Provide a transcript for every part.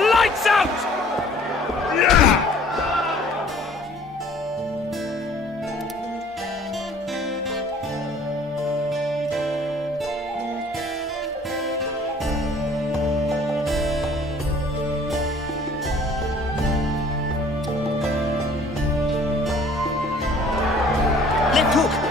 Lights out! Left hook!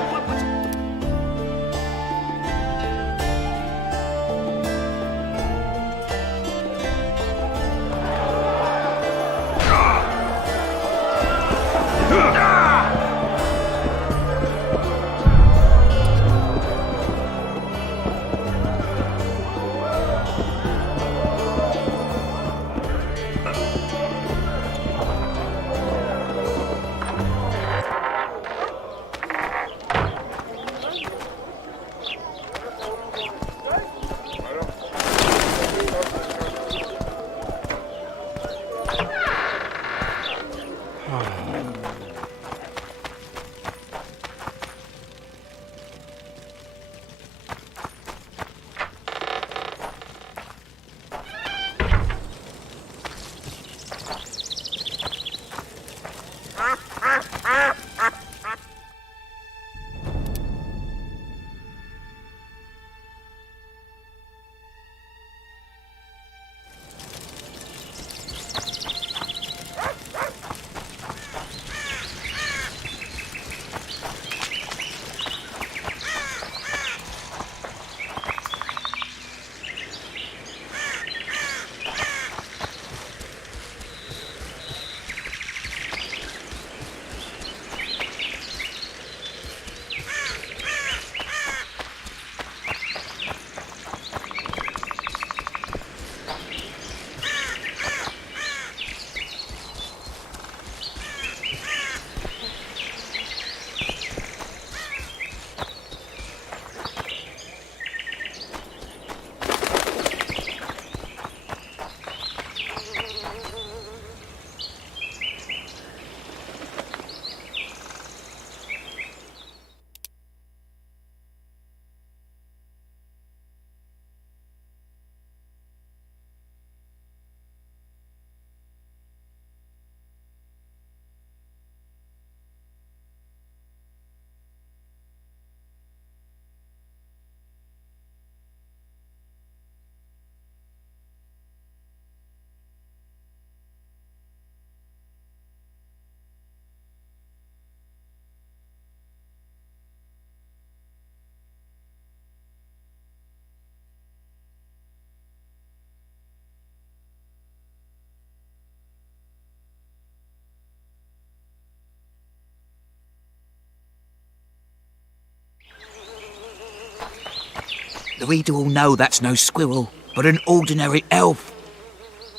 The reader will know that's no squirrel, but an ordinary elf.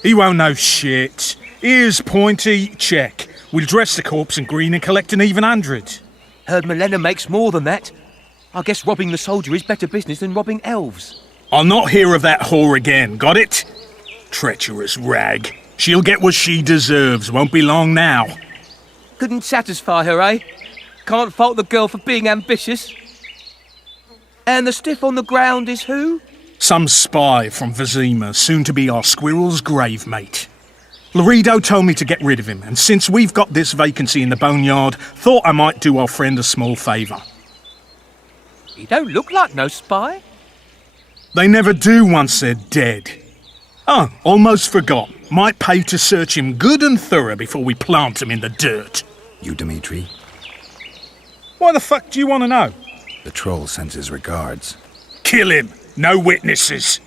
He won't know shit. Ears pointy, check. We'll dress the corpse in green and collect an even 100. Heard Milena makes more than that. I guess robbing the soldier is better business than robbing elves. I'll not hear of that whore again, got it? Treacherous rag. She'll get what she deserves, won't be long now. Couldn't satisfy her, eh? Can't fault the girl for being ambitious. And the stiff on the ground is who? Some spy from Vizima, soon to be our squirrel's grave mate. Laredo told me to get rid of him, and since we've got this vacancy in the boneyard, thought I might do our friend a small favour. He don't look like no spy. They never do once they're dead. Oh, almost forgot. Might pay to search him good and thorough before we plant him in the dirt. You, Dimitri? Why the fuck do you want to know? The troll sends his regards. Kill him. No witnesses.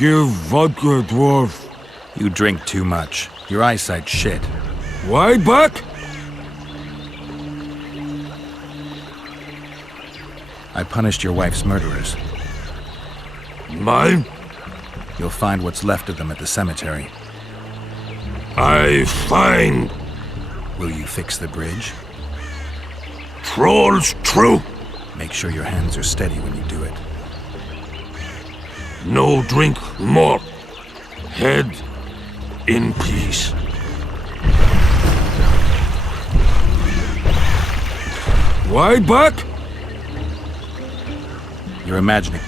Give vodka, dwarf. You drink too much. Your eyesight's shit. Why back? I punished your wife's murderers. Mine? You'll find what's left of them at the cemetery. I find Will you fix the bridge? trolls true. Make sure your hands are steady when you do it. No drink more. Head in peace. Why back? You're imagining.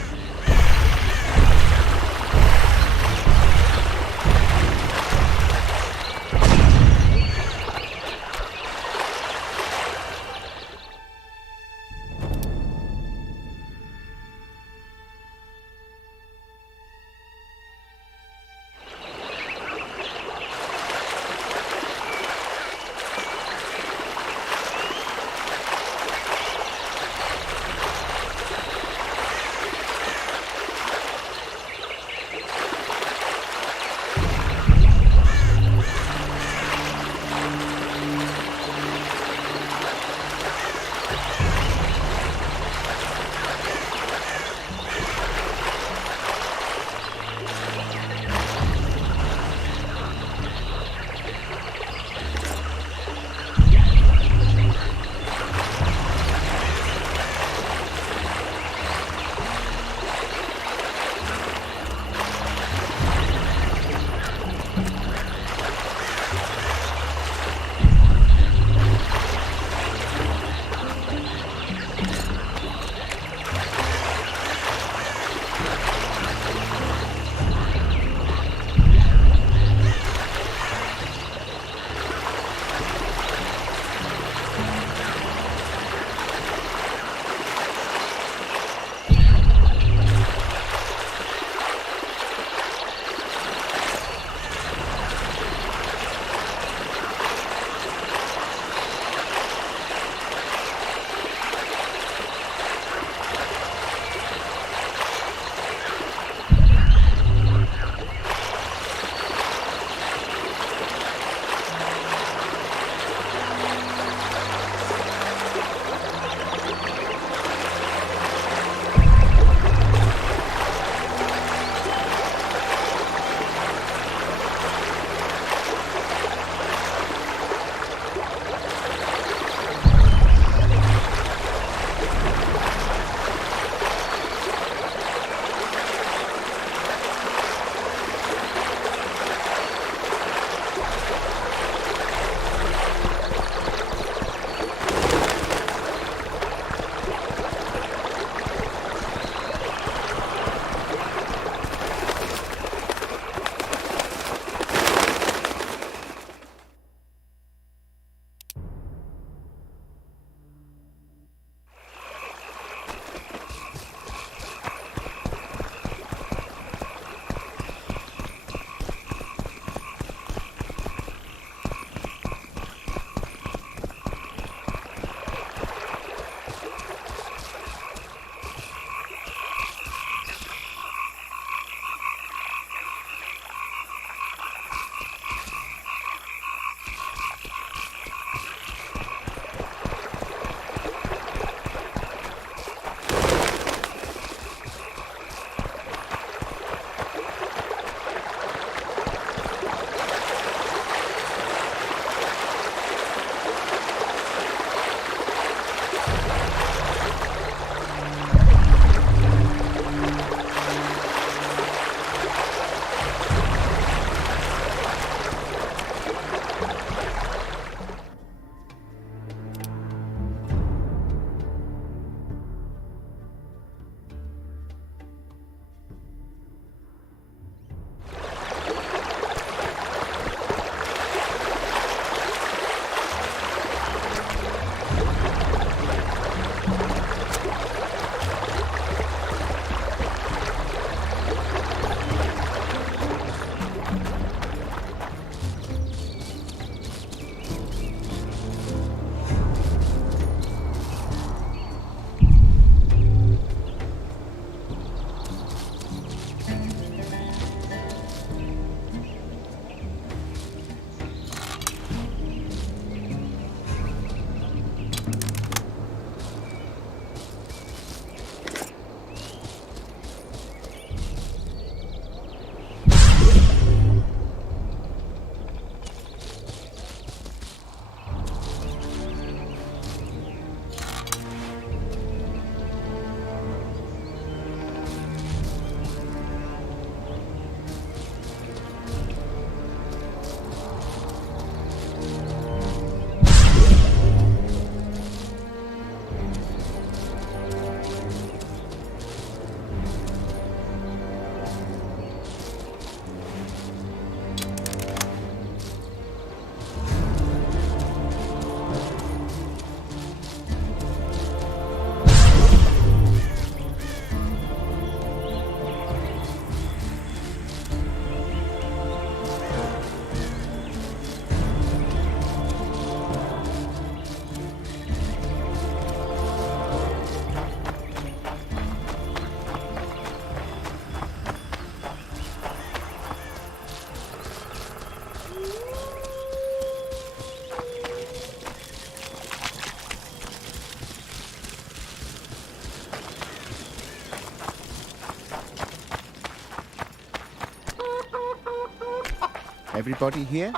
Everybody here?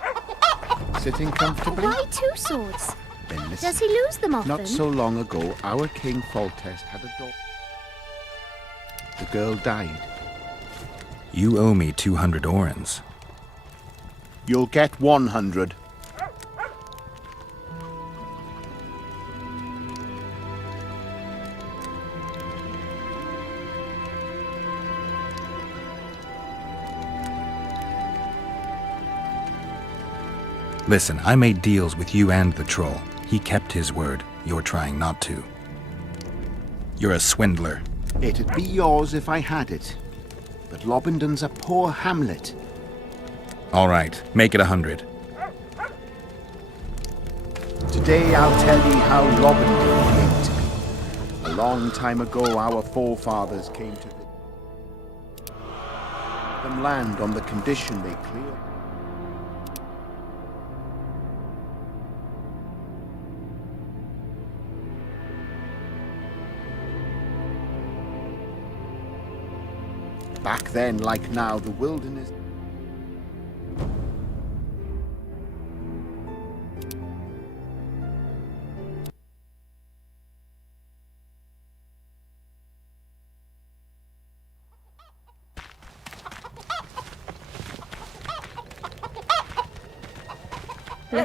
Sitting comfortably? Why two swords? Then listen. Does he lose them often? Not so long ago, our King Foltest had a daughter. The girl died. You owe me 200 orens. You'll get 100. Listen, I made deals with you and the troll. He kept his word. You're trying not to. You're a swindler. It'd be yours if I had it. But Lobendon's a poor hamlet. All right, make it 100. Today I'll tell ye how Lobendon came to be. A long time ago our forefathers came to them land on the condition they cleared. Back then, like now, the wilderness...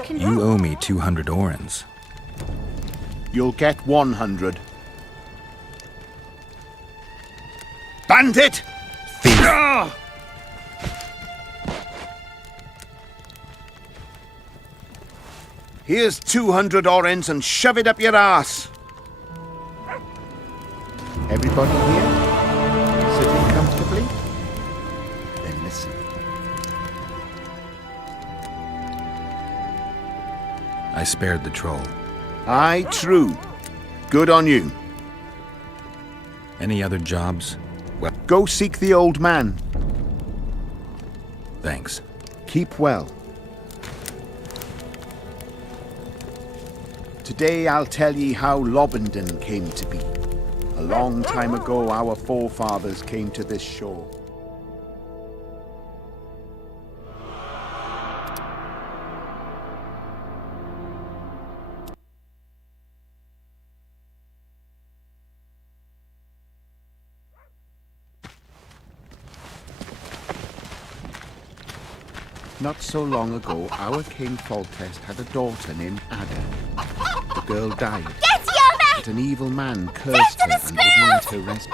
You owe me 200 orens. You'll get 100. Bandit! Thief! Here's 200 orens and shove it up your ass. Everybody here? Sitting comfortably? Then listen. I spared the troll. Aye, true. Good on you. Any other jobs? Well, Go seek the old man. thanks. Keep well. Today I'll tell ye how Lobendon came to be. A long time ago our forefathers came to this shore. Not so long ago, our King Foltest had a daughter named Ada. The girl died, Get Yoma! but an evil man cursed her and wouldn't let her rest.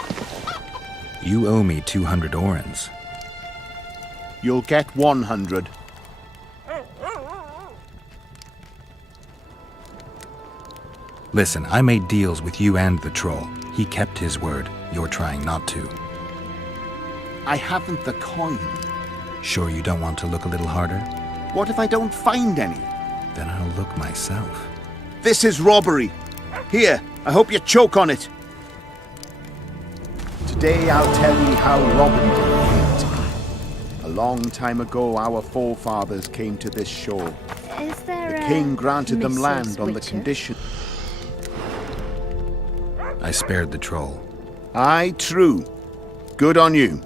You owe me 200 orens. You'll get 100. Listen, I made deals with you and the troll. He kept his word. You're trying not to. I haven't the coin. Sure you don't want to look a little harder? What if I don't find any? Then I'll look myself. This is robbery. Here, I hope you choke on it. Today I'll tell ye how Lobendon came to be. A long time ago our forefathers came to this shore. Is there The a king granted them Mrs. land on the Witcher? condition... I spared the troll. Aye, true. Good on you.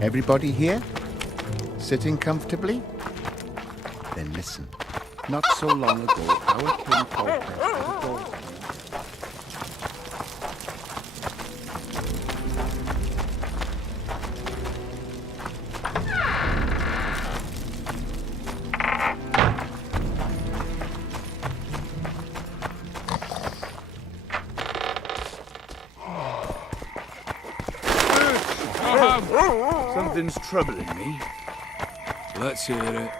Everybody here? Sitting comfortably? Then listen. Not so long ago, our King Foltest had a daughter. Something's troubling me. Let's hear it.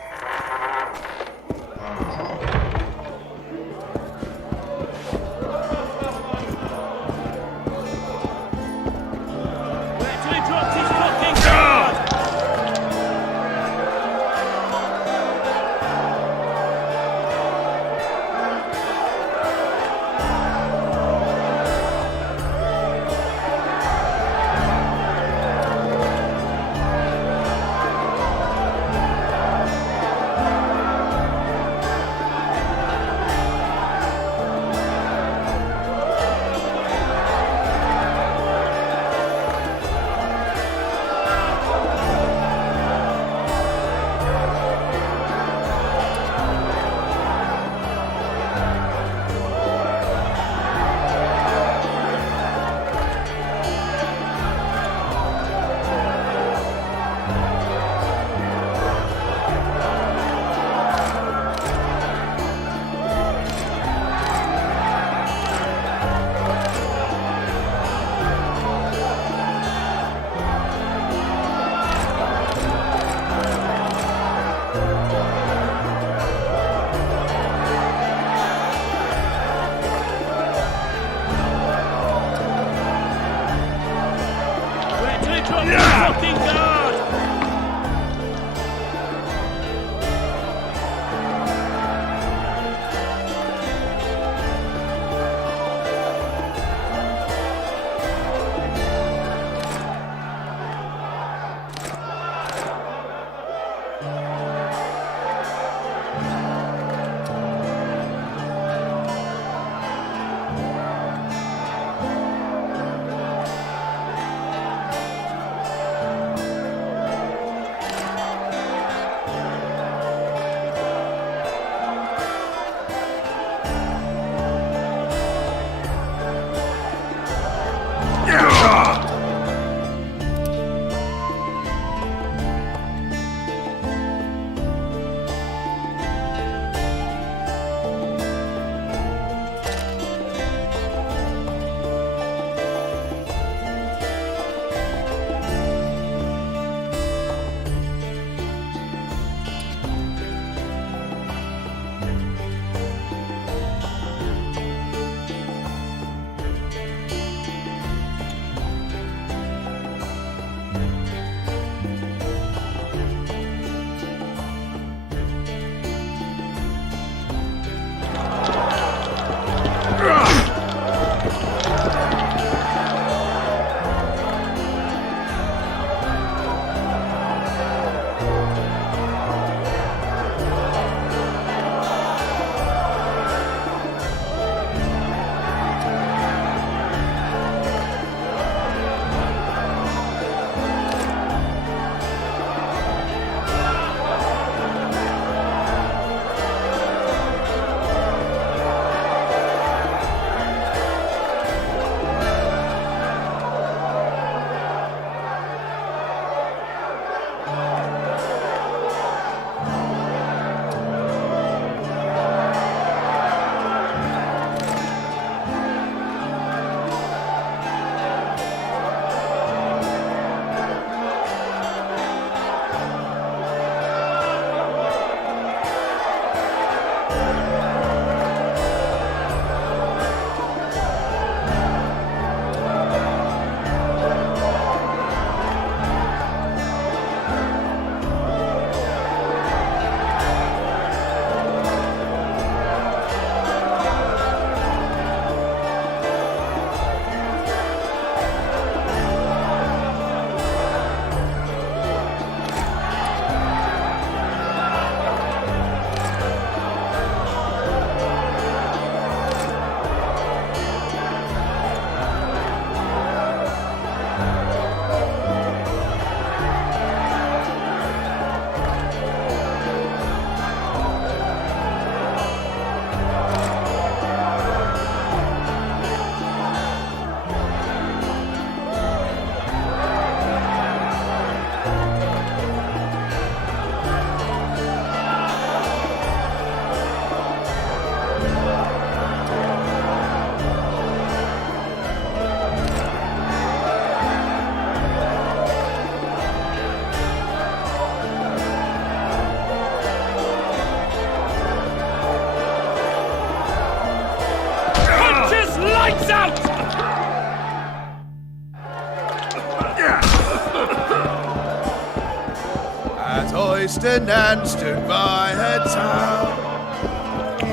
As Oyster Nan stood by her town.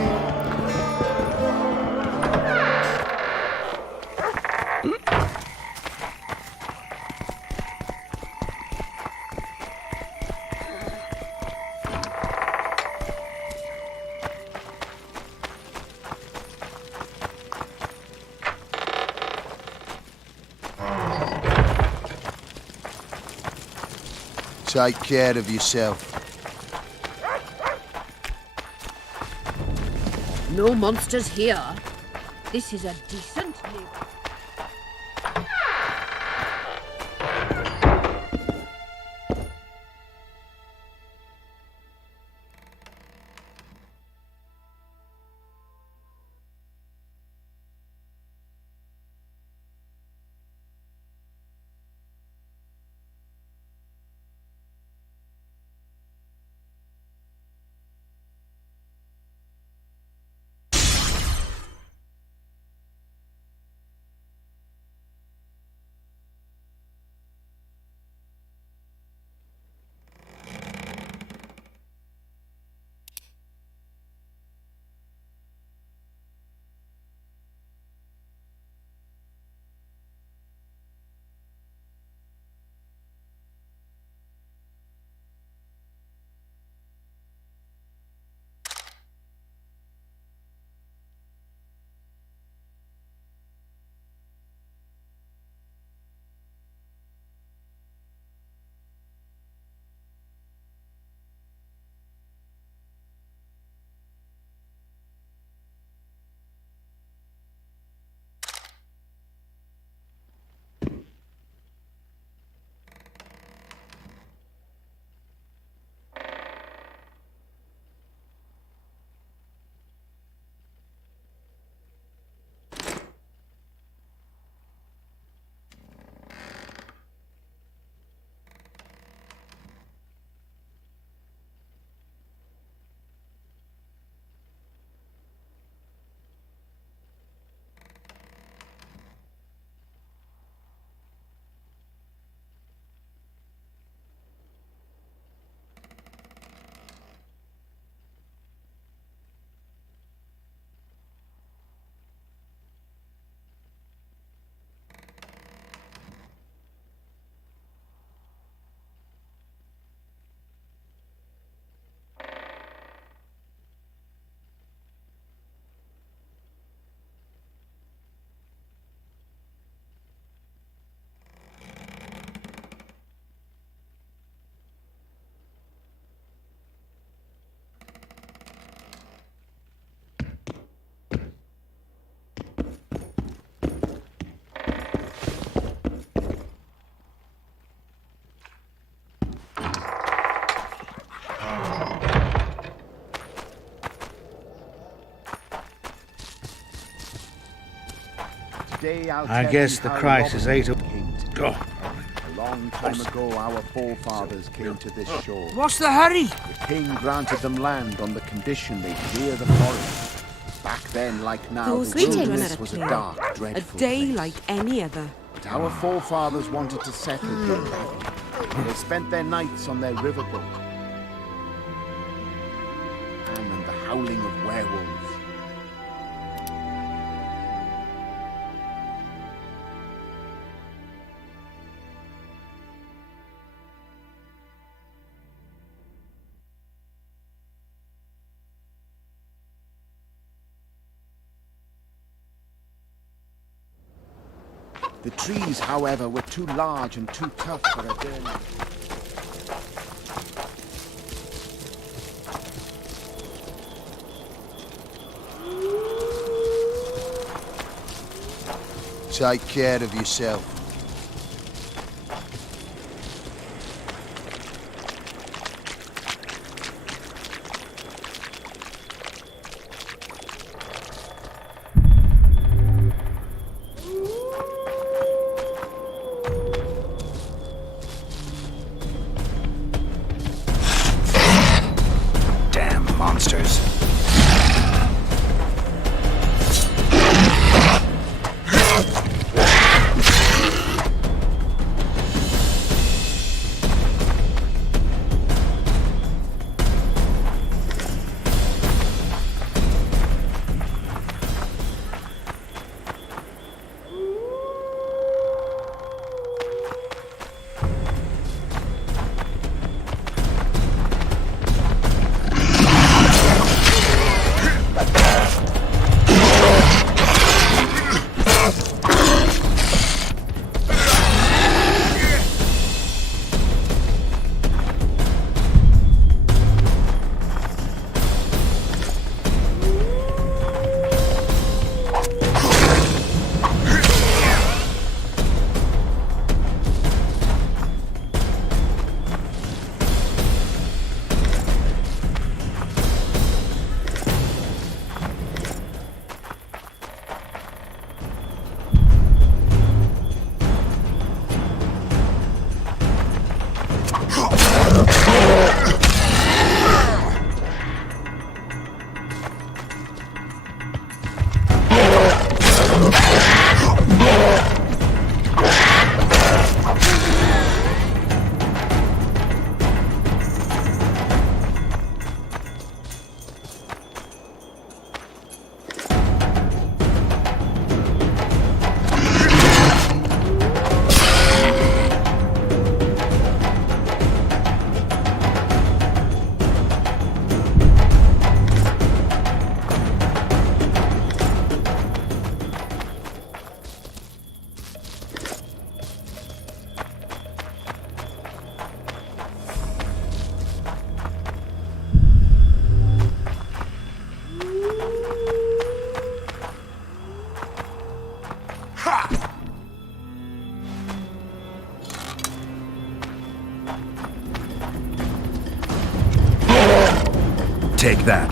Take care of yourself. No monsters here. This is a decent neighborhood. I guess the crisis ate up. A long time ago, our forefathers came to this shore. What's the hurry? The king granted them land on the condition they clear the forest. Back then, like now, Those the greetings. wilderness was a dark, A dreadful day place. like any other. But our forefathers wanted to settle here. They spent their nights on their riverboat. And the howling of werewolves. The trees, however, were too large and too tough for a journey. Take care of yourself. Damn monsters. Take that.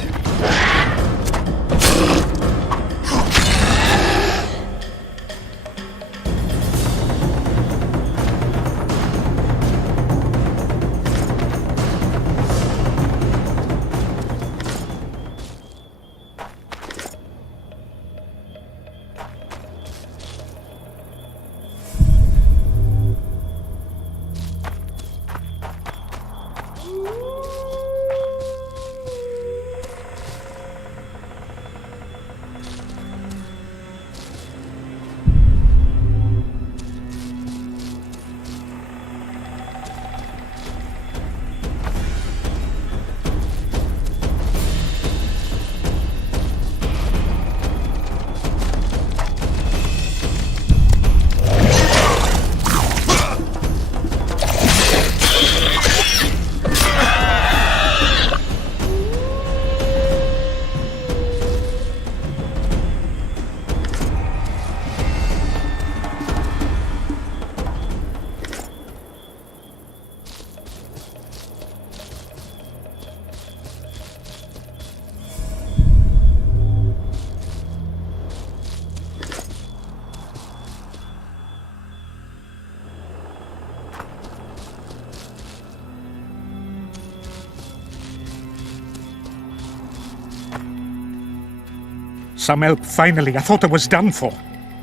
Some help, finally. I thought I was done for.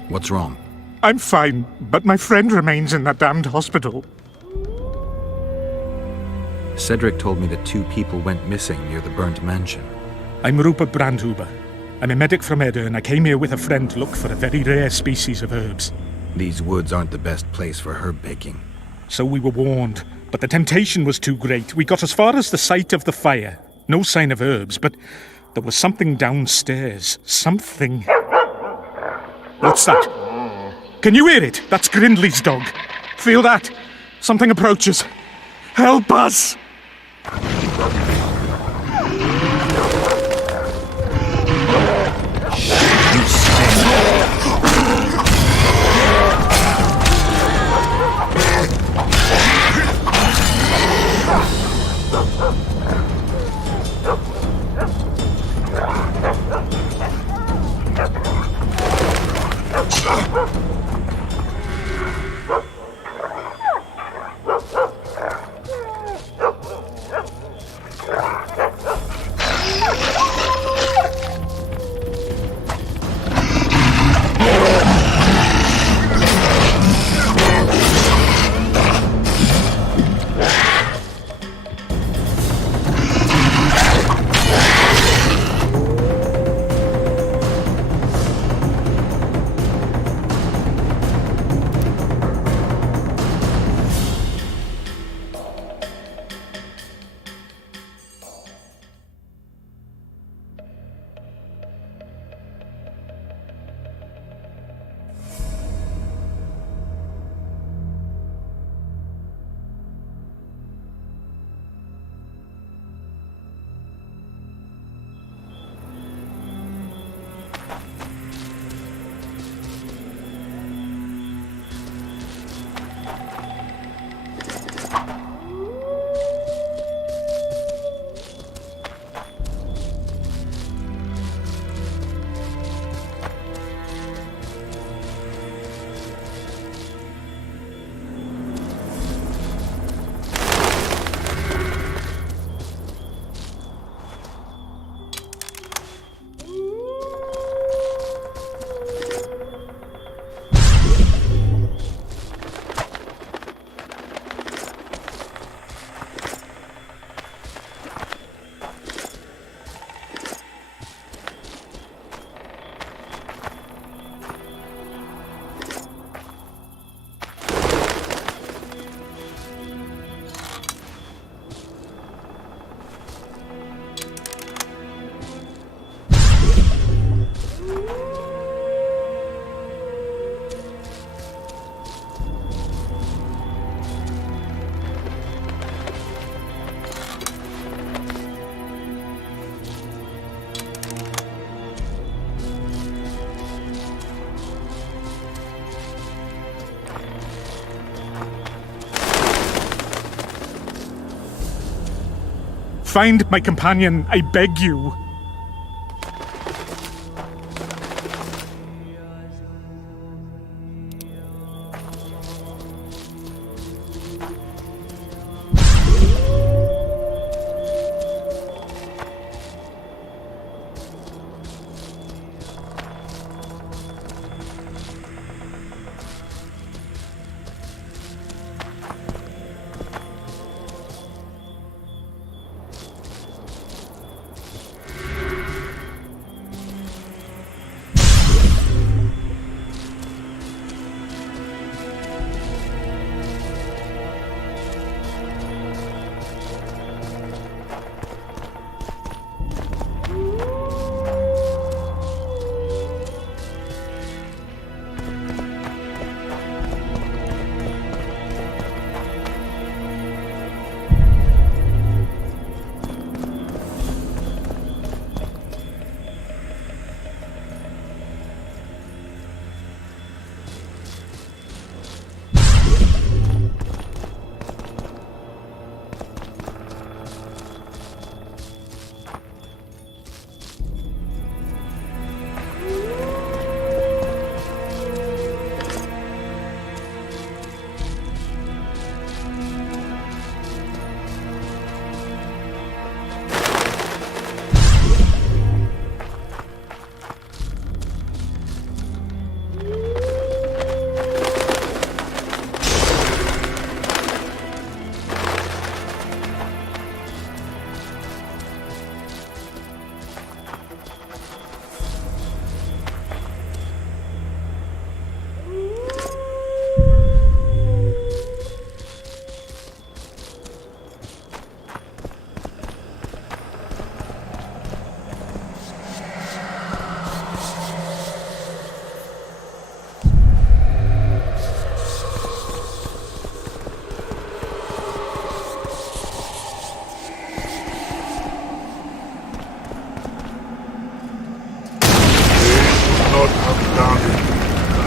What's wrong? I'm fine, but my friend remains in that damned hospital. Cedric told me that 2 people went missing near the burnt mansion. I'm Rupert Brandhuber. I'm a medic from Edda, and I came here with a friend to look for a very rare species of herbs. These woods aren't the best place for herb picking. So we were warned, but the temptation was too great. We got as far as the site of the fire. No sign of herbs, but there was something downstairs. Something. What's that? Can you hear it? That's Grindley's dog. Feel that? Something approaches. Help us! Find my companion, I beg you.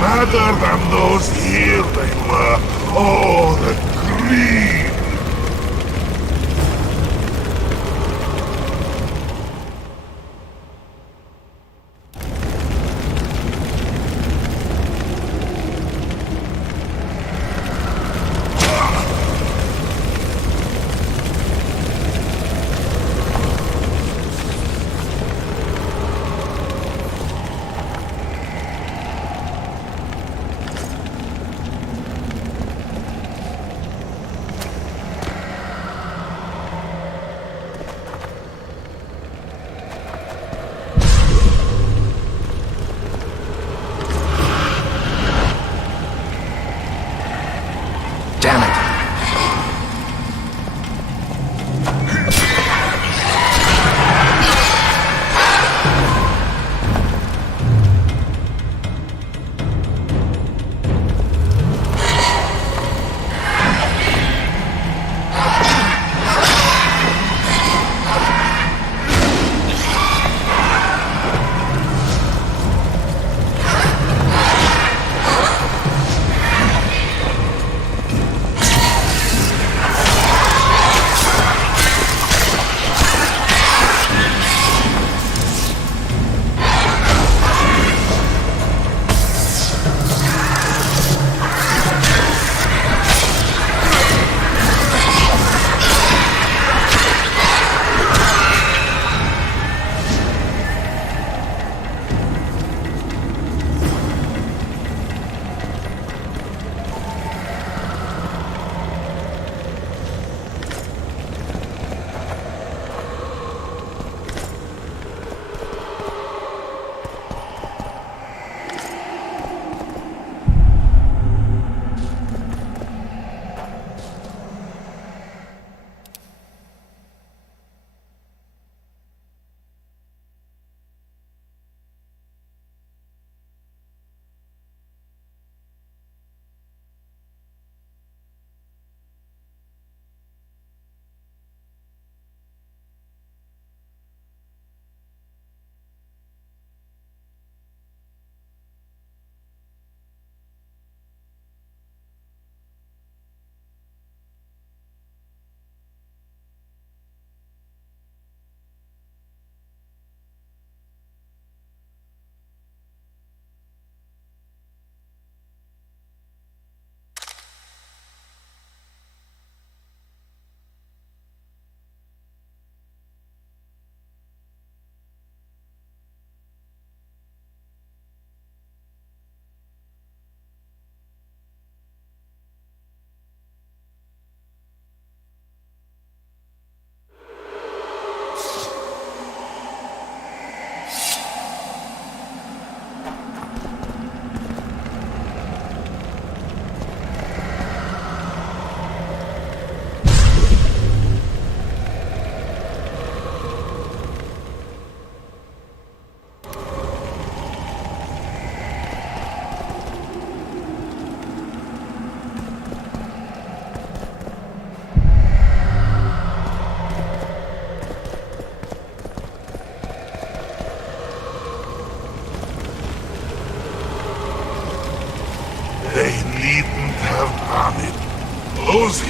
Better than those here they were. Oh, the greed!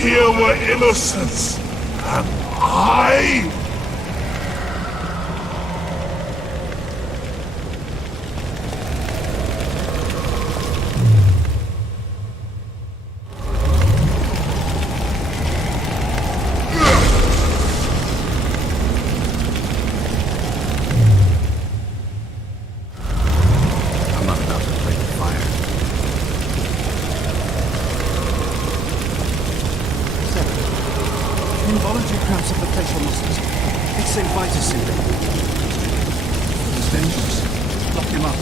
here were innocents, and I... I'm not about to play with fire. 7. Involuntary cramps of the facial muscles. It's St. Vitus syndrome. It's dangerous. Lock him up.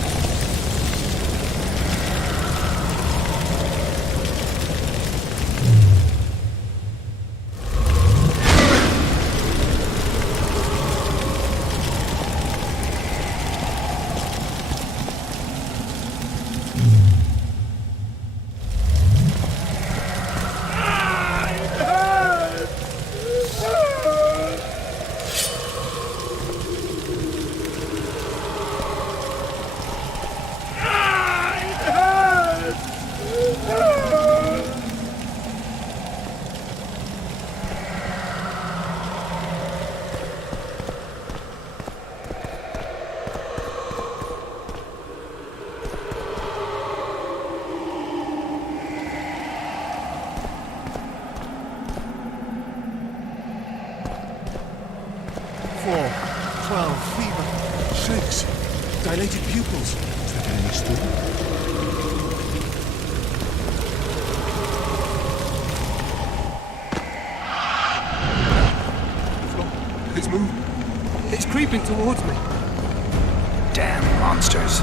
Shakes. Dilated pupils. Is that any student? It's moving. It's creeping towards me. Damn monsters.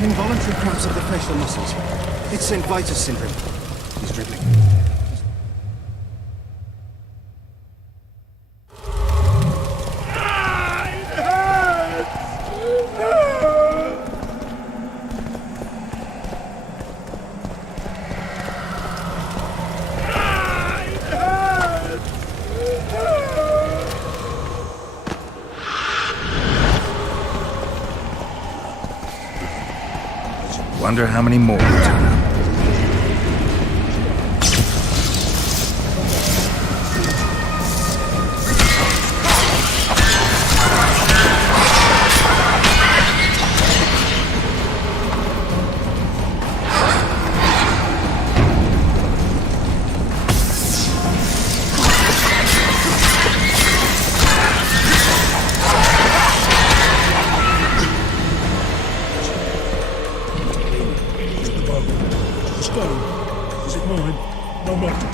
Involuntary cramps of the facial muscles. It's St. Vitus syndrome. He's dribbling. Wonder how many more will turn up. bone. Is it mine? No matter.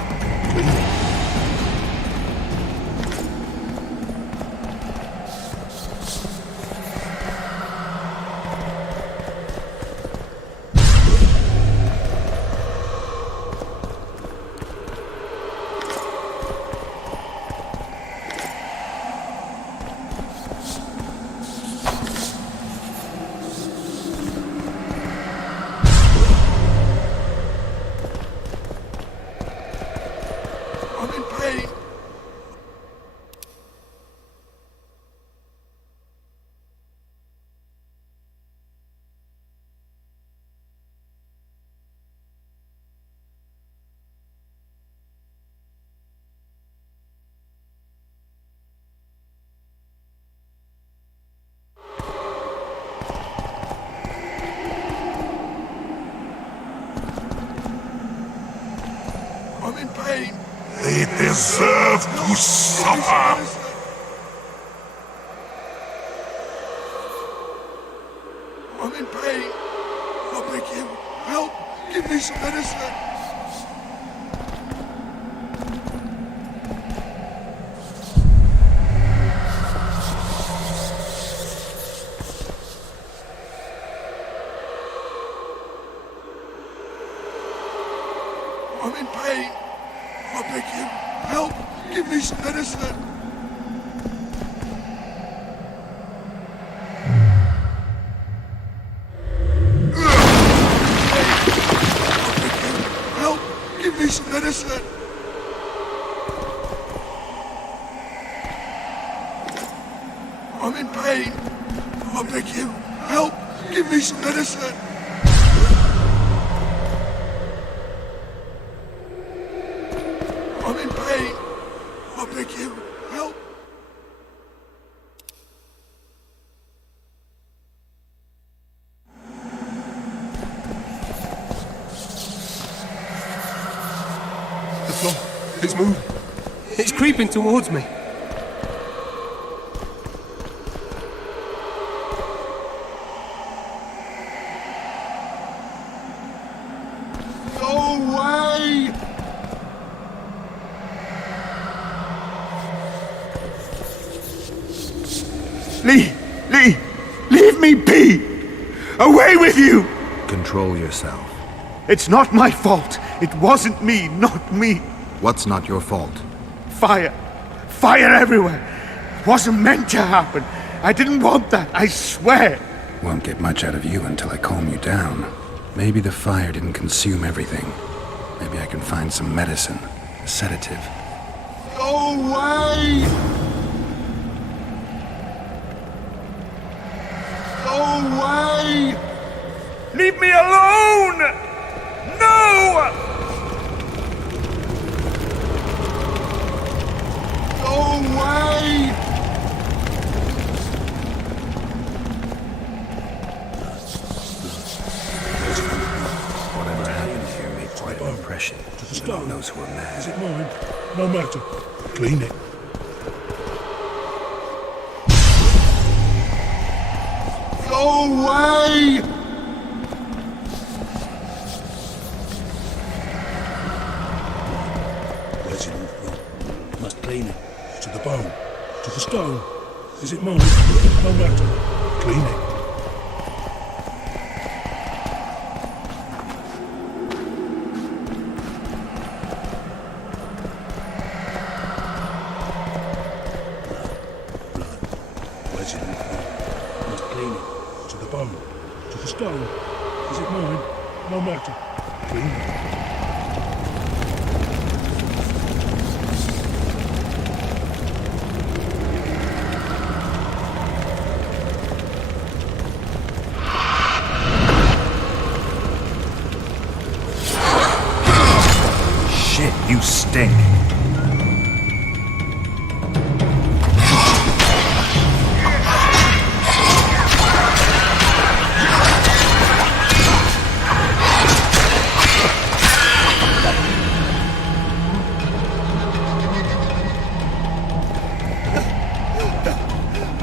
I'm in pain. I'm in pain. They deserve to suffer. I'm in pain. I beg you, help. Give me some medicine. I'm in pain. I beg you, help! Give me some medicine! I beg you, help! Give me some medicine! I'm in pain! I beg you, help! Give me some medicine! I'm in pain. I beg you, help. The floor, it's moving. It's creeping towards me. Go away! Lee! Leave me be! Away with you! Control yourself. It's not my fault. It wasn't me, not me. What's not your fault? Fire everywhere. Wasn't meant to happen. I didn't want that, I swear. Won't get much out of you until I calm you down. Maybe the fire didn't consume everything. Maybe I can find some medicine, a sedative. Go away! Go away! Leave me alone! No! Go away! Whatever happened here made quite an impression on those who were mad. Is it mine? No matter. Clean it. Go away! Resident Room. Must clean it. To the bone. To the stone. Is it mine? No matter. Clean it. Resident Room. Must clean it. To the bone. To the stone. Is it mine? No matter. Clean it. Shit, you stink.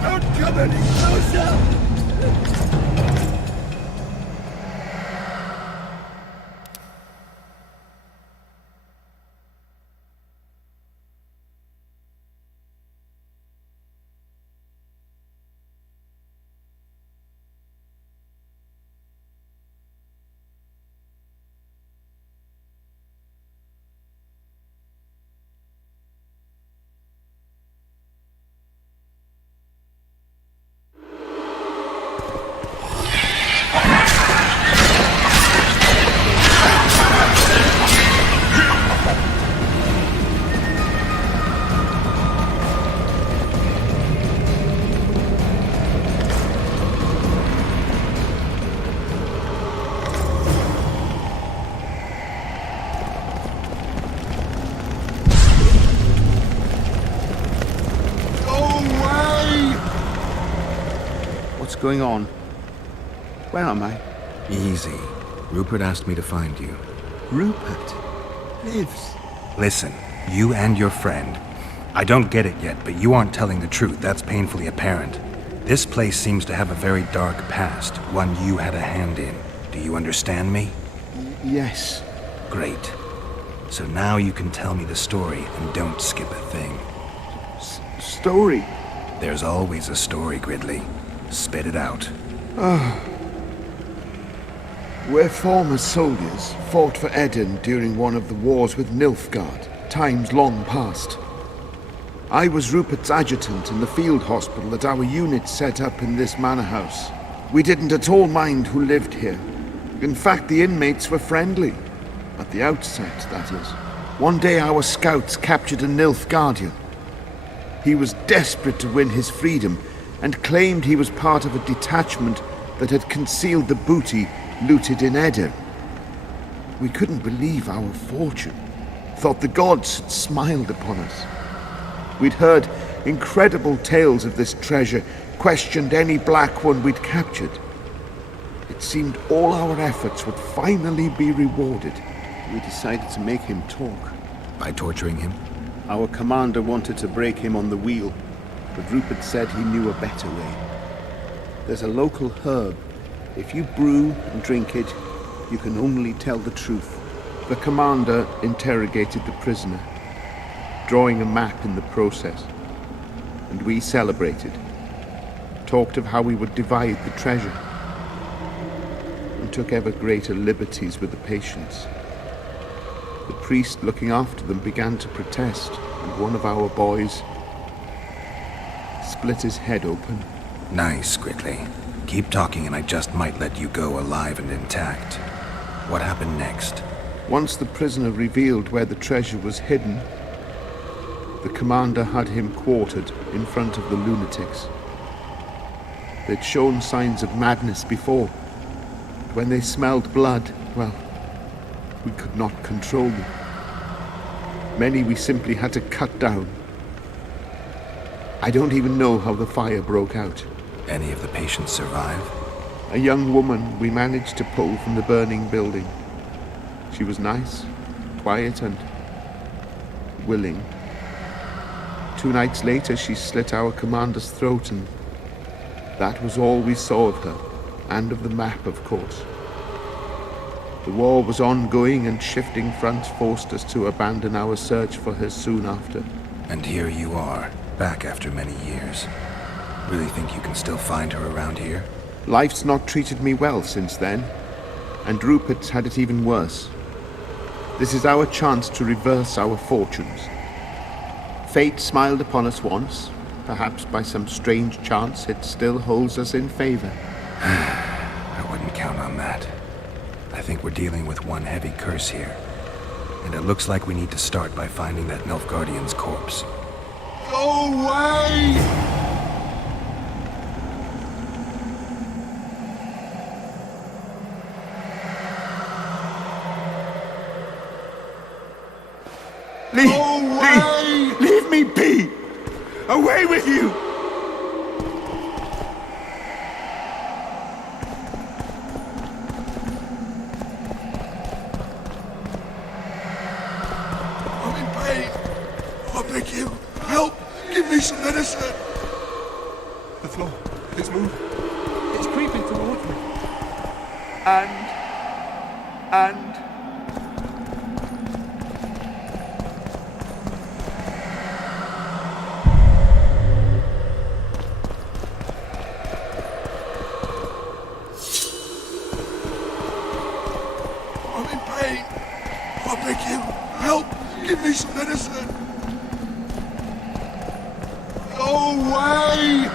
Don't come any closer! going on? Where am I? Easy. Rupert asked me to find you. Rupert lives. Listen, you and your friend. I don't get it yet, but you aren't telling the truth. That's painfully apparent. This place seems to have a very dark past, one you had a hand in. Do you understand me? Yes. Great. So now you can tell me the story and don't skip a thing. Story? There's always a story, Gridley. Spit it out. We're former soldiers, fought for Eden during one of the wars with Nilfgaard, times long past. I was Rupert's adjutant in the field hospital that our unit set up in this manor house. We didn't at all mind who lived here. In fact, the inmates were friendly. At the outset, that is. One day our scouts captured a Nilfgaardian. He was desperate to win his freedom and claimed he was part of a detachment that had concealed the booty looted in Eden. We couldn't believe our fortune. Thought the gods had smiled upon us. We'd heard incredible tales of this treasure, questioned any black one we'd captured. It seemed all our efforts would finally be rewarded. We decided to make him talk. By torturing him? Our commander wanted to break him on the wheel, but Rupert said he knew a better way. There's a local herb. If you brew and drink it, you can only tell the truth. The commander interrogated the prisoner, drawing a map in the process, and we celebrated. Talked of how we would divide the treasure, and took ever greater liberties with the patients. The priest looking after them began to protest, and one of our boys split his head open. Nice, Gridley. Keep talking and I just might let you go alive and intact. What happened next? Once the prisoner revealed where the treasure was hidden, the commander had him quartered in front of the lunatics. They'd shown signs of madness before. When they smelled blood, well, we could not control them. Many we simply had to cut down. I don't even know how the fire broke out. Any of the patients survive? A young woman we managed to pull from the burning building. She was nice, quiet, and willing. 2 nights later, she slit our commander's throat, and that was all we saw of her, and of the map, of course. The war was ongoing, and shifting fronts forced us to abandon our search for her soon after. And here you are, back after many years. Really think you can still find her around here? Life's not treated me well since then, and Rupert's had it even worse. This is our chance to reverse our fortunes. Fate smiled upon us once. Perhaps by some strange chance it still holds us in favor. I wouldn't count on that. I think we're dealing with one heavy curse here. And it looks like we need to start by finding that Nilfgaardian's corpse. Go away! Leave me be! Away with you! I'm in pain. I beg you, help! Give me some medicine! The floor, it's moving. It's creeping towards me. And... I'm in pain. I beg you, help! Give me some medicine! Go away!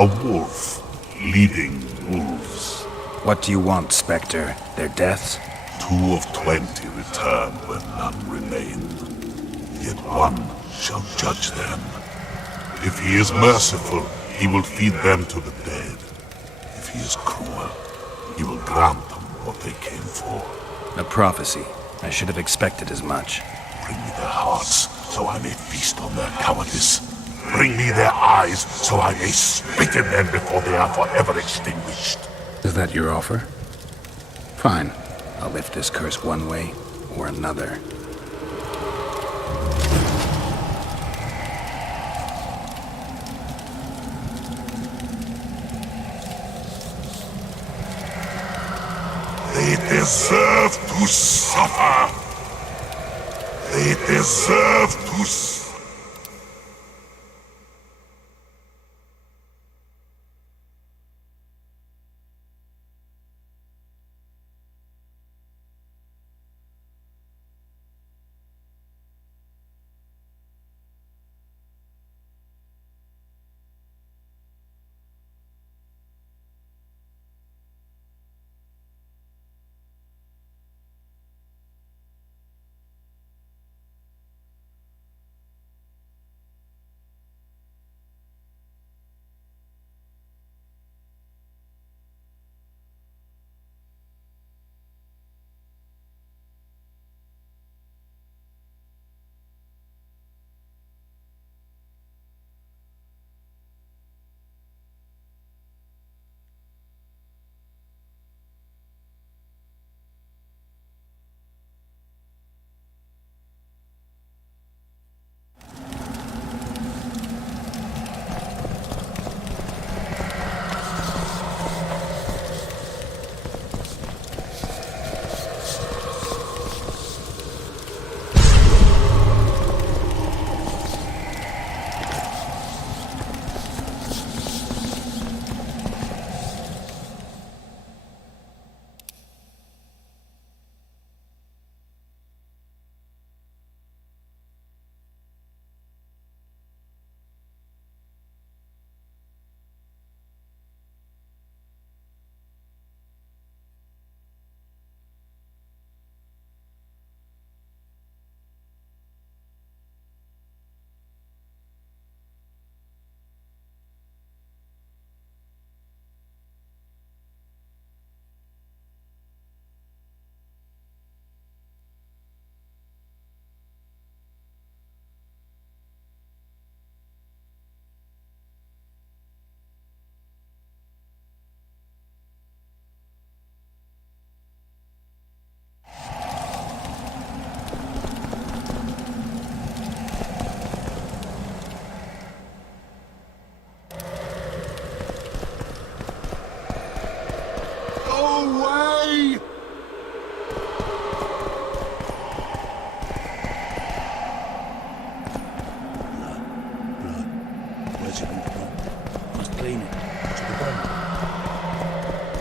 A wolf leading wolves. What do you want, Spectre? Their deaths? 2 of 20 return where none remain. Yet one shall judge them. If he is merciful, he will feed them to the dead. If he is cruel, he will grant them what they came for. A prophecy. I should have expected as much. Bring me their hearts, so I may feast on their cowardice. Bring me their eyes, so I may spit in them before they are forever extinguished. Is that your offer? Fine. I'll lift this curse one way or another. They deserve to suffer. They deserve to suffer.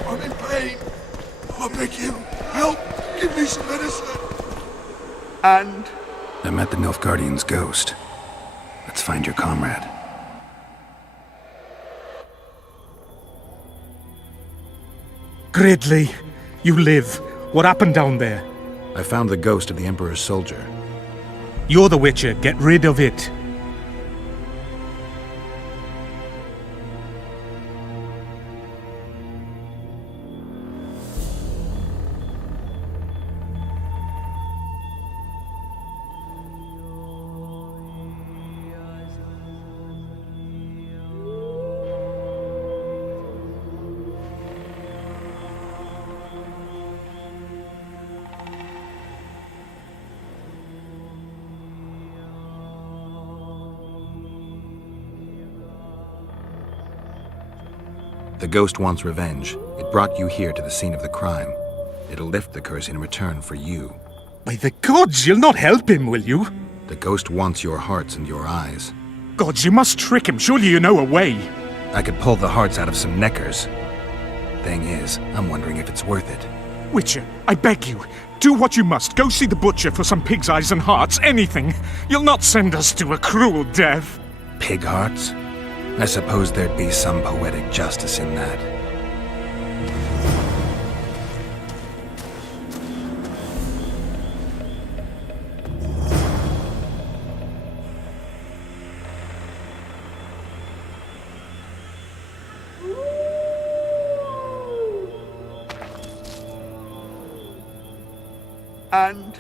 I'm in pain. I beg you, help! Give me some medicine! And I met the Nilfgaardian's ghost. Let's find your comrade. Gridley, you live. What happened down there? I found the ghost of the Emperor's soldier. You're the Witcher. Get rid of it. The ghost wants revenge. It brought you here to the scene of the crime. It'll lift the curse in return for you. By the gods, you'll not help him, will you? The ghost wants your hearts and your eyes. Gods, you must trick him. Surely you know a way. I could pull the hearts out of some neckers. Thing is, I'm wondering if it's worth it. Witcher, I beg you, do what you must. Go see the butcher for some pig's eyes and hearts, anything. You'll not send us to a cruel death. Pig hearts? I suppose there'd be some poetic justice in that. and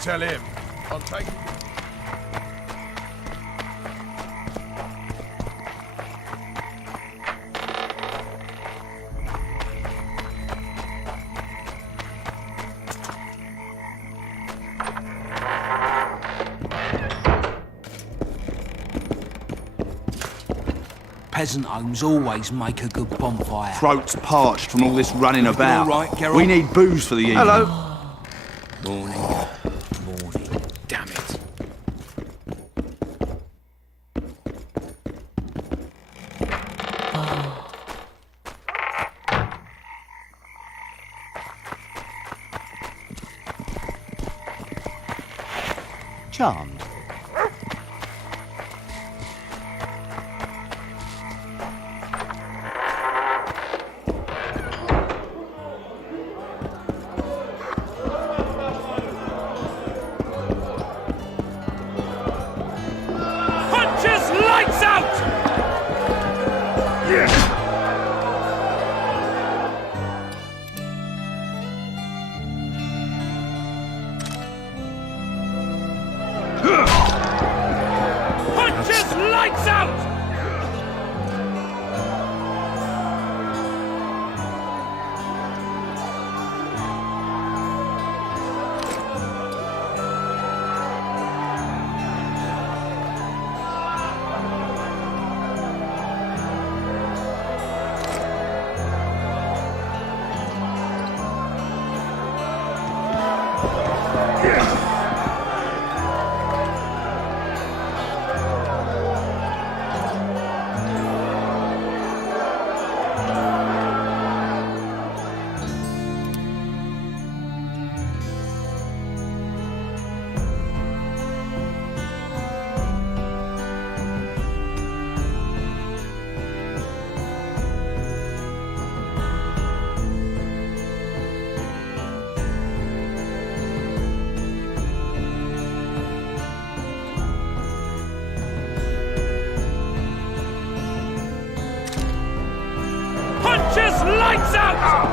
tell him. I'll take it. Peasant homes always make a good bonfire. Throats parched from all this running about. all right, Geralt? We need booze for the evening. Hello. Morning. Morning. Damn it. Charmed. Punches lights out! Punches lights out! Punches lights out!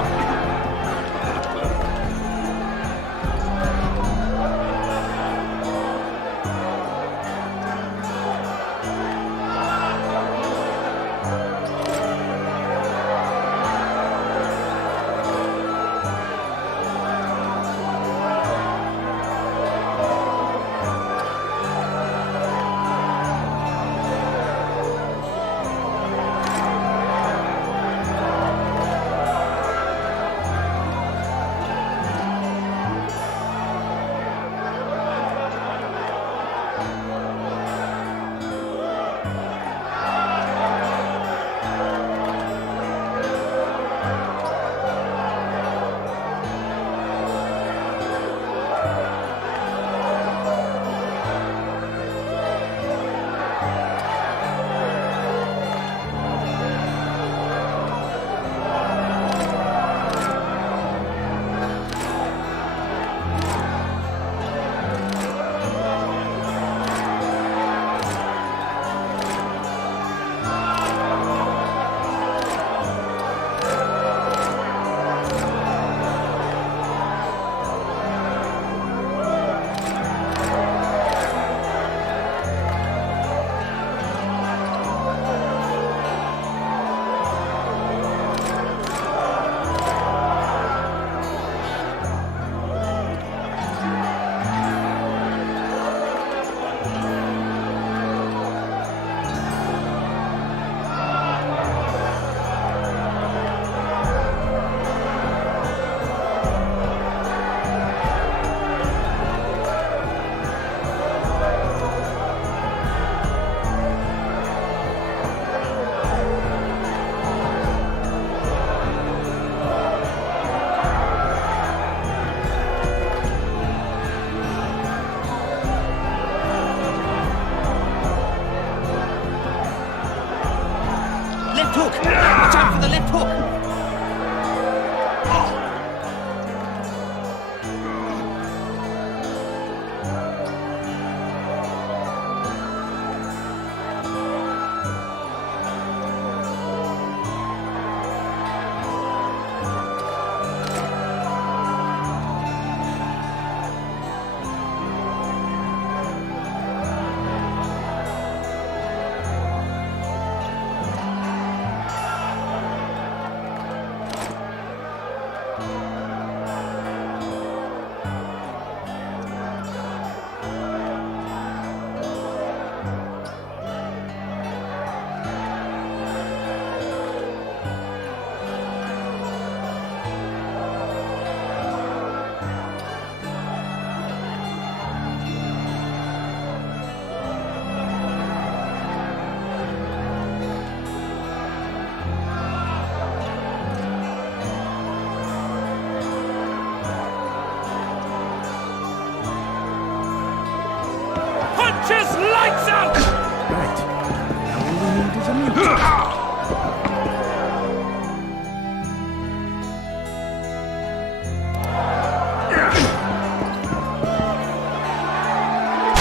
Left hook! Watch out for the left hook!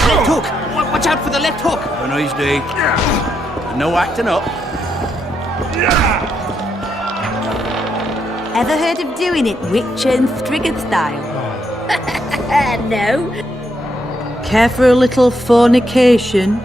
Left hook! Watch out for the left hook! A nice day. No acting up. Ever heard of doing it witch and Striggett style? No. Care for a little fornication?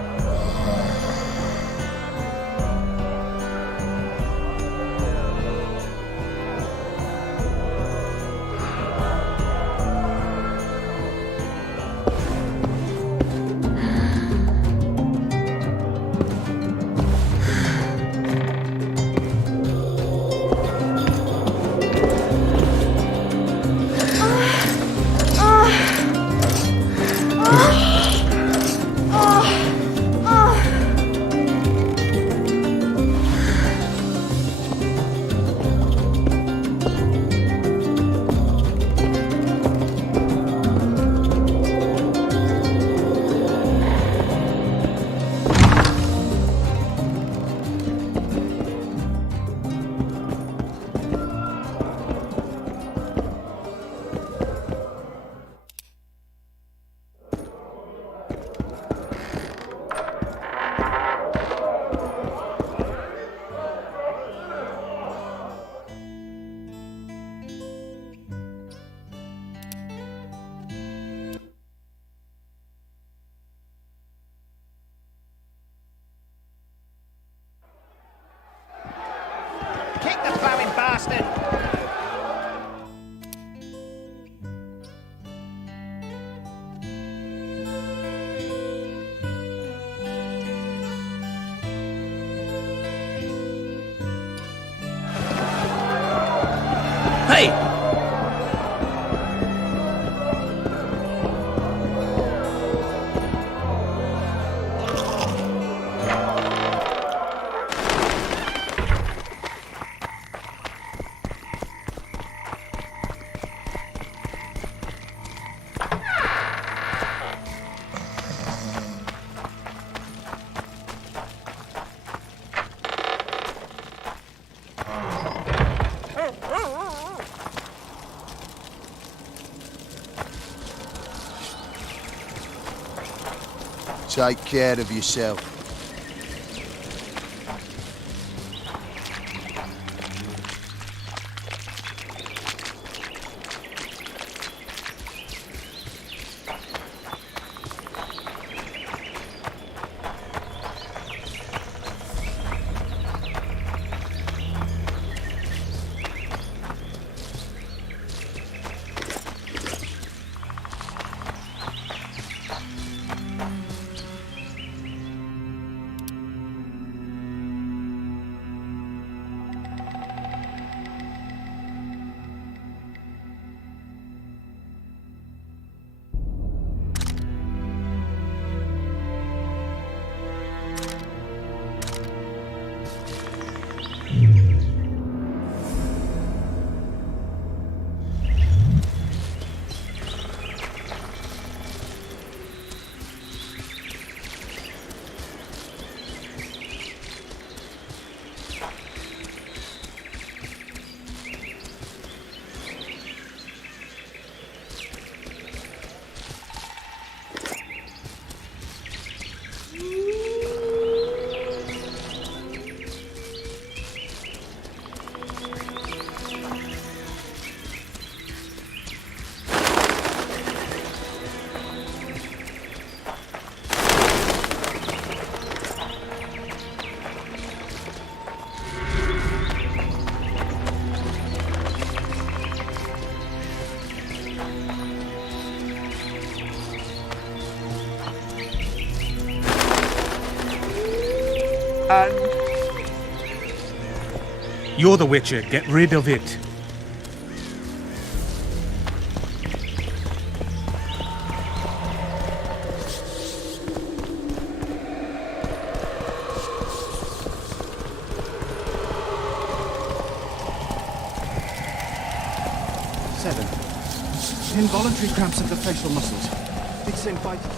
Kick the plowing bastard! Hey! Take care of yourself. You're the Witcher. Get rid of it. Seven. Involuntary cramps of the facial muscles. It's in vital.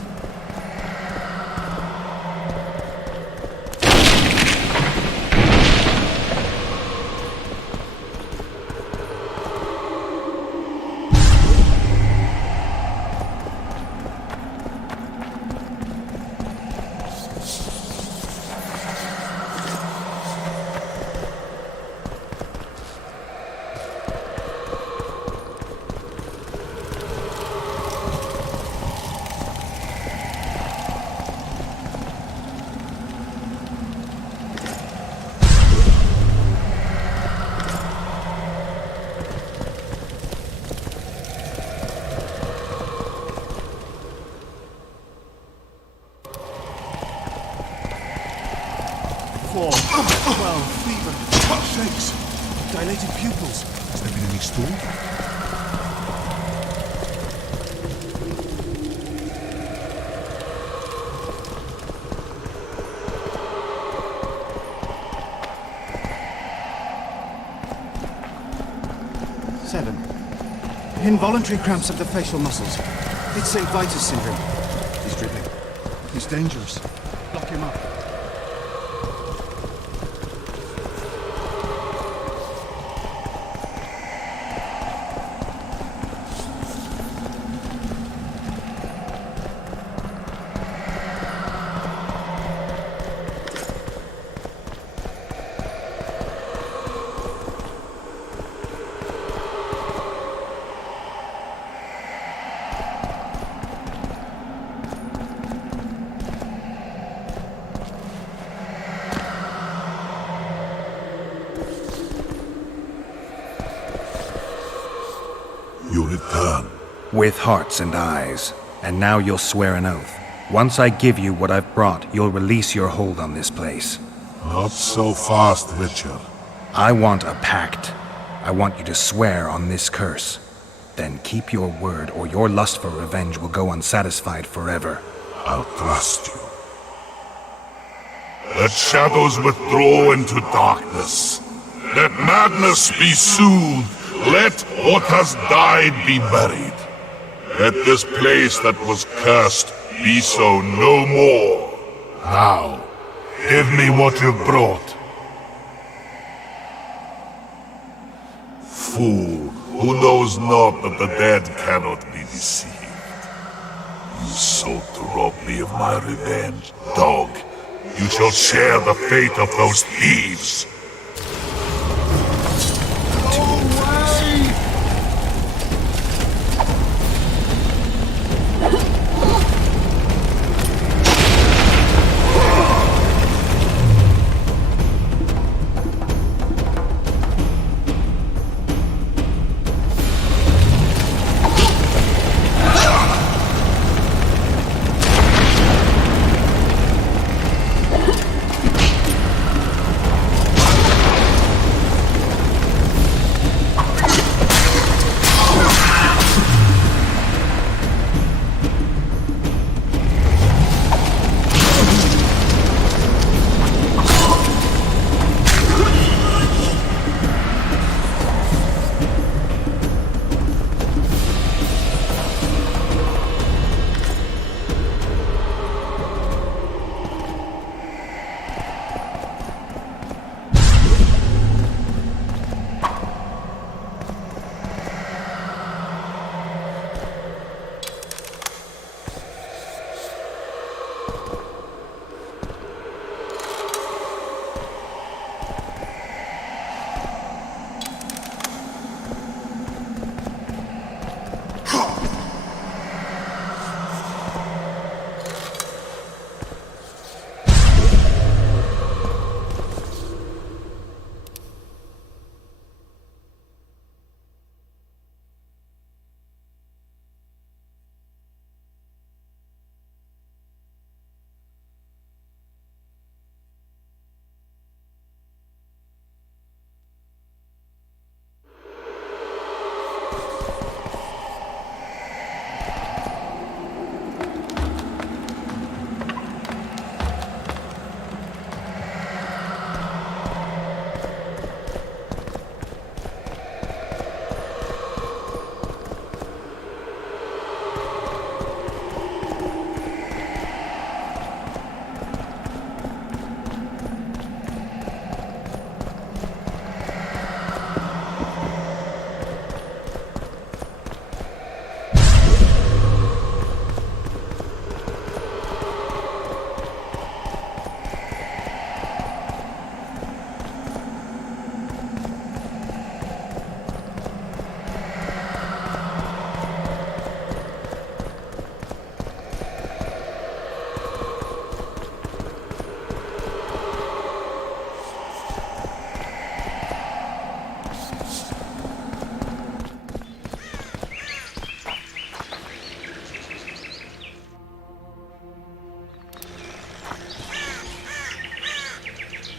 4, 12, fever, shakes, dilated pupils. Has there been any stool? 7. Involuntary cramps of the facial muscles. It's St. Vitus syndrome. He's dribbling. He's dangerous. Lock him up. You return. With hearts and eyes. And now you'll swear an oath. Once I give you what I've brought, you'll release your hold on this place. Not so fast, Richard. I want a pact. I want you to swear on this curse. Then keep your word, or your lust for revenge will go unsatisfied forever. I'll trust you. Let shadows withdraw into darkness. Let madness be soothed. Let what has died be buried. Let this place that was cursed be so no more. Now, give me what you brought. Fool, who knows not that the dead cannot be deceived. You sought to rob me of my revenge, dog. You shall share the fate of those thieves.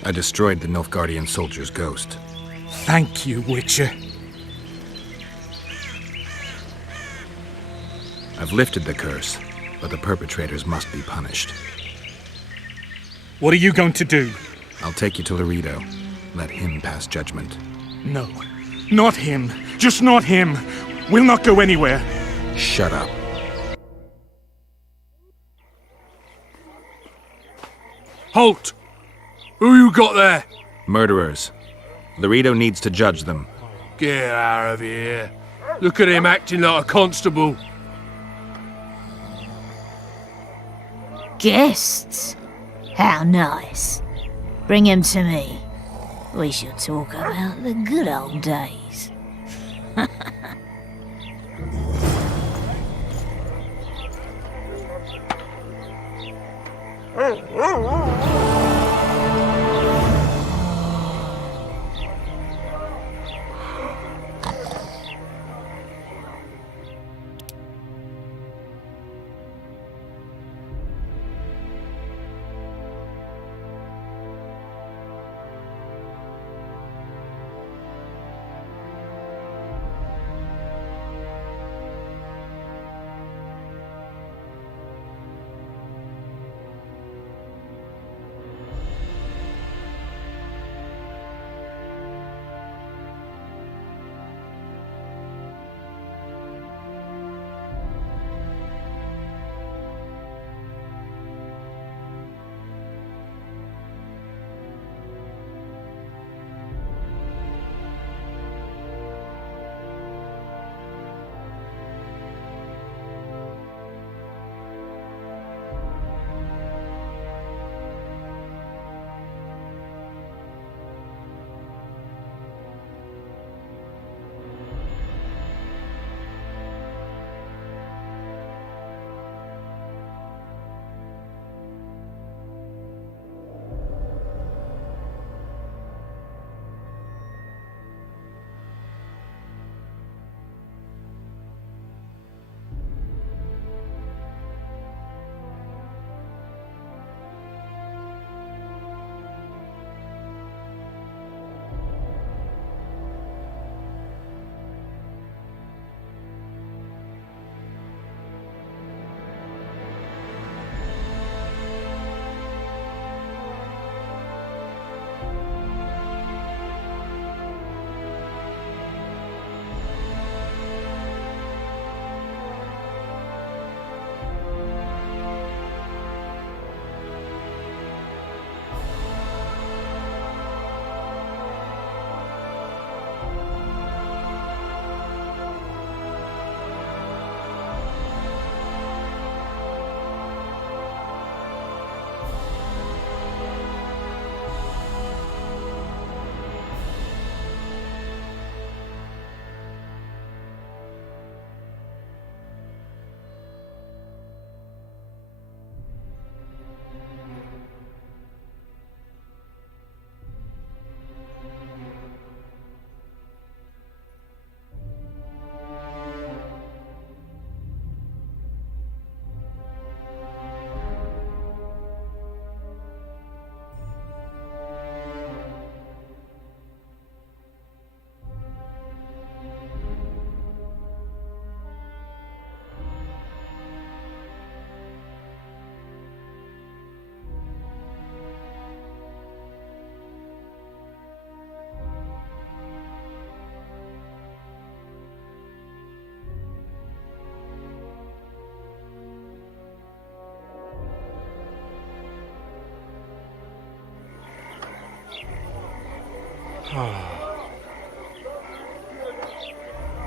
I destroyed the Nilfgaardian soldier's ghost. Thank you, Witcher. I've lifted the curse, but the perpetrators must be punished. What are you going to do? I'll take you to Laredo. Let him pass judgment. No. Not him. Just not him. We'll not go anywhere. Shut up. Halt! Who you got there? Murderers. Laredo needs to judge them. Get out of here. Look at him acting like a constable. Guests? How nice. Bring him to me. We shall talk about the good old days.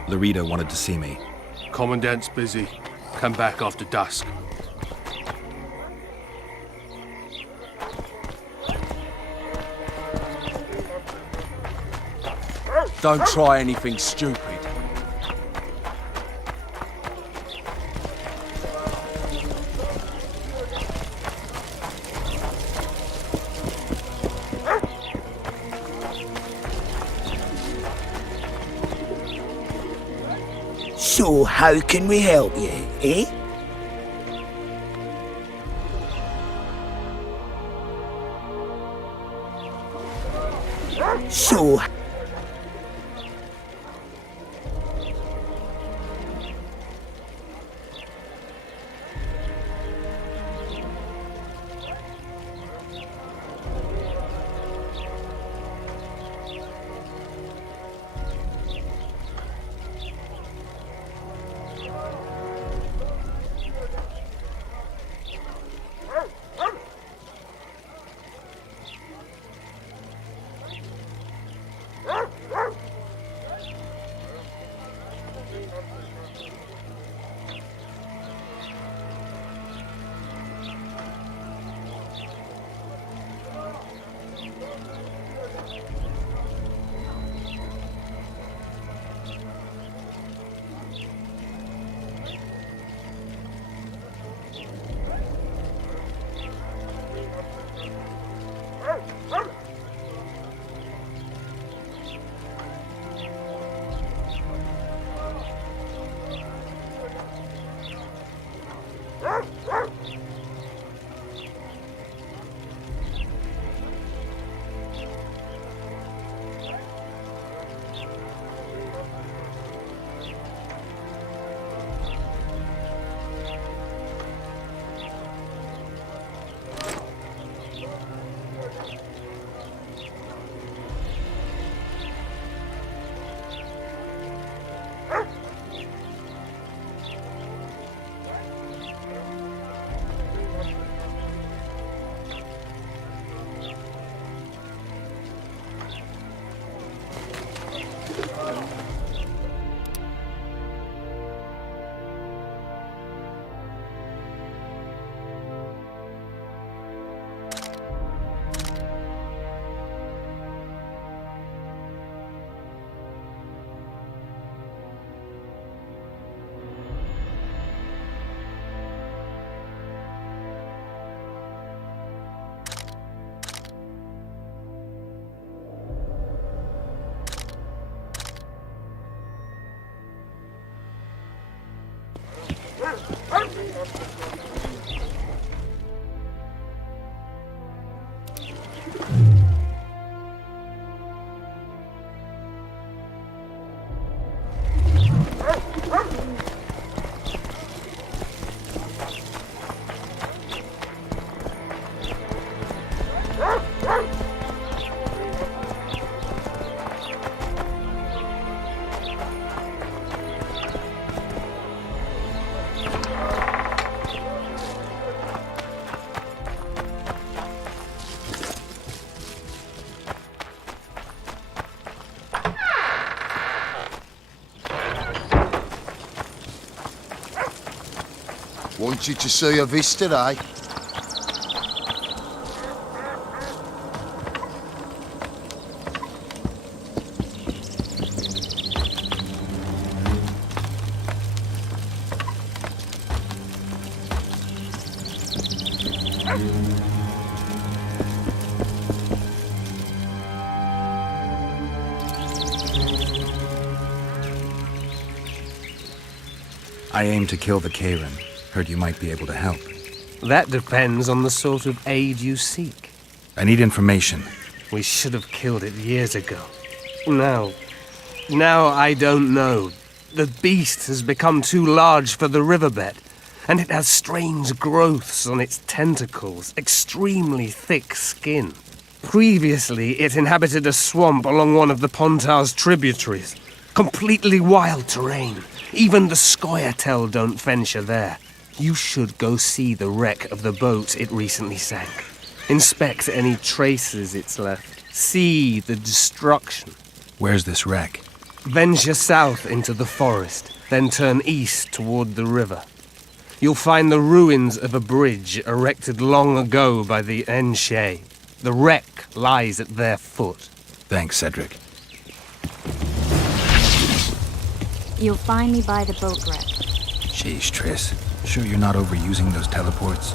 Laredo wanted to see me. Commandant's busy. Come back after dusk. Don't try anything stupid. So how can we help you, eh? So Want you to see a vista, eh? I aim to kill the Karen. Heard you might be able to help. That depends on the sort of aid you seek. I need information. We should have killed it years ago. Now I don't know. The beast has become too large for the riverbed, and it has strange growths on its tentacles, extremely thick skin. Previously, it inhabited a swamp along one of the Pontar's tributaries. Completely wild terrain. Even the Scoia'tael don't venture there. You should go see the wreck of the boat it recently sank. Inspect any traces it's left. See the destruction. Where's this wreck? Venture south into the forest, then turn east toward the river. You'll find the ruins of a bridge erected long ago by the Enshe. The wreck lies at their foot. Thanks, Cedric. You'll find me by the boat wreck. Sheesh, Triss. Sure you're not overusing those teleports?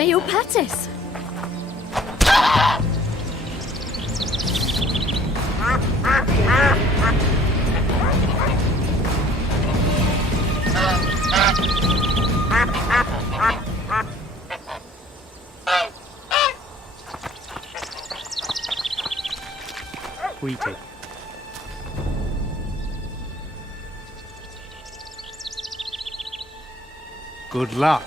Bale Pattis! Wheaty. Good luck.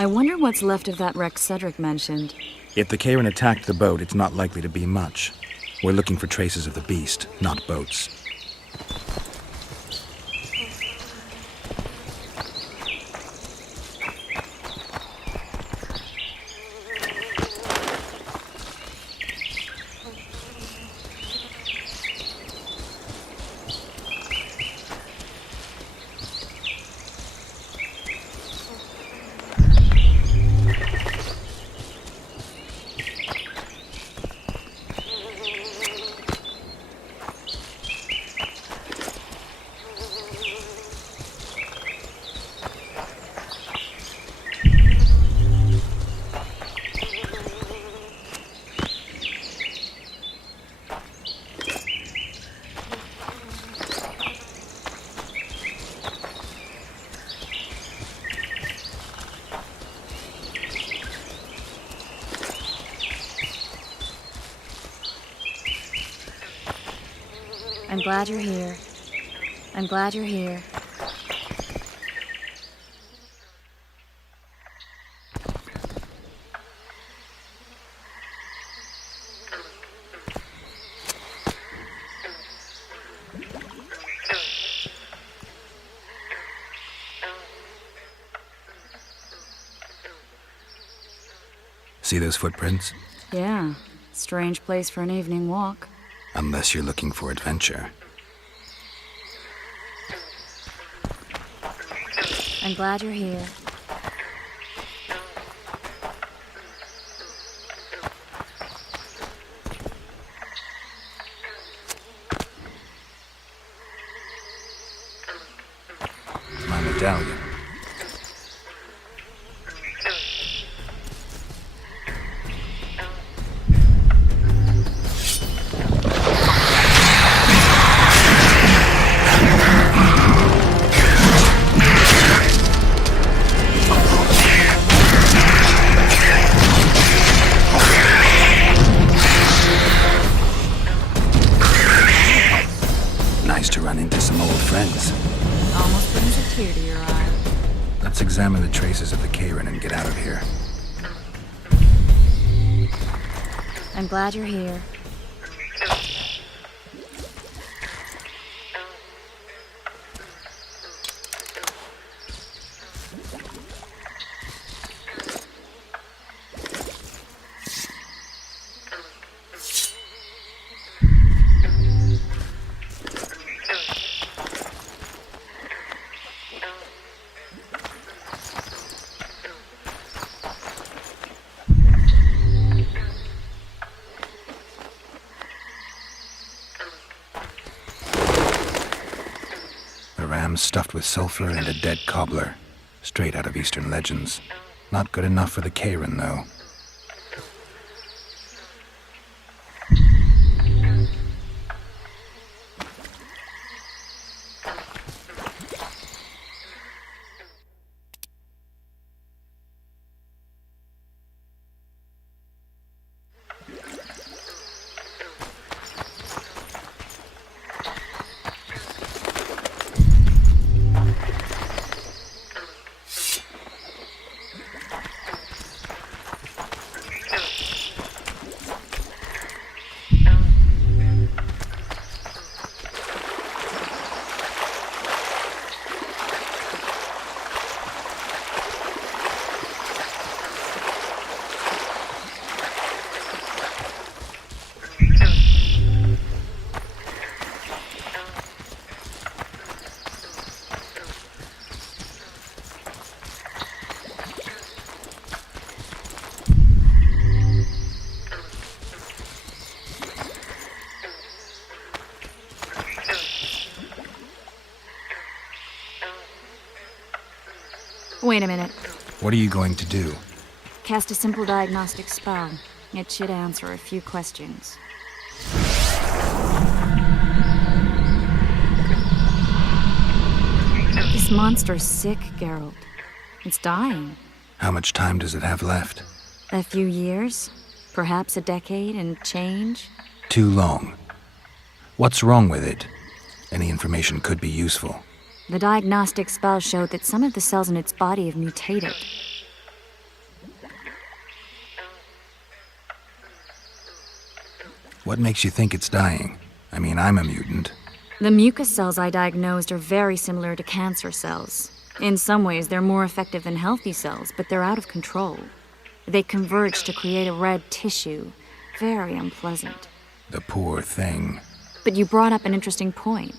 I wonder what's left of that wreck Cedric mentioned. If the Karen attacked the boat, it's not likely to be much. We're looking for traces of the beast, not boats. I'm glad you're here. I'm glad you're here. See those footprints? Yeah, strange place for an evening walk. Unless you're looking for adventure. I'm glad you're here. My medallion. Nice to run into some old friends. Almost brings a tear to your eye. Let's examine the traces of the Karen and get out of here. I'm glad you're here. A ram stuffed with sulfur and a dead cobbler. Straight out of Eastern legends. Not good enough for the Karen, though. Wait a minute. What are you going to do? Cast a simple diagnostic spell. It should answer a few questions. This monster's sick, Geralt. It's dying. How much time does it have left? A few years? Perhaps a decade and change? Too long. What's wrong with it? Any information could be useful. The diagnostic spell showed that some of the cells in its body have mutated. What makes you think it's dying? I mean, I'm a mutant. The mucus cells I diagnosed are very similar to cancer cells. In some ways, they're more effective than healthy cells, but they're out of control. They converge to create a red tissue. Very unpleasant. The poor thing. But you brought up an interesting point.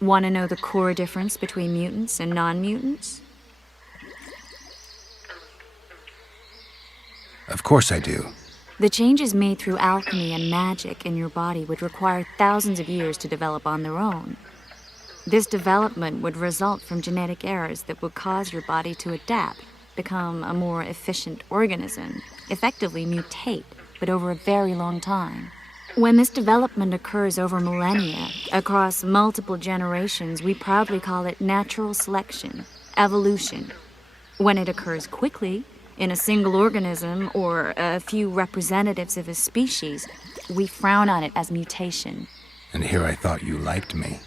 Want to know the core difference between mutants and non-mutants? Of course I do. The changes made through alchemy and magic in your body would require thousands of years to develop on their own. This development would result from genetic errors that would cause your body to adapt, become a more efficient organism, effectively mutate, but over a very long time. When this development occurs over millennia, across multiple generations, we proudly call it natural selection, evolution. When it occurs quickly, in a single organism or a few representatives of a species, we frown on it as mutation. And here I thought you liked me.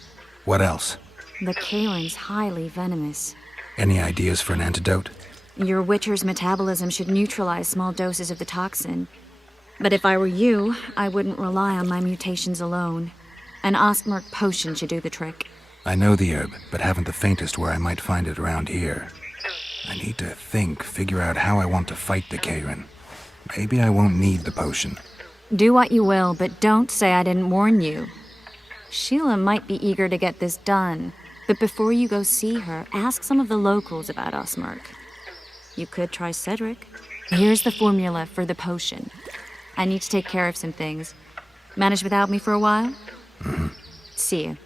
What else? The Kalen's highly venomous. Any ideas for an antidote? Your Witcher's metabolism should neutralize small doses of the toxin. But if I were you, I wouldn't rely on my mutations alone. An Ostmark potion should do the trick. I know the herb, but haven't the faintest where I might find it around here. I need to figure out how I want to fight the Karen. Maybe I won't need the potion. Do what you will, but don't say I didn't warn you. Sheila might be eager to get this done, but before you go see her, ask some of the locals about Ostmark. You could try Cedric. Here's the formula for the potion. I need to take care of some things. Manage without me for a while? Mm-hmm. See you.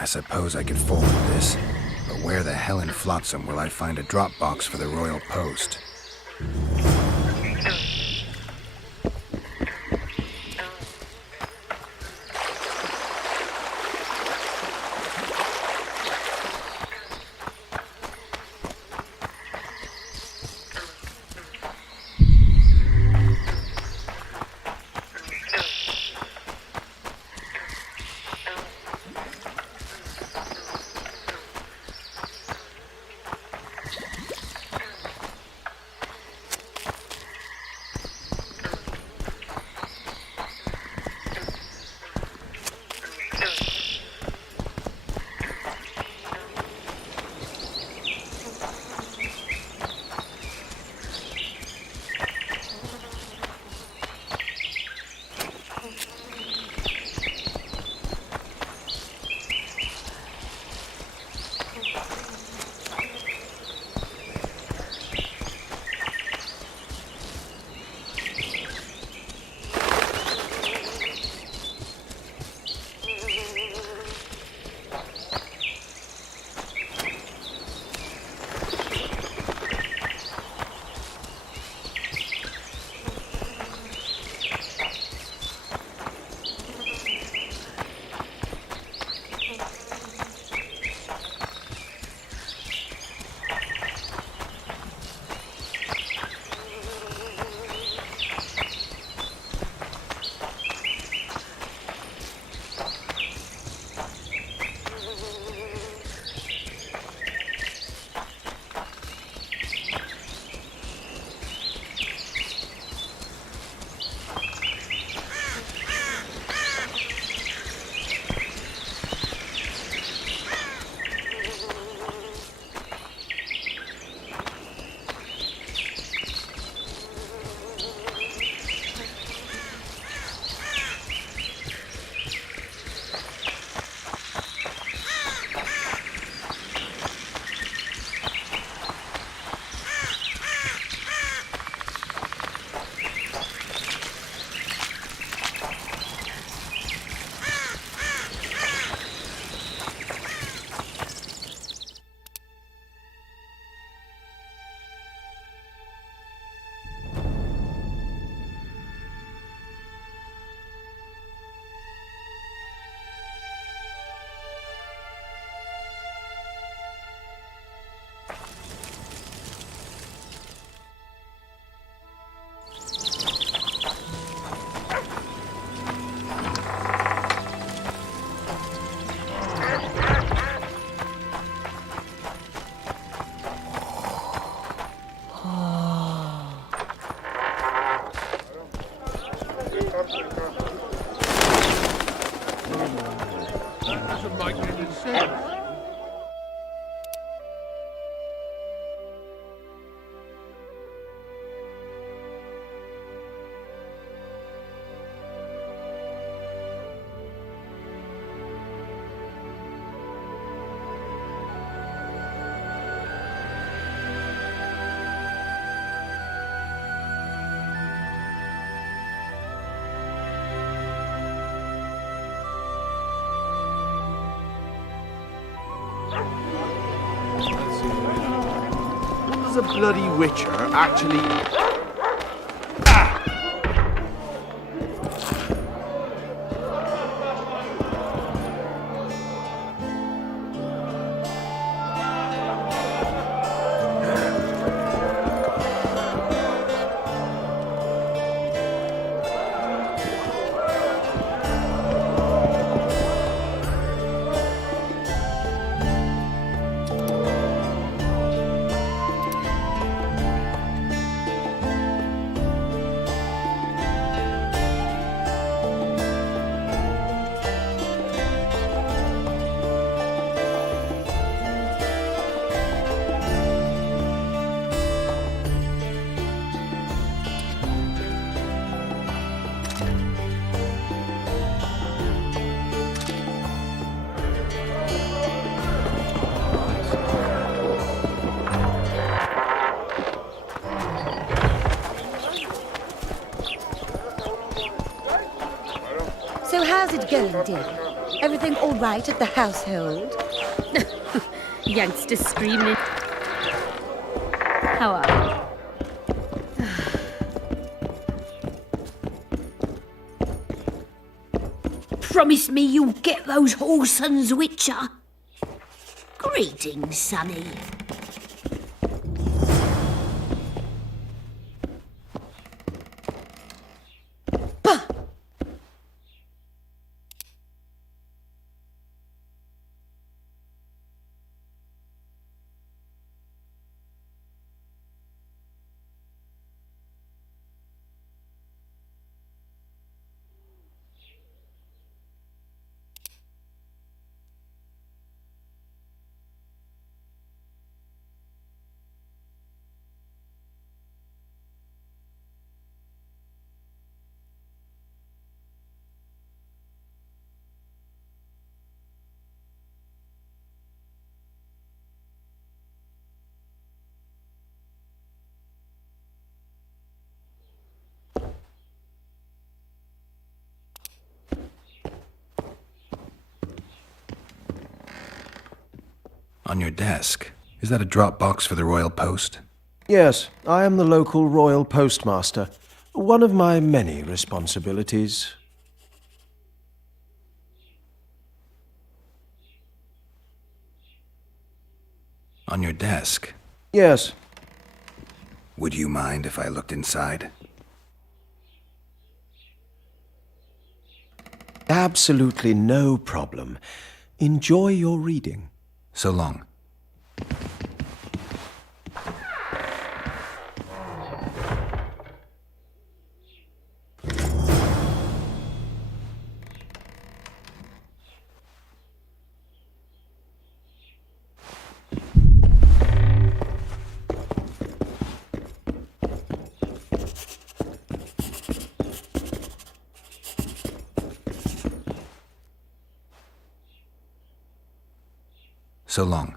I suppose I could forward this, but where the hell in Flotsam will I find a drop box for the Royal Post? Does a bloody witcher actually... So how's it going, dear? Everything all right at the household? Youngsters screaming. How are you? Promise me you'll get those whoresons, Witcher. Greetings, Sonny. On your desk, is that a drop box for the Royal Post? Yes, I am the local Royal Postmaster. One of my many responsibilities. On your desk? Yes. Would you mind if I looked inside? Absolutely no problem. Enjoy your reading. So long. So long.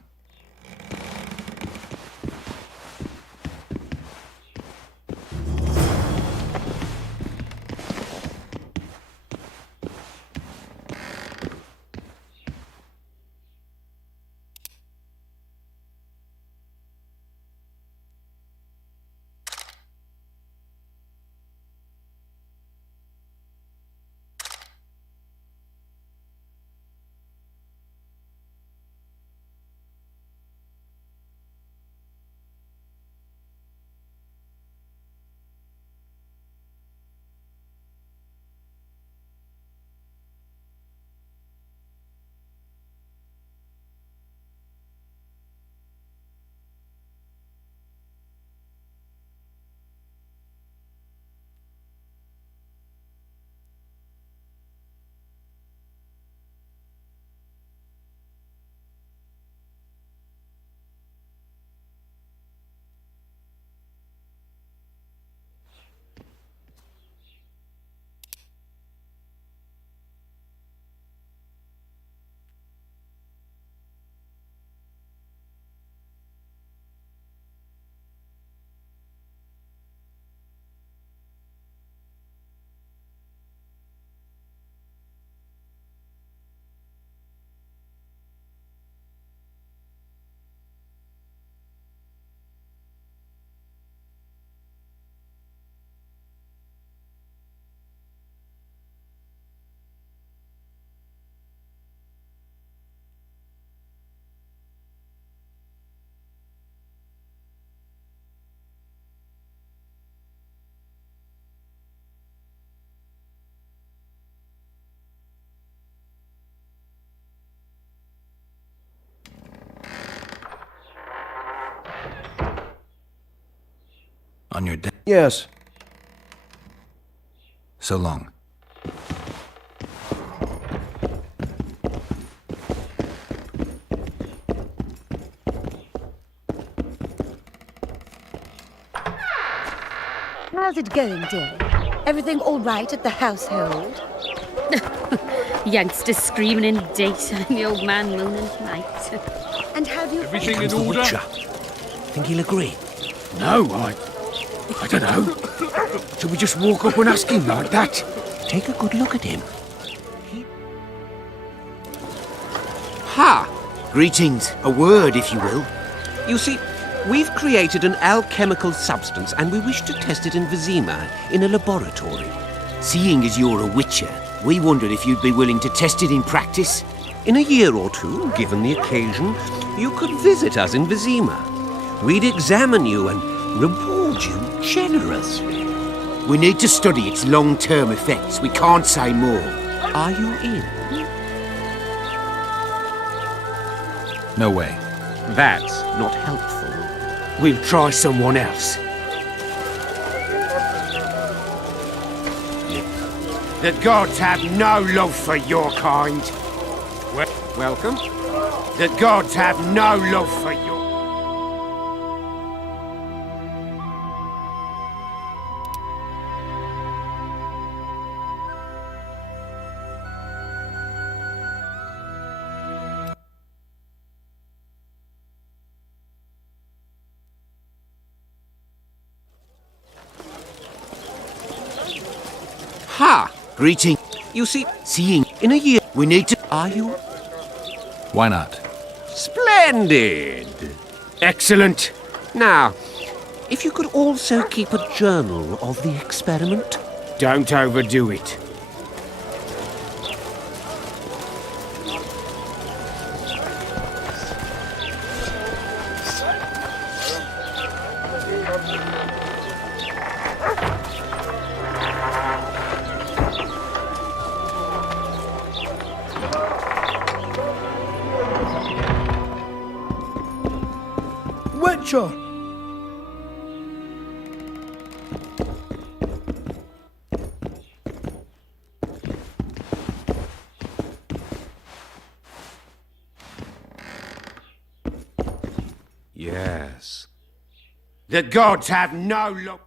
On your desk? Yes. So long. How's it going, dear? Everything all right at the household? Youngsters screaming in the daytime, the old man moaning at night. And how do you... Everything in order? Witcher. Think he'll agree? No, I don't know. Should we just walk up and ask him like that? Take a good look at him. Greetings. A word, if you will. You see, we've created an alchemical substance and we wish to test it in Vizima, in a laboratory. Seeing as you're a witcher, we wondered if you'd be willing to test it in practice. In a year or two, given the occasion, you could visit us in Vizima. We'd examine you and reward you generously. We need to study its long-term effects. We can't say more. Are you in? No way. That's not helpful. We'll try someone else. The gods have no love for your kind. Welcome. The gods have no love for your... Ha! Greeting. You see, seeing in a year... We need to... Are you? Why not? Splendid! Excellent. Now, if you could also keep a journal of the experiment. Don't overdo it. Witcher! Yes. The gods have no love...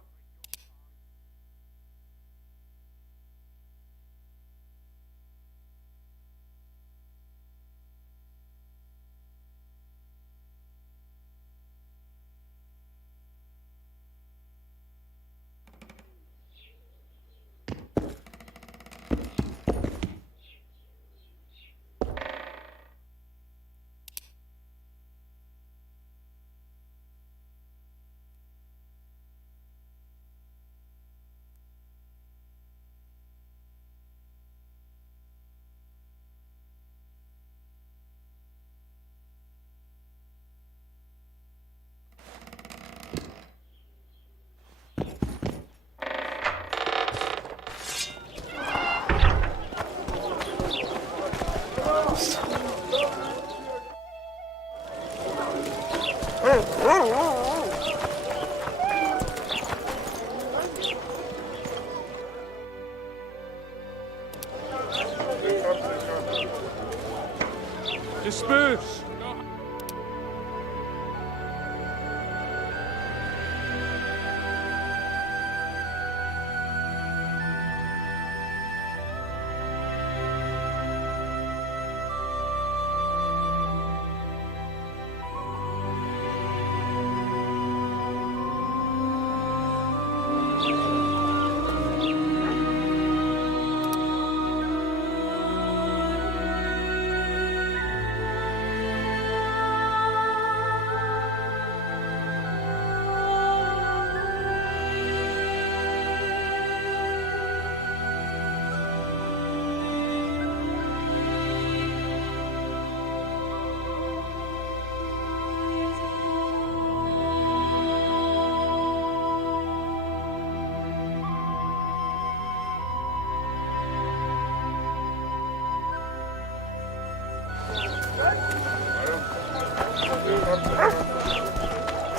Disperse!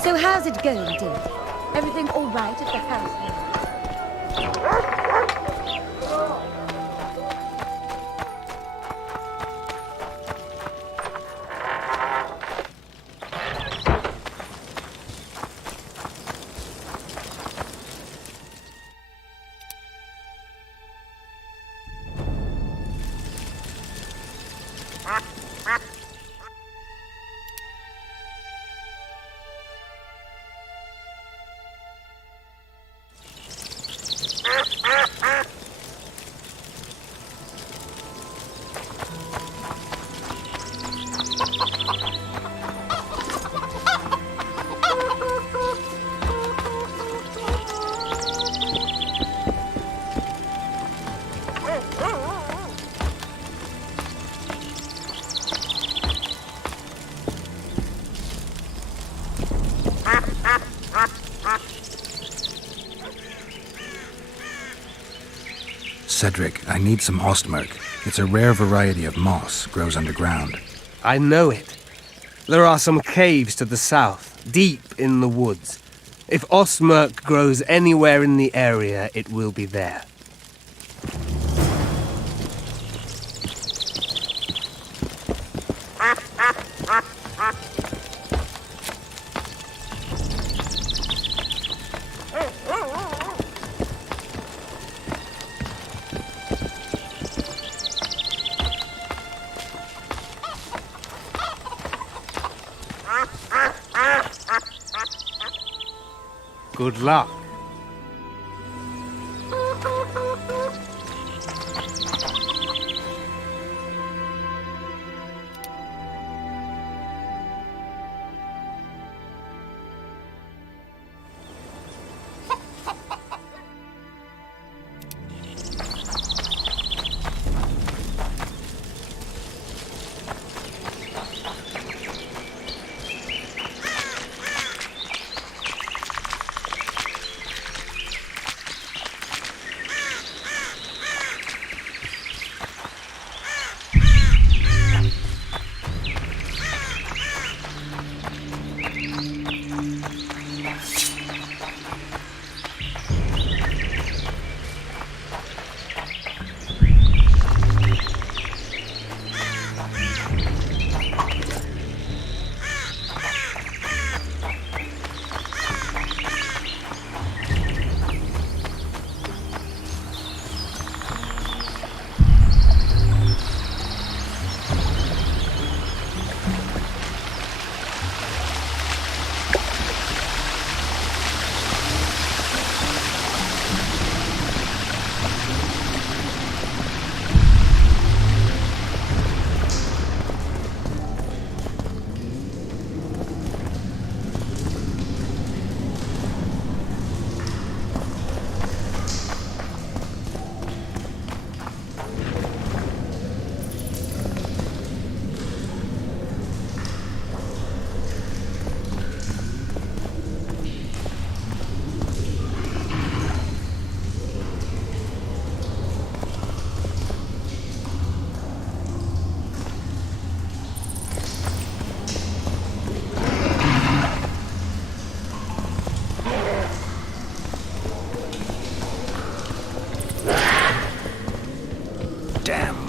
So how's it going, dear? Everything all right at the house? Cedric, I need some ostmerk. It's a rare variety of moss, grows underground. I know it. There are some caves to the south, deep in the woods. If ostmerk grows anywhere in the area, it will be there. Good luck.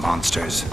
Monsters.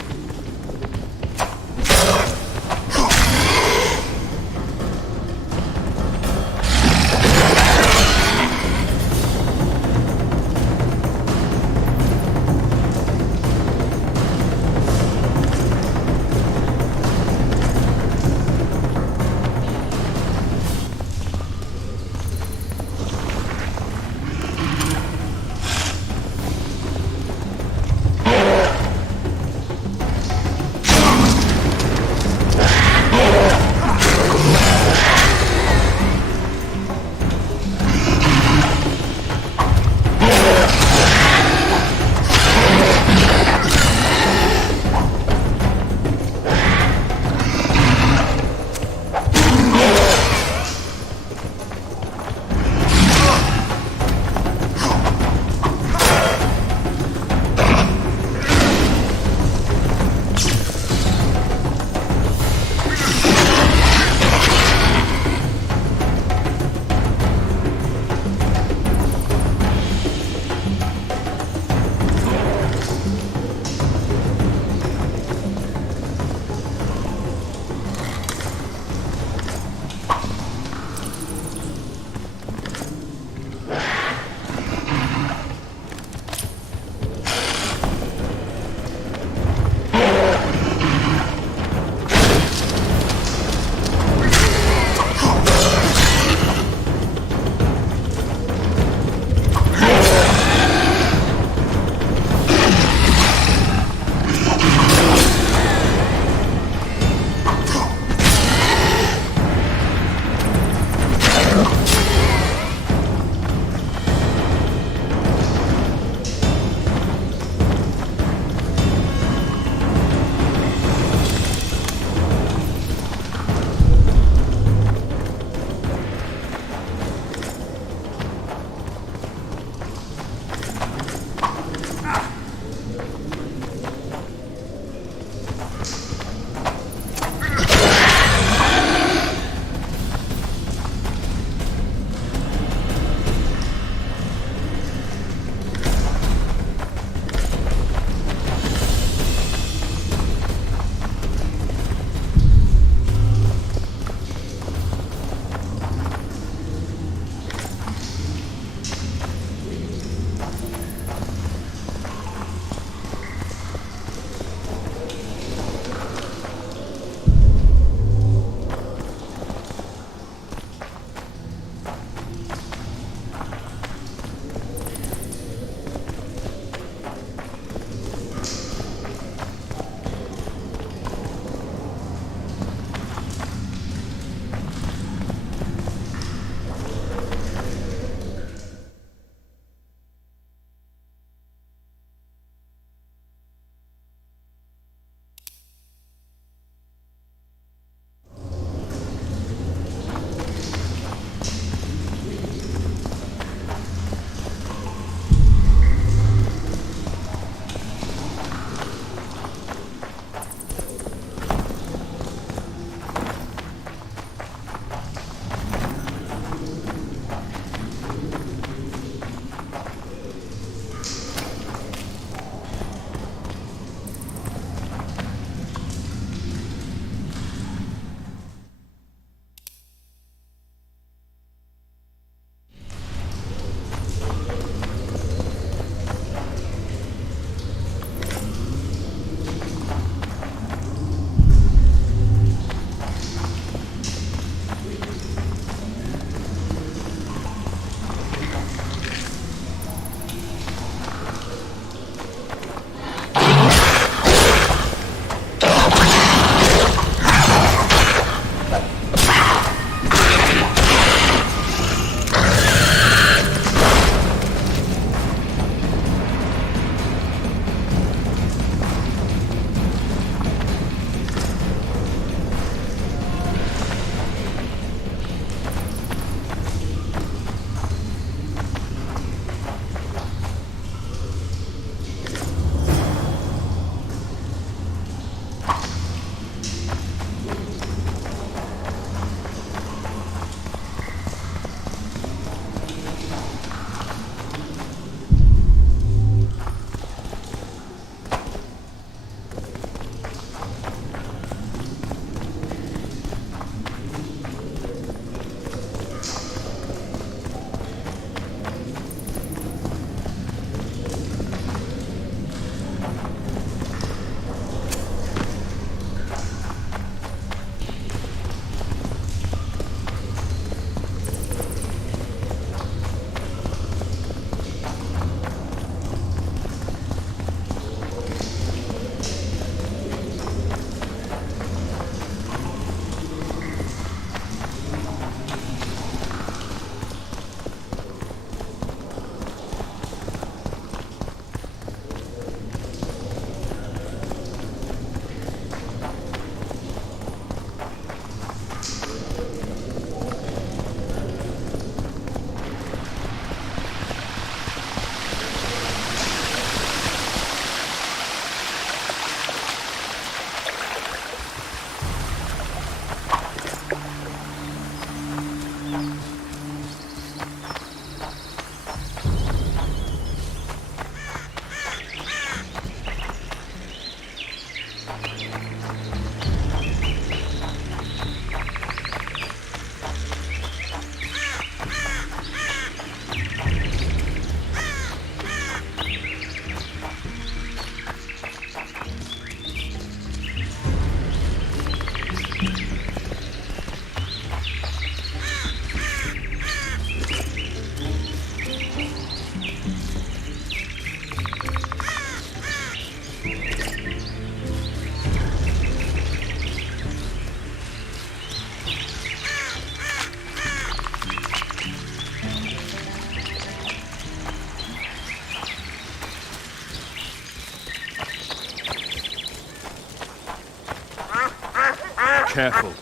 careful.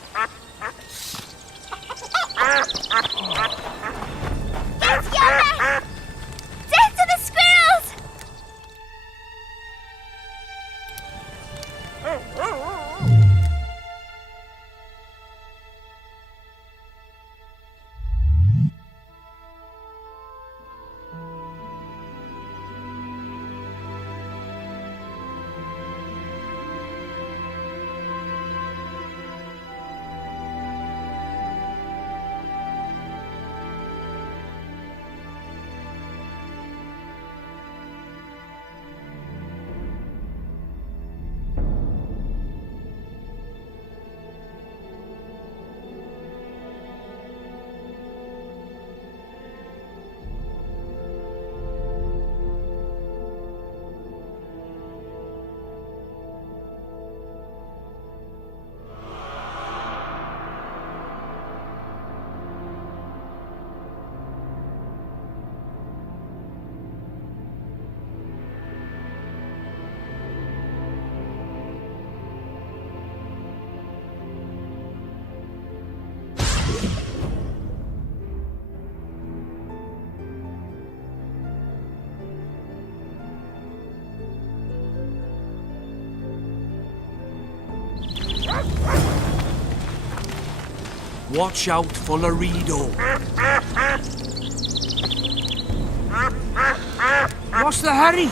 Get together! Death to the squirrels! Watch out for Laredo. What's the hurry?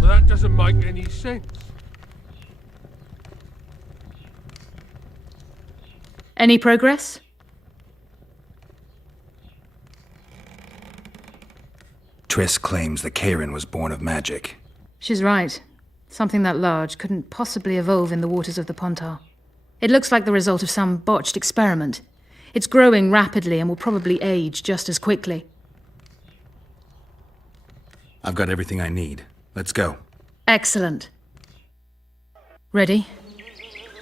That doesn't make any sense. Any progress? Triss claims the Karen was born of magic. She's right. Something that large couldn't possibly evolve in the waters of the Pontar. It looks like the result of some botched experiment. It's growing rapidly and will probably age just as quickly. I've got everything I need. Let's go. Excellent. Ready?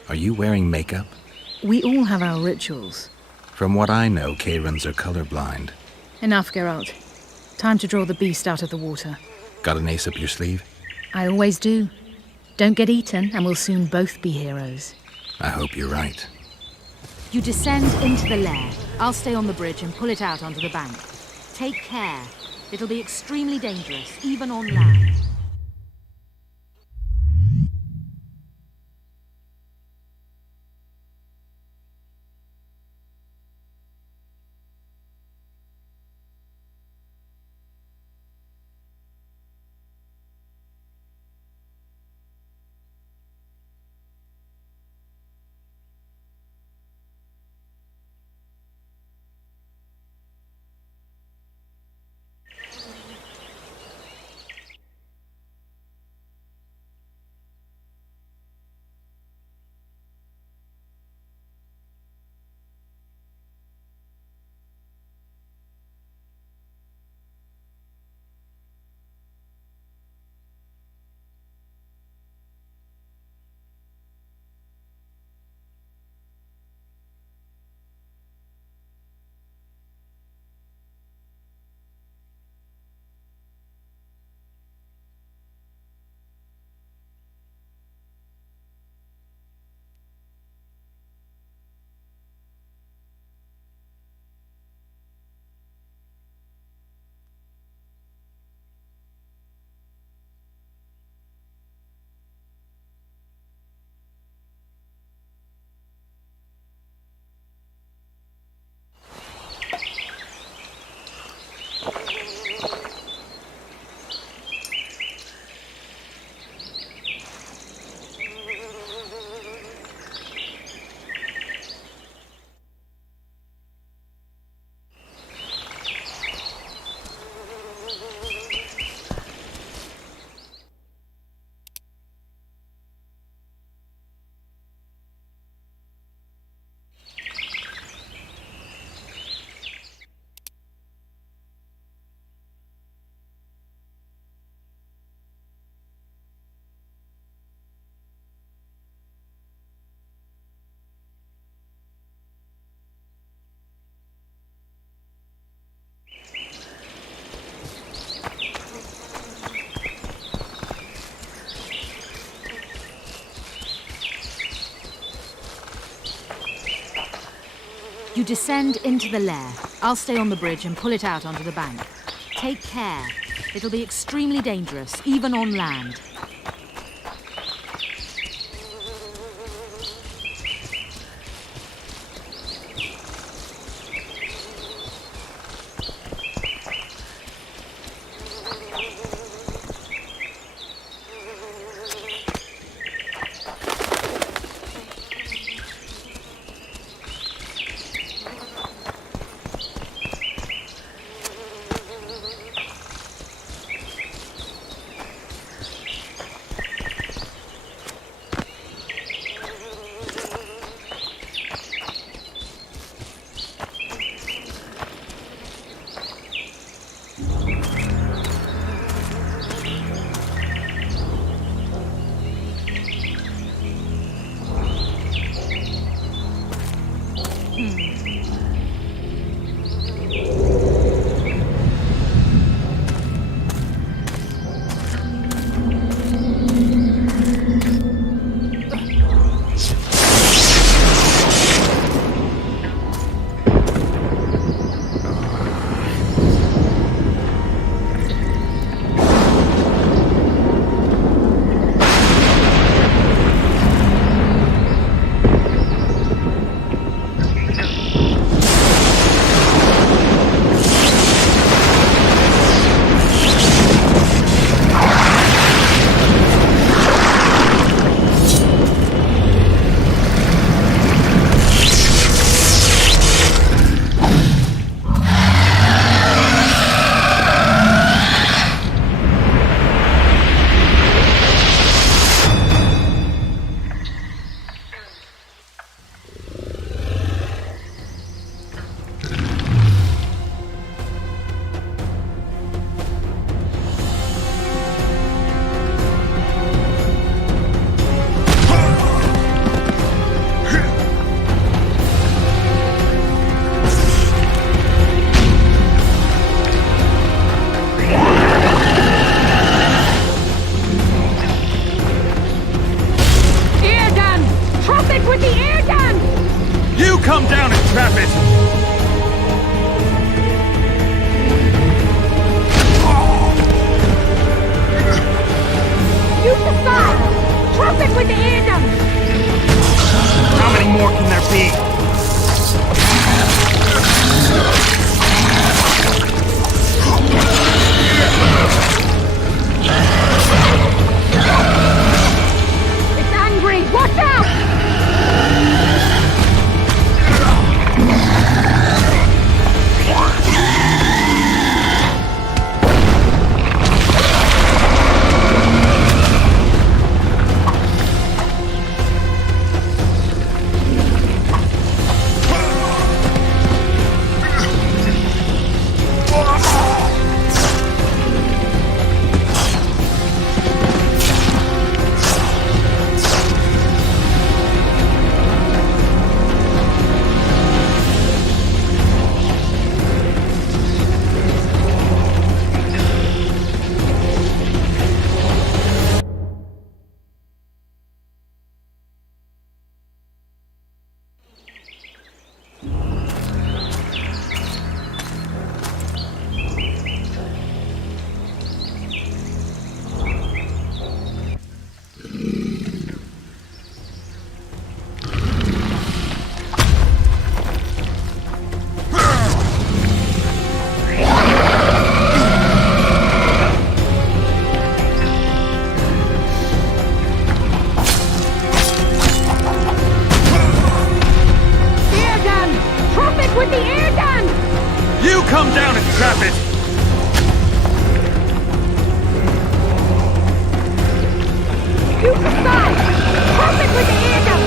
Are you wearing makeup? We all have our rituals. From what I know, Karens are colorblind. Enough, Geralt. Time to draw the beast out of the water. Got an ace up your sleeve? I always do. Don't get eaten, and we'll soon both be heroes. I hope you're right. You descend into the lair. I'll stay on the bridge and pull it out onto the bank. Take care. It'll be extremely dangerous, even on land. You descend into the lair. I'll stay on the bridge and pull it out onto the bank. Take care. It'll be extremely dangerous, even on land. Come down and trap it! Use the side! Trap it with the air gun! How many more can there be? It's angry! Watch out! Come down and trap it! Use the side! Trap it with the air gun!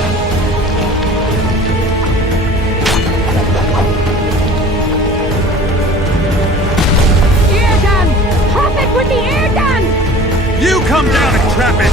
Air gun! Trap it with the air gun! You come down and trap it!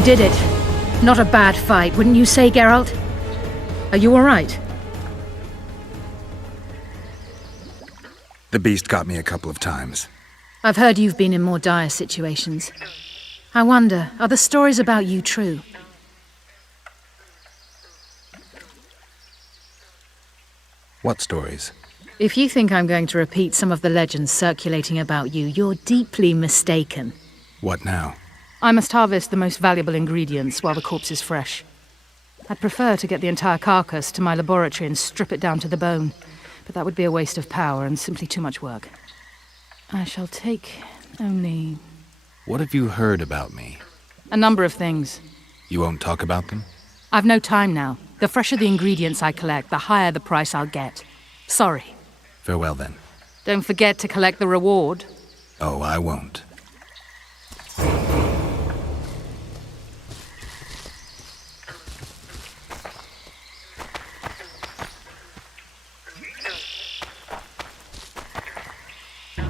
We did it. Not a bad fight, wouldn't you say, Geralt? Are you all right? The beast got me a couple of times. I've heard you've been in more dire situations. I wonder, are the stories about you true? What stories? If you think I'm going to repeat some of the legends circulating about you, you're deeply mistaken. What now? I must harvest the most valuable ingredients while the corpse is fresh. I'd prefer to get the entire carcass to my laboratory and strip it down to the bone, but that would be a waste of power and simply too much work. I shall take only... What have you heard about me? a number of things. You won't talk about them? I've no time now. The fresher the ingredients I collect, the higher the price I'll get. Sorry. Farewell then. Don't forget to collect the reward. Oh, I won't.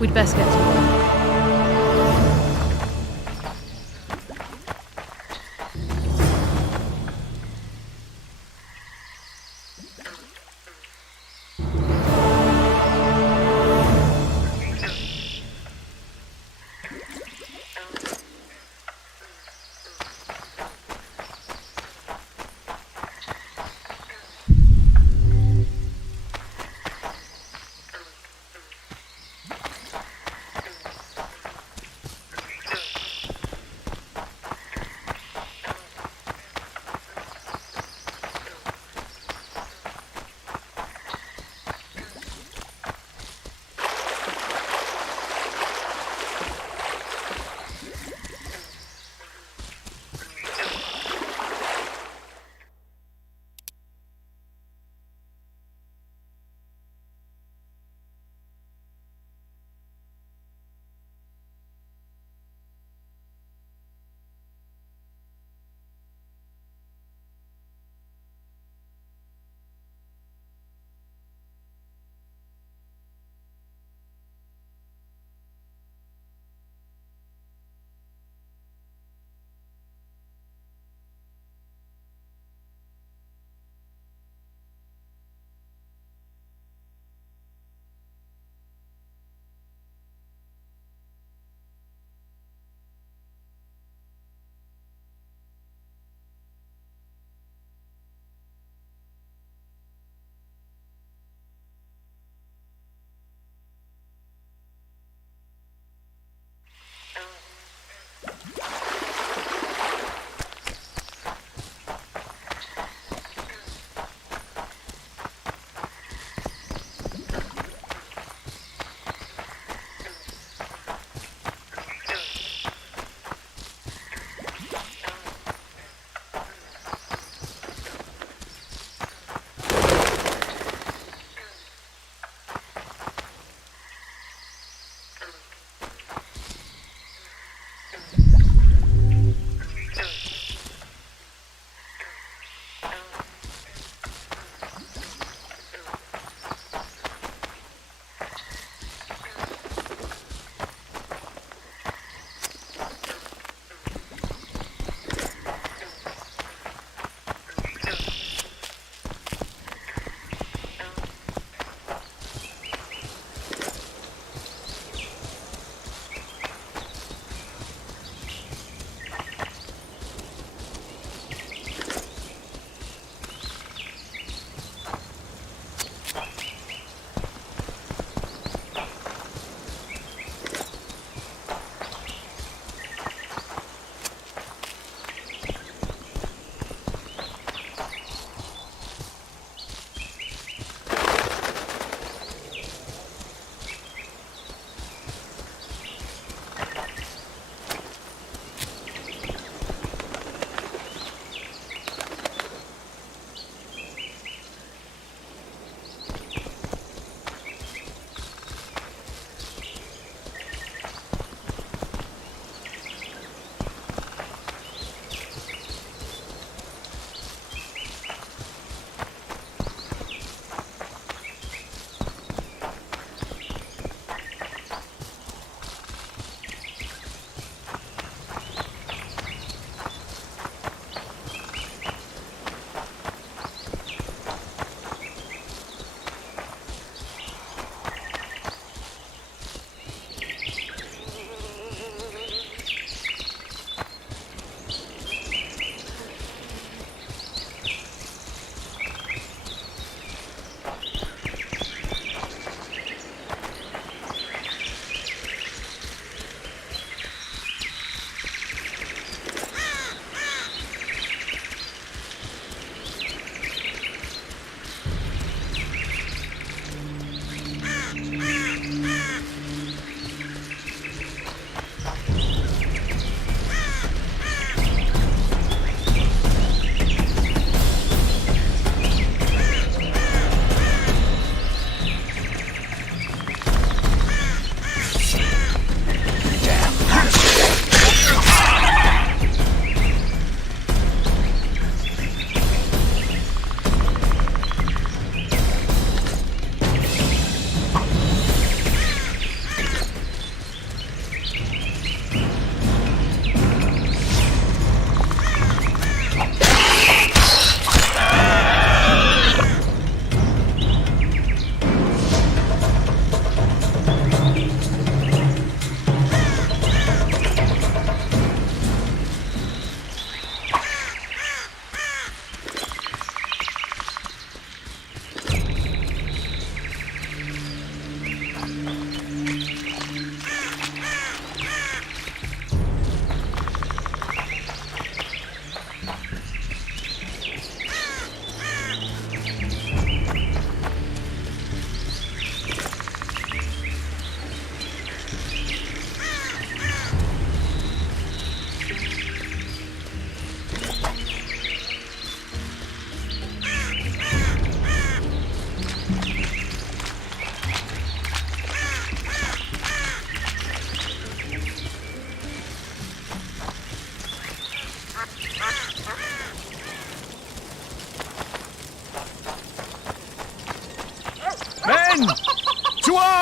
We'd best get to work.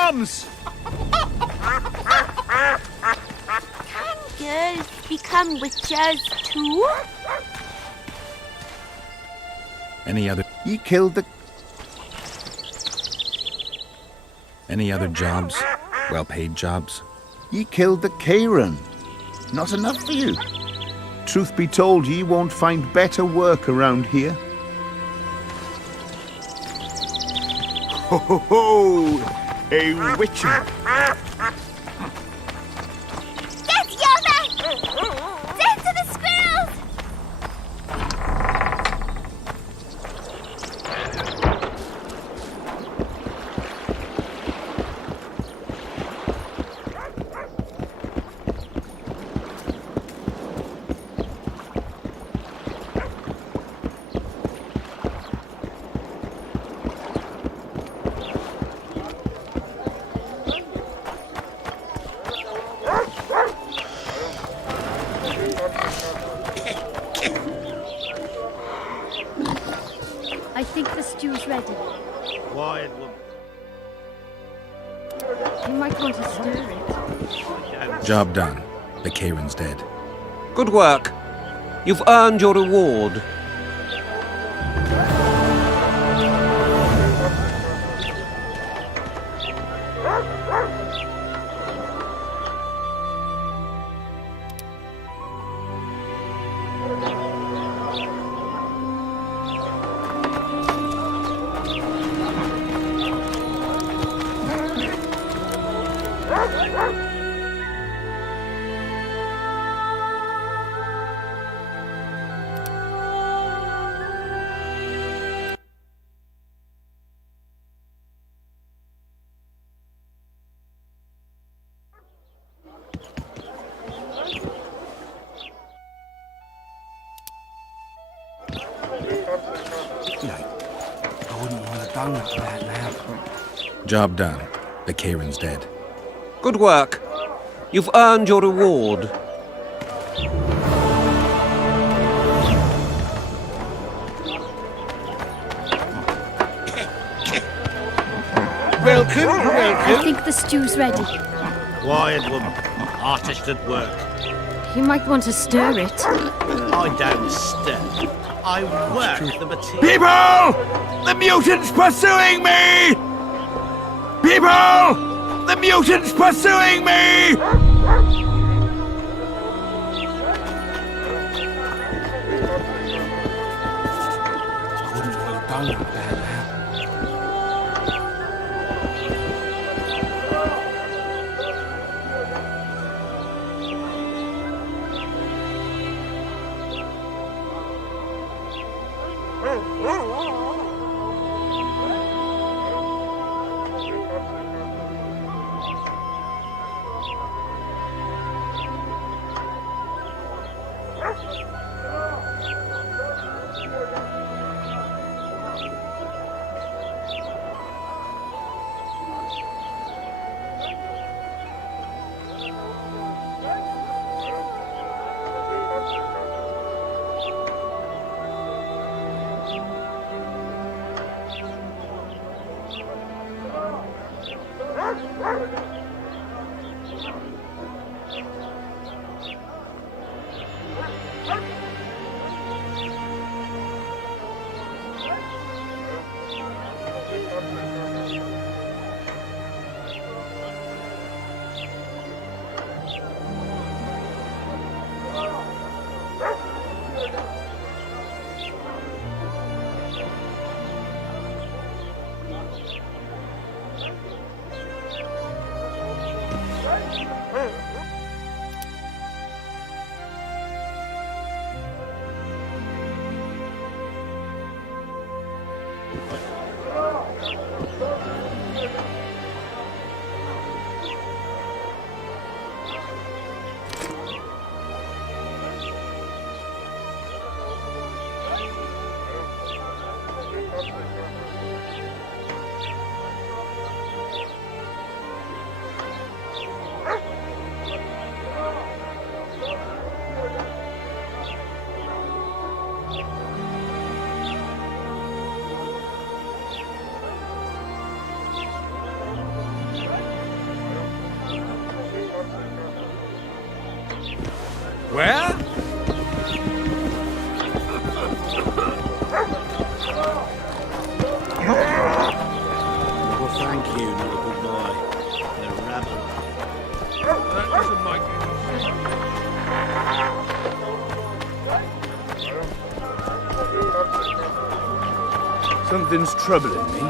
comes! Can girls become witches too? Any other... He killed the... Any other jobs? Well-paid jobs? Ye killed the Kieran. Not enough for you. Truth be told, ye won't find better work around here. Ho ho ho! A witcher! Get Yoma! Send to the squirrels! I think the stew's ready. Quiet, woman. You might want to stir it. Job done. The Kieran's dead. Good work. You've earned your reward. I wouldn't want to done that now. Job done. The Kieran's dead. Good work. You've earned your reward. Welcome, I welcome. think the stew's ready. Quiet, woman. Artist at work. You might want to stir it. I don't stir. I work the material. People! The mutant's pursuing me! People! The mutant's pursuing me! I wouldn't want to done that now. Where? Well, thank you, not a good boy. The rabble. That doesn't make any sense. Something's troubling me.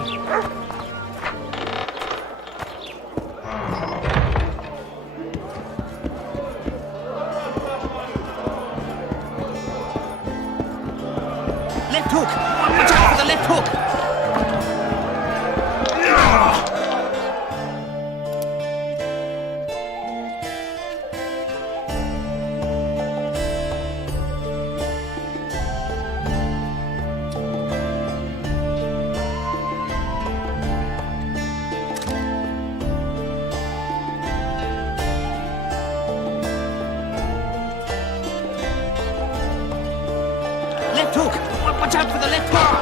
Left hook! Watch out for the left hook! Left hook! Watch out for the left hook!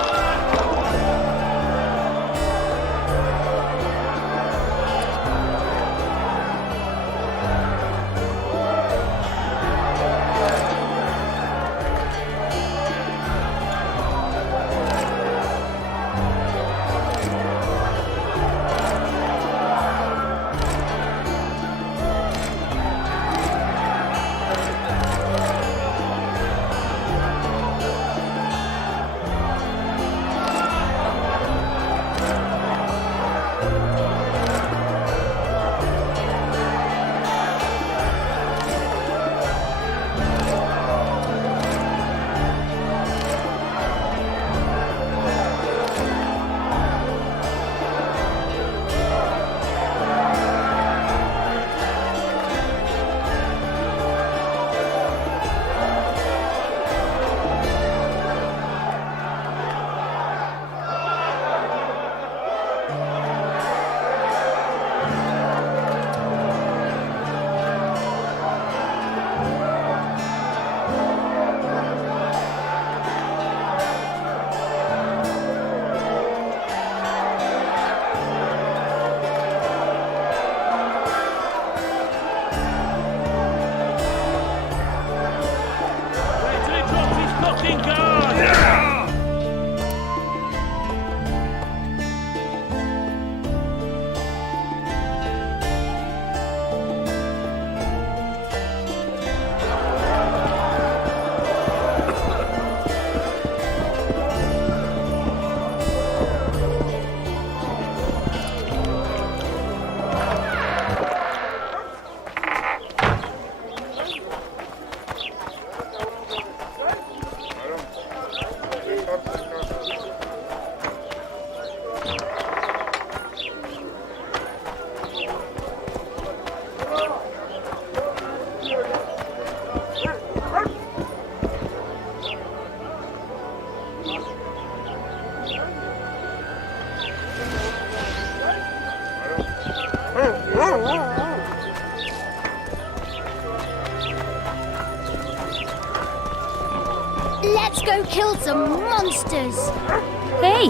Let's go kill some monsters! Hey!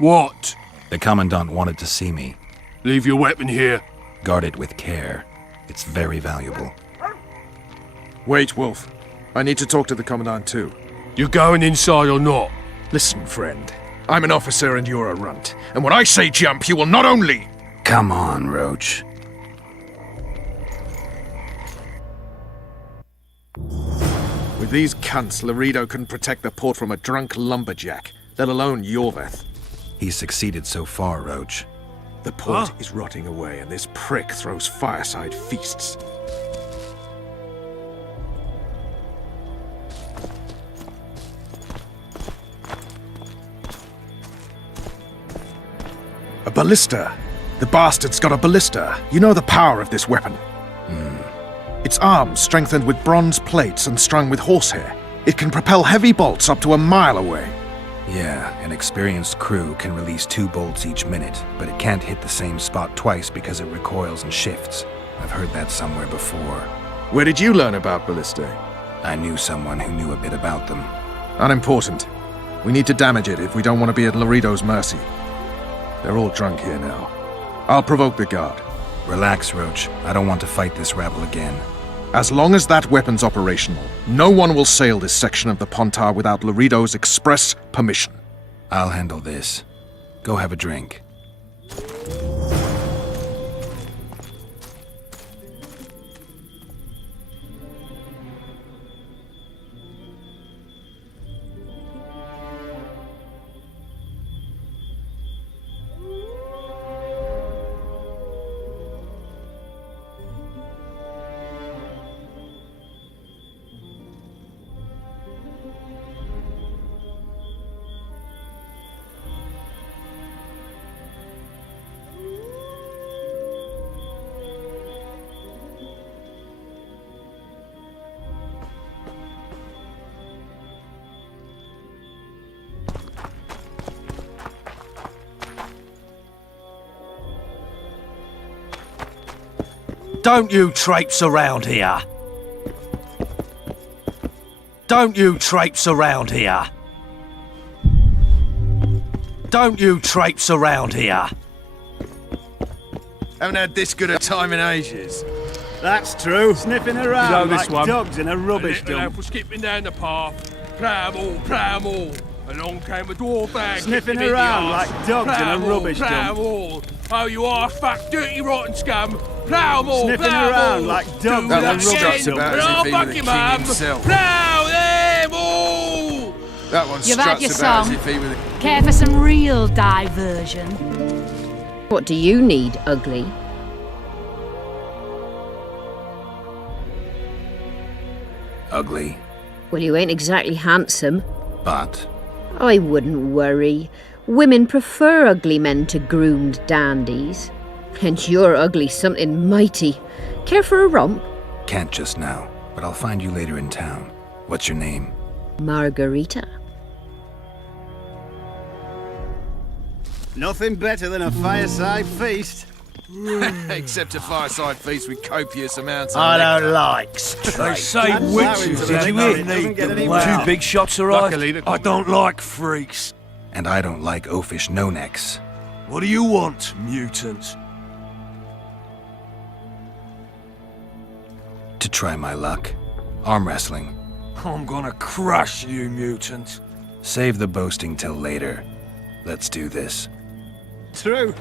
What? The Commandant wanted to see me. Leave your weapon here. Guard it with care. It's very valuable. Wait, Wolf. I need to talk to the Commandant too. You going inside or not? Listen, friend. I'm an officer and you're a runt. And when I say jump, you will not only... Come on, Roach. With these cunts, Laredo couldn't protect the port from a drunk lumberjack, let alone Yorveth. He's succeeded so far, Roach. The port is rotting away, and this prick throws fireside feasts. A ballista! The bastard's got a ballista. You know the power of this weapon. Its arms strengthened with bronze plates and strung with horsehair. It can propel heavy bolts up to a mile away. Yeah, an experienced crew can release 2 bolts each minute, but it can't hit the same spot twice because it recoils and shifts. I've heard that somewhere before. Where did you learn about ballistae? I knew someone who knew a bit about them. Unimportant. We need to damage it if we don't want to be at Laredo's mercy. They're all drunk here now. I'll provoke the guard. Relax, Roach. I don't want to fight this rabble again. As long as that weapon's operational, no one will sail this section of the Pontar without Laredo's express permission. I'll handle this. Go have a drink. Don't you traipse around here. Don't you traipse around here. Don't you traipse around here. Haven't had this good a time in ages. That's true. Sniffing around You know this like one. dogs in a rubbish dump. For skipping down the path. Plough all. Along came a dwarf bag. Sniffing around like dogs in a rubbish dump. Oh, you arse-fuck, dirty, rotten scum. Plough them all, Sniffing around like dogs in a rubbish dump. About as if he were the king himself. Plough them all! That one You've had your struts about as song. if he were the... Care for some real diversion? What do you need, ugly? Ugly. Well, you ain't exactly handsome. But I wouldn't worry. Women prefer ugly men to groomed dandies. And you're ugly something mighty. Care for a romp? can't just now, but I'll find you later in town. What's your name? Margarita. Nothing better than a fireside feast. Except a fireside feast with copious amounts of I liquor. don't like They say witches, did you hear? 2 big shots arrived. I don't like freaks. And I don't like oafish no-necks. What do you want, mutant? To try my luck. Arm wrestling. I'm gonna crush you, mutant. Save the boasting till later. Let's do this. True.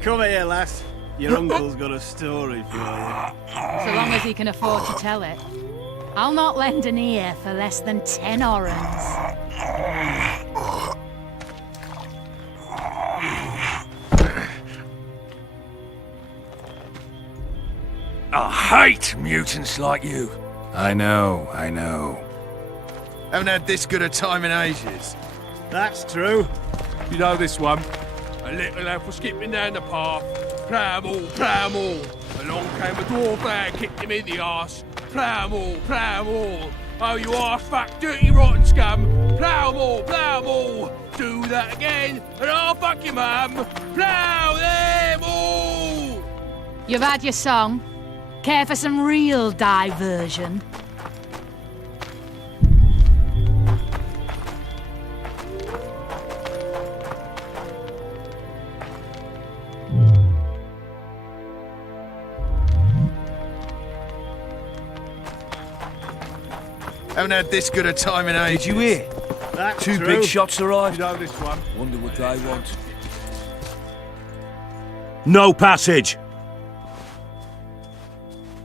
Come here, lass. Your uncle's got a story for you. So long as he can afford to tell it. I'll not lend an ear for less than 10 orens. I hate mutants like you. I know. Haven't had this good a time in ages. That's true. You know this one. A little lad was skipping down the path. Plough 'em all. Along came a dwarf bag, kicked him in the arse. Plough 'em all. Oh, you arse-fuck, dirty, rotten scum. Plough 'em all. Do that again, and I'll fuck your mum. Plough them all! You've had your song. Care for some real diversion? Haven't had this good a time in ages. Did you hear? That's 2 true. big shots arrived. You know this one. Wonder what they want. No passage.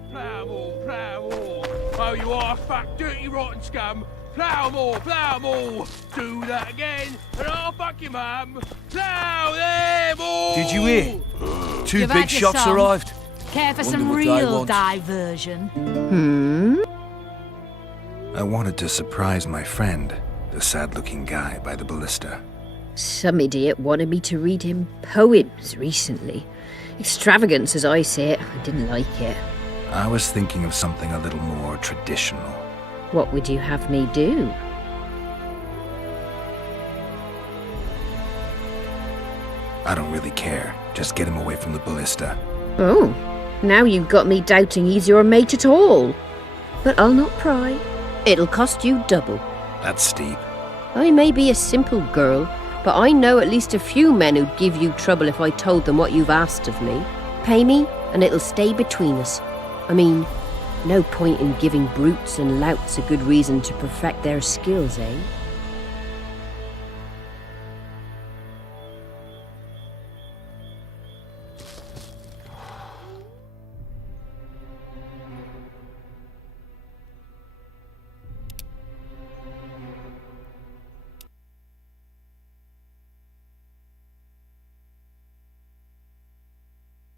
Plough 'em all. Oh, you arse-fuck, dirty, rotten scum. Plough 'em all. Do that again, and I'll fuck your mum. Plough them all! Did you hear? Two You've big had your shots song. arrived. Care for Wonder some what they real want. diversion? I wanted to surprise my friend, the sad-looking guy by the ballista. Some idiot wanted me to read him poems recently. Extravagance, as I say it. I didn't like it. I was thinking of something a little more traditional. What would you have me do? I don't really care. Just get him away from the ballista. Oh, now you've got me doubting he's your mate at all. But I'll not pry. It'll cost you double. That's steep. I may be a simple girl, but I know at least a few men who'd give you trouble if I told them what you've asked of me. Pay me, and it'll stay between us. I mean, no point in giving brutes and louts a good reason to perfect their skills, eh?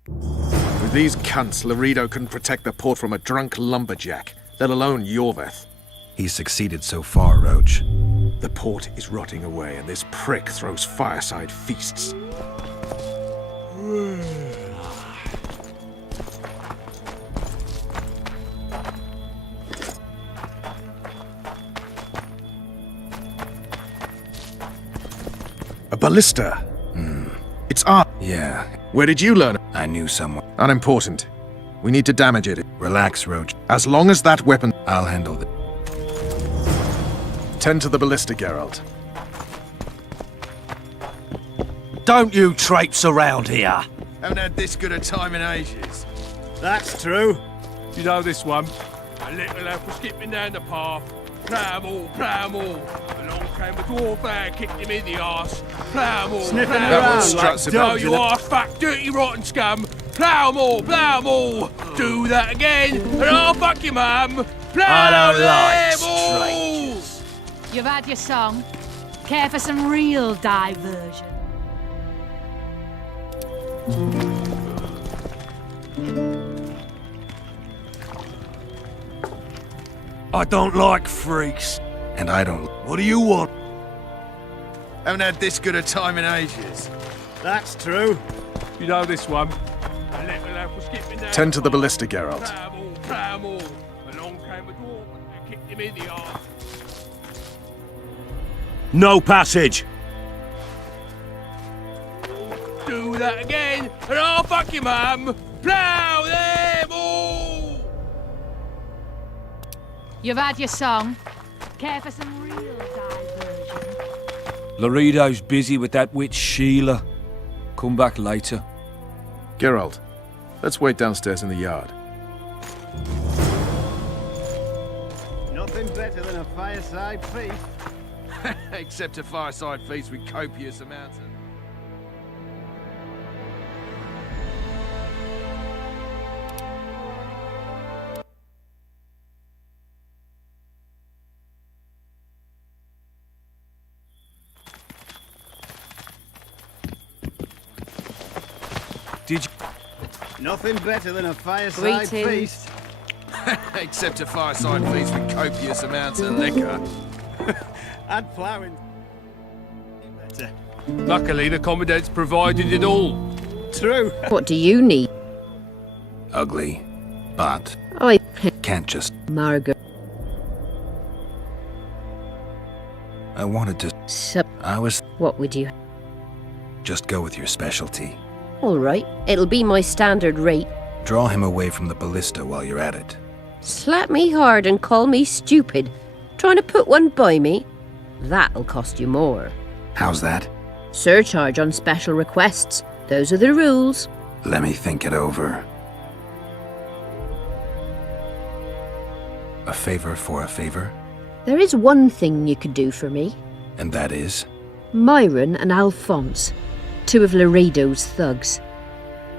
With these cunts, Laredo couldn't protect the port from a drunk lumberjack, let alone Yorveth. He's succeeded so far, Roach. The port is rotting away, and this prick throws fireside feasts. A ballista. It's art. Yeah. Where did you learn it? I knew someone. Unimportant. We need to damage it. Relax, Roach. As long as that weapon... I'll handle it. Tend to the ballista, Geralt. Don't you traipse around here. Haven't had this good a time in ages. That's true. You know this one? A little lad was skipping down the path. Plough-all, plough-all. Along came a dwarf lad, kicked him in the arse. Plough-all, Sniffing plough-all. around like struts No, dogs. you arse fuck, dirty rotten scum. Plough-all, plough-all. Do that again, and I'll fuck your mum. I don't like Plough them all. strangers. You've had your song. Care for some real diversion? I don't like freaks. And I don't... What do you want? Haven't had this good a time in ages. That's true. You know this one? A little lad was skipping down Tend to the path. ballista, Geralt. Plough-all, plough-all. Along came a dwarf lad, kicked him in the arse. No passage. Do that again, and I'll fuck your mum. Plough them all. You've had your song. Care for some real diversion? Laredo's busy with that witch Sheila. Come back later. Geralt, let's wait downstairs in the yard. Nothing better than a fireside feast. Except a fireside feast with copious amounts of... Did you... Nothing better than a fireside Greetings. feast. Except a fireside feast with copious amounts of liquor. And ploughing. Better. Luckily, the Commandant's provided it all. True. What do you need? Ugly. But... I can't just... Margaret. I wanted to... I was... What would you... Just go with your specialty. All right, it'll be my standard rate. Draw him away from the ballista while you're at it. Slap me hard and call me stupid. Trying to put one by me? That'll cost you more. How's that? Surcharge on special requests. Those are the rules. Let me think it over. A favor for a favor? There is one thing you could do for me. And that is? Myron and Alphonse, two of Laredo's thugs.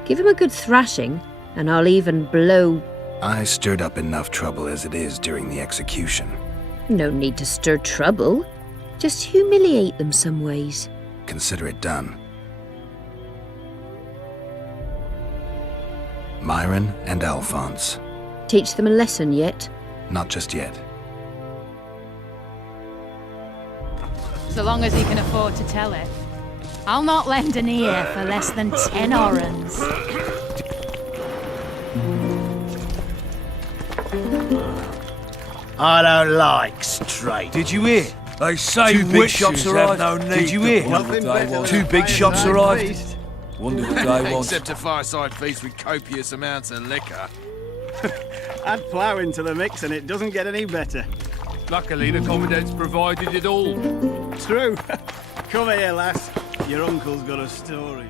Give him a good thrashing, and I'll even blow... I stirred up enough trouble as it is during the execution. No need to stir trouble. Just humiliate them some ways. Consider it done. Myron and Alphonse. Teach them a lesson yet? Not just yet. So long as he can afford to tell it. I'll not lend an ear for less than 10 orens. I don't like straight. Did you hear? They say Two big witches shops have arrived. no need. Did you hear? Nothing better Two than big paying shops an arrived. feast. Wonder what they want. Except a fireside feast with copious amounts of liquor. Add plough into the mix and it doesn't get any better. Luckily, the Commandant's provided it all. True. Come here, lass. Your uncle's got a story.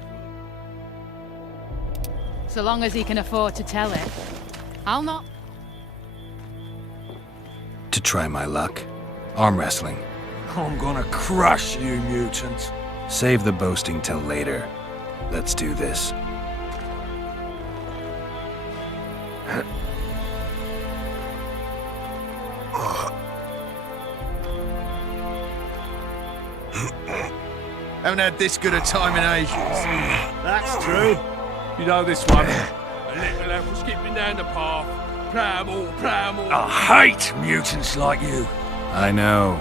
So long as he can afford to tell it. I'll not... To try my luck. Arm wrestling. I'm gonna crush you, mutant. Save the boasting till later. Let's do this. Haven't had this good a time in ages. That's true. You know this one. A little apple skipping down the path. Pramble, pramble. I hate mutants like you. I know.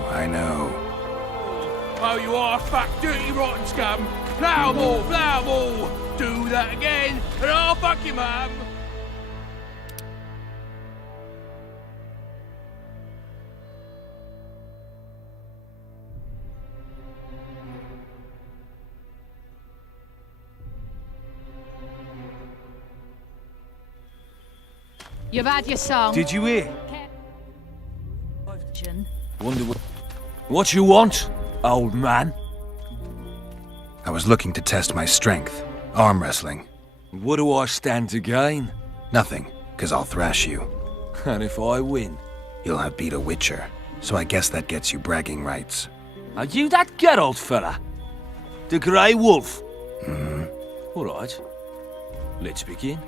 Oh, you are fat, dirty, rotten scum. Plamble, plamble. Do that again, and I'll fuck you, mum. You've had your song. Did you hear? Wonder what you want, old man? I was looking to test my strength. Arm wrestling. What do I stand to gain? Nothing, 'cause I'll thrash you. And if I win? You'll have beat a witcher, so I guess that gets you bragging rights. Are you that Geralt fella? The Grey Wolf? Mm-hmm. All right. Let's begin.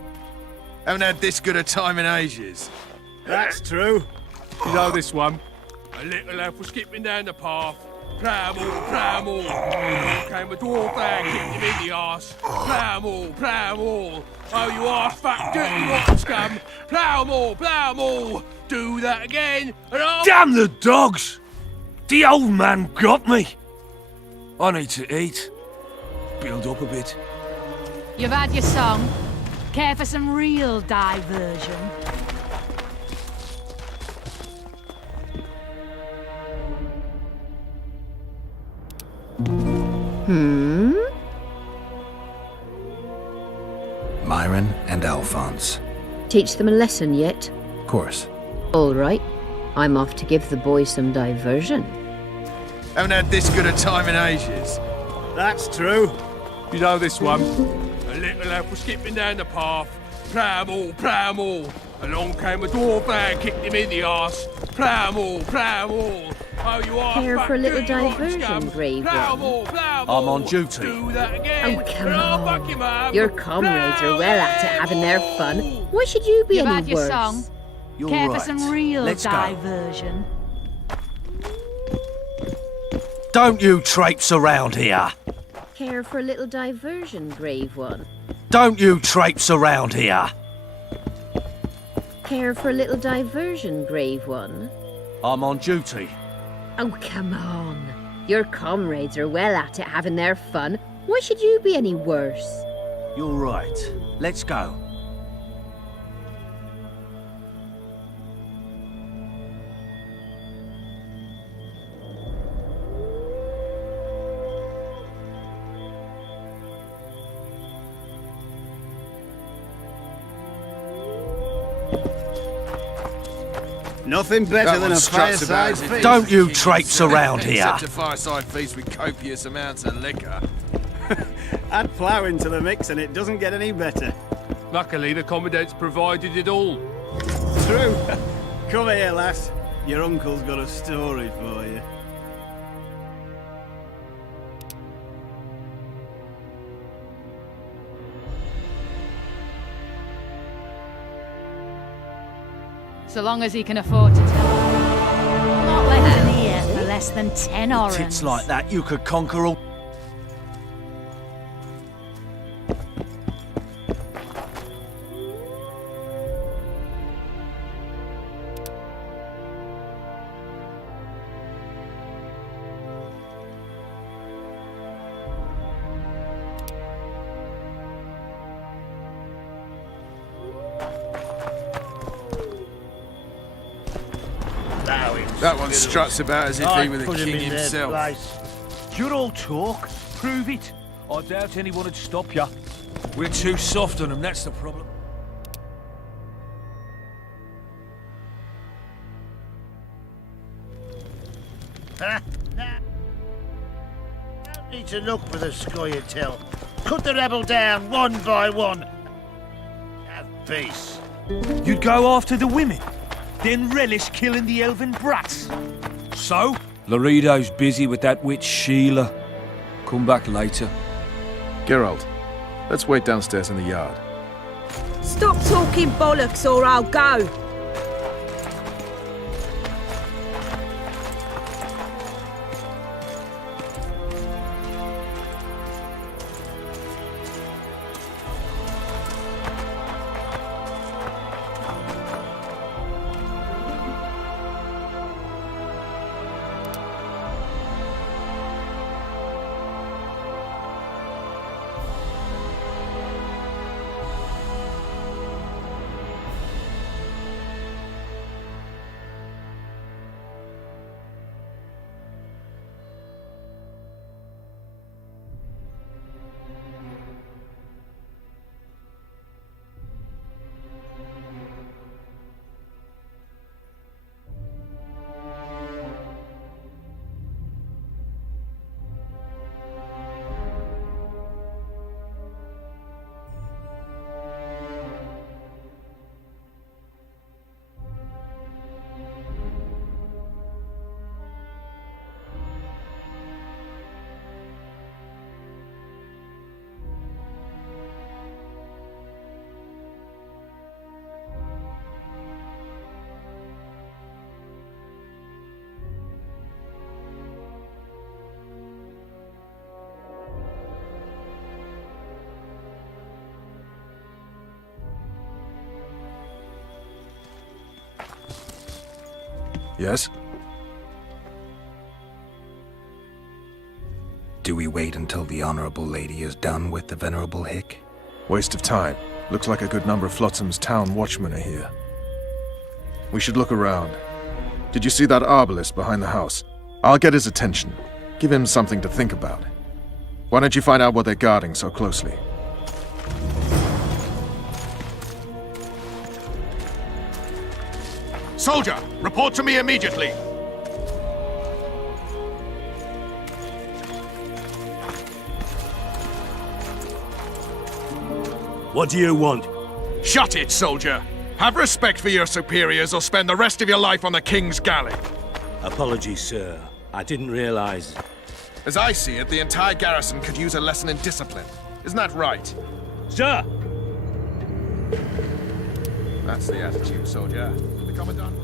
Haven't had this good a time in ages. That's true. You know this one. A little apple skipping down the path. Pramble, pramble. Came a dwarf and kicked him in the arse. Pramble, pramble. Oh, you are fat, dirty, rotten scum. Plamble, plamble. Do that again, and I'll... Damn the dogs! The old man got me. I need to eat. Build up a bit. You've had your song. Care for some real diversion? Myron and Alphonse. Teach them a lesson yet? Of course. All right. I'm off to give the boys some diversion. Haven't had this good a time in ages. That's true. You know this one. A little apple skipping down the path. Pramble, pramble. Along came a dwarf and kicked him in the arse. Pramble, pramble. Oh, you are Care fat, for a little dirty, rotten diversion, scum. brave Plamble, plamble. I'm on duty. Do that again. Oh, come and I'll on. fuck you, mum. Your comrades are well at it having their fun. Why should you be You've any had your worse? song. You're Care right. for some real Let's go. diversion? Don't you traipse around here. Care for a little diversion, brave one? Don't you traipse around here. Care for a little diversion, brave one? I'm on duty. Oh, come on. Your comrades are well at it having their fun. Why should you be any worse? You're right. Let's go. Nothing better than a fireside feast. Don't you traipse around here. Except a fireside feast with copious amounts of liquor. Add plough into the mix and it doesn't get any better. Luckily, the Commandant's provided it all. True. Come here, lass. Your uncle's got a story for you. So long as he can afford to tell. I'll not lend an ear for less than 10 orens. Tits like that, you could conquer all. That one struts about as if he were the put him king in their himself. place. You're all talk. Prove it. I doubt anyone would stop you. We're too soft on them, that's the problem. Don't need to look for the Scoia'tael. Cut the rebel down one by one. Have peace. You'd go after the women, then relish killing the elven brats. So? Laredo's busy with that witch Sheila. Come back later. Geralt, let's wait downstairs in the yard. Stop talking bollocks or I'll go. Yes? Do we wait until the Honorable Lady is done with the Venerable Hick? Waste of time. Looks like a good number of Flotsam's town watchmen are here. We should look around. Did you see that arbalist behind the house? I'll get his attention. Give him something to think about. Why don't you find out what they're guarding so closely? Soldier, report to me immediately! What do you want? Shut it, soldier! Have respect for your superiors or spend the rest of your life on the King's galley. Apologies, sir. I didn't realize. As I see it, the entire garrison could use a lesson in discipline. Isn't that right? Sir! That's the attitude, soldier. The Commandant will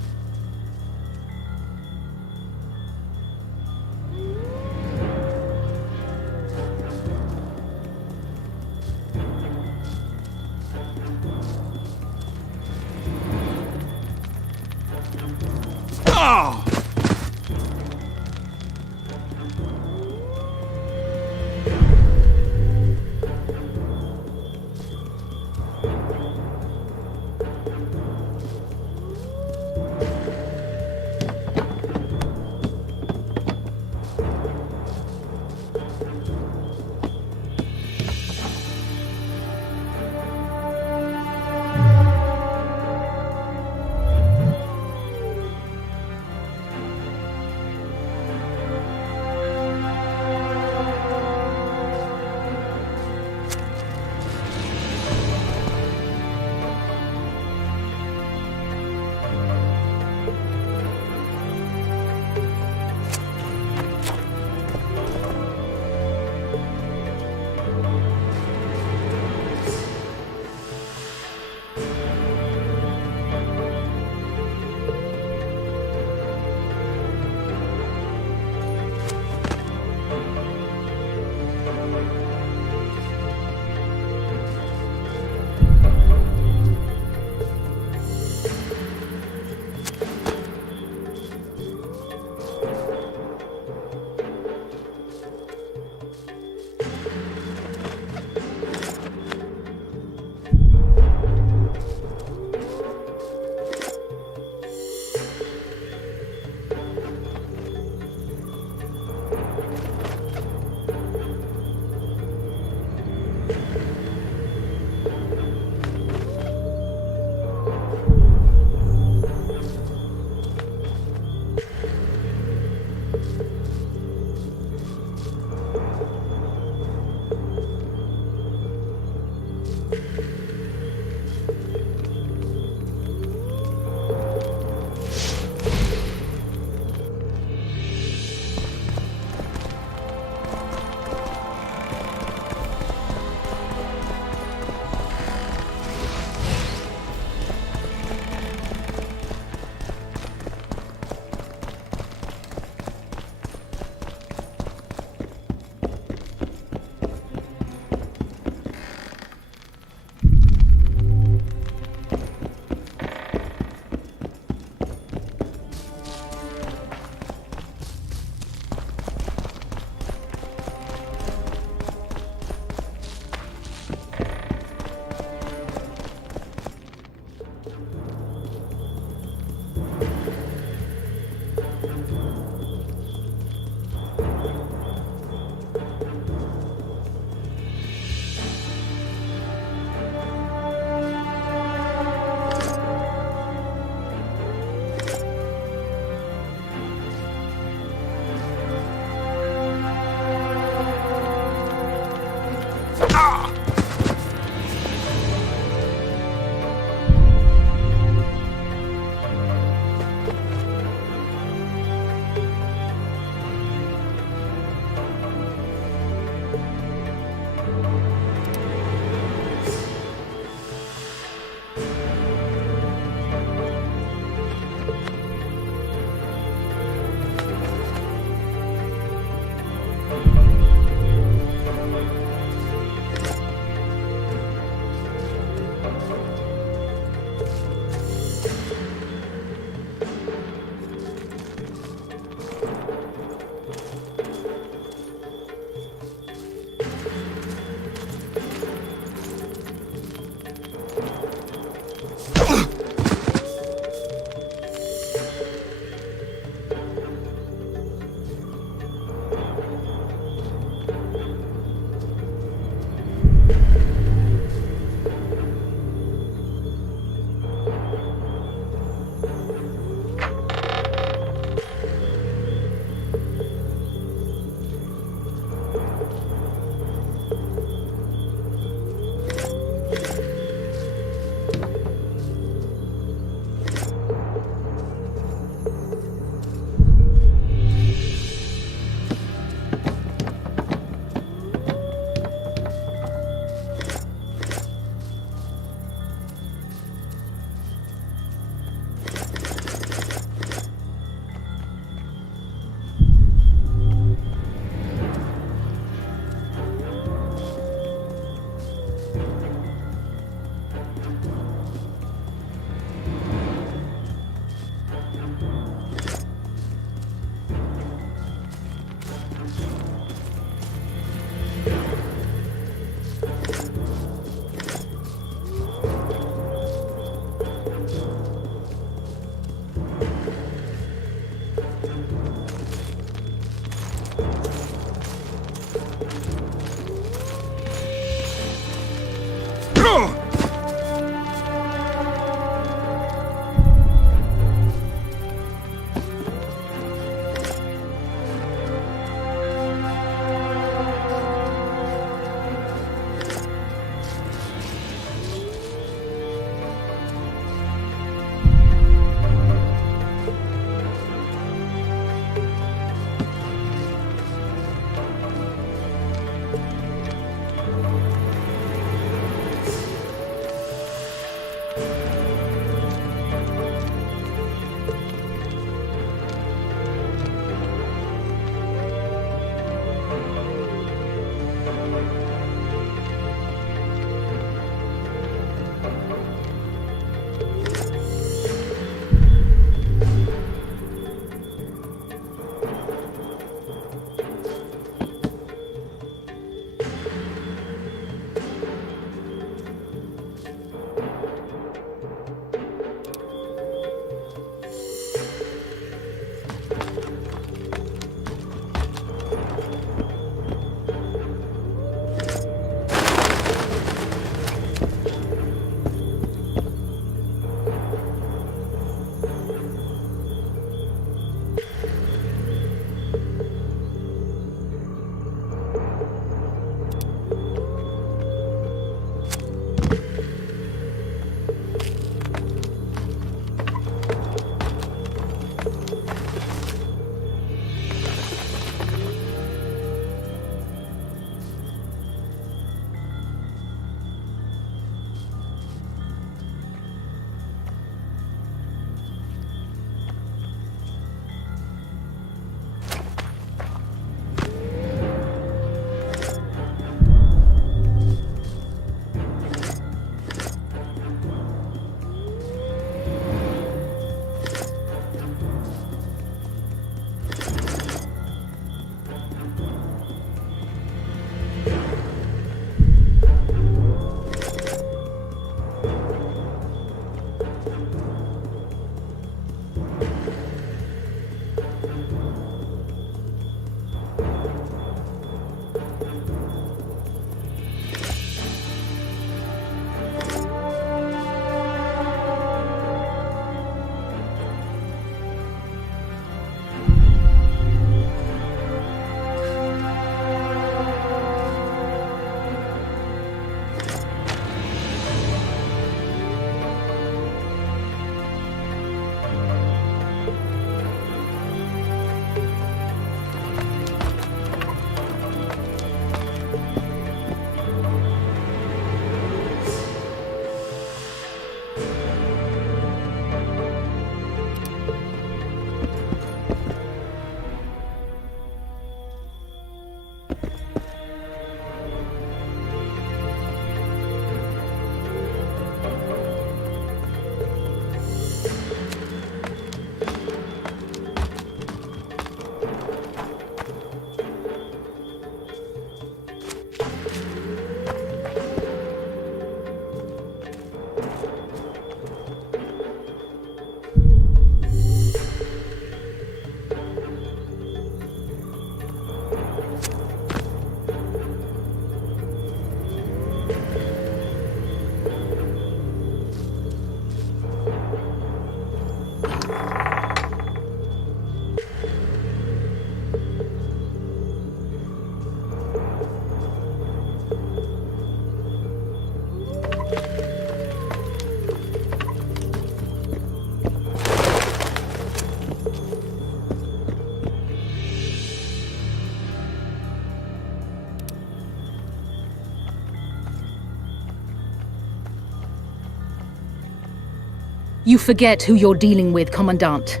You forget who you're dealing with, Commandant.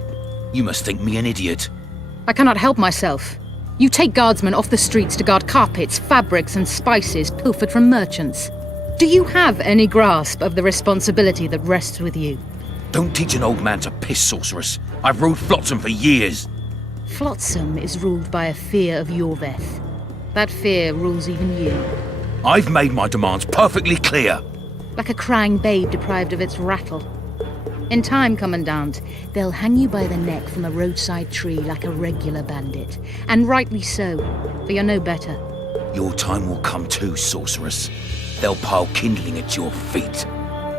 You must think me an idiot. I cannot help myself. You take guardsmen off the streets to guard carpets, fabrics, and spices pilfered from merchants. Do you have any grasp of the responsibility that rests with you? Don't teach an old man to piss, sorceress. I've ruled Flotsam for years. Flotsam is ruled by a fear of Yorveth. That fear rules even you. I've made my demands perfectly clear. Like a crying babe deprived of its rattle. In time, Commandant, they'll hang you by the neck from a roadside tree like a regular bandit. And rightly so, for you're no better. Your time will come too, sorceress. They'll pile kindling at your feet.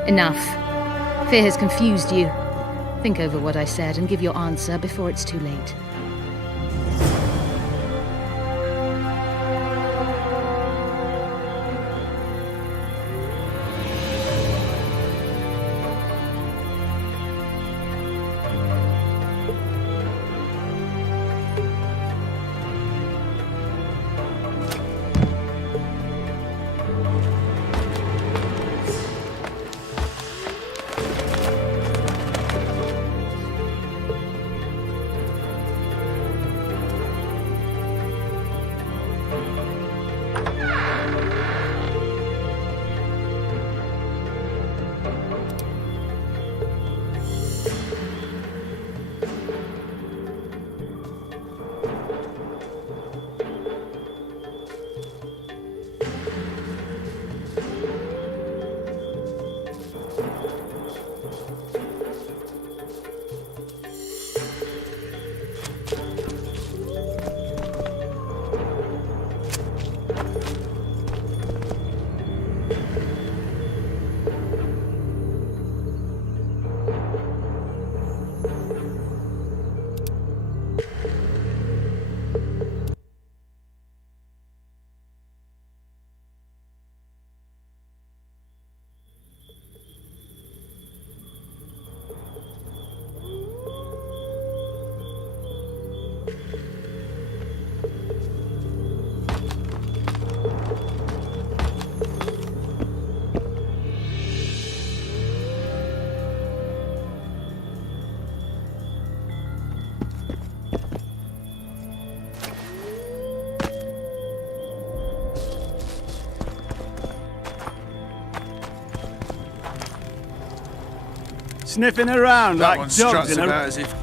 Enough. Fear has confused you. Think over what I said and give your answer before it's too late. Sniffing around That like one dogs struts in a... about as if...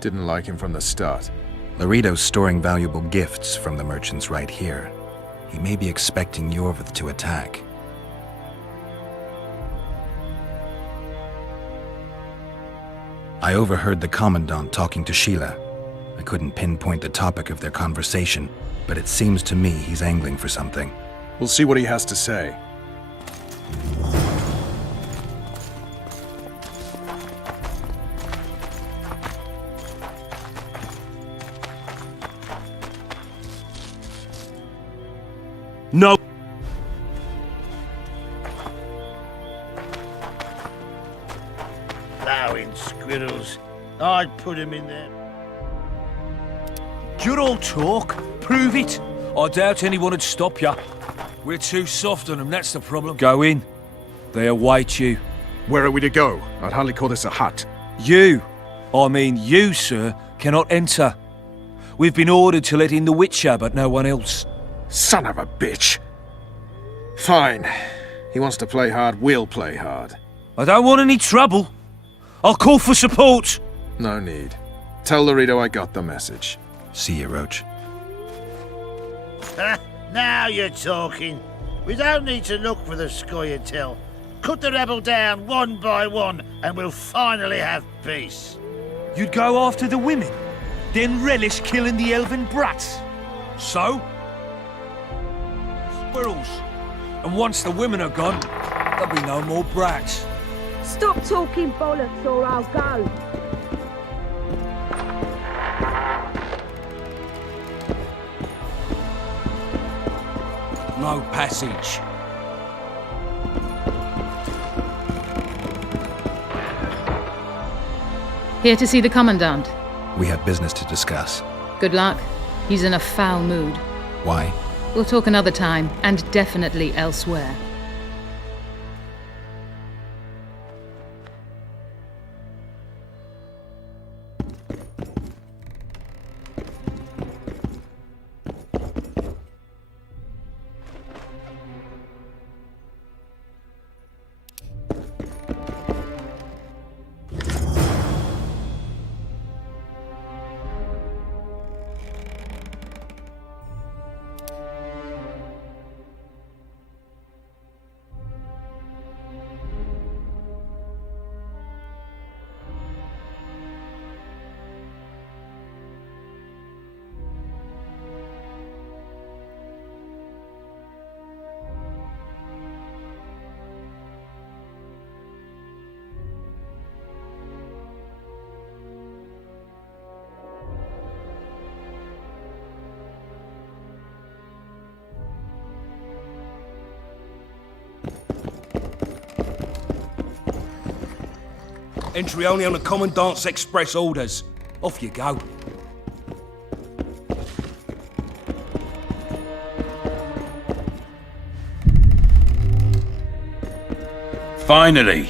Didn't like him from the start. Laredo's storing valuable gifts from the merchants right here. He may be expecting Yorvith to attack. I overheard the Commandant talking to Sheila. I couldn't pinpoint the topic of their conversation, but it seems to me he's angling for something. We'll see what he has to say. No. Plowing squirrels. I'd put him in there. You're all talk. Prove it. I doubt anyone would stop you. We're too soft on them, that's the problem. Go in. They await you. Where are we to go? I'd hardly call this a hut. You, sir, cannot enter. We've been ordered to let in the Witcher, but no one else. Son of a bitch. Fine. He wants to play hard, we'll play hard. I don't want any trouble. I'll call for support. No need. Tell Laredo I got the message. See you, Roach. Now you're talking. We don't need to look for the Scoia'tael. Cut the rebel down one by one, and we'll finally have peace. You'd go after the women, then relish killing the elven brats. So? Squirrels. And once the women are gone, there'll be no more brats. Stop talking bollocks or I'll go. No passage. Here to see the Commandant. We have business to discuss. Good luck. He's in a foul mood. Why? We'll talk another time, and definitely elsewhere. Entry only on the Commandant's express orders. Off you go. Finally!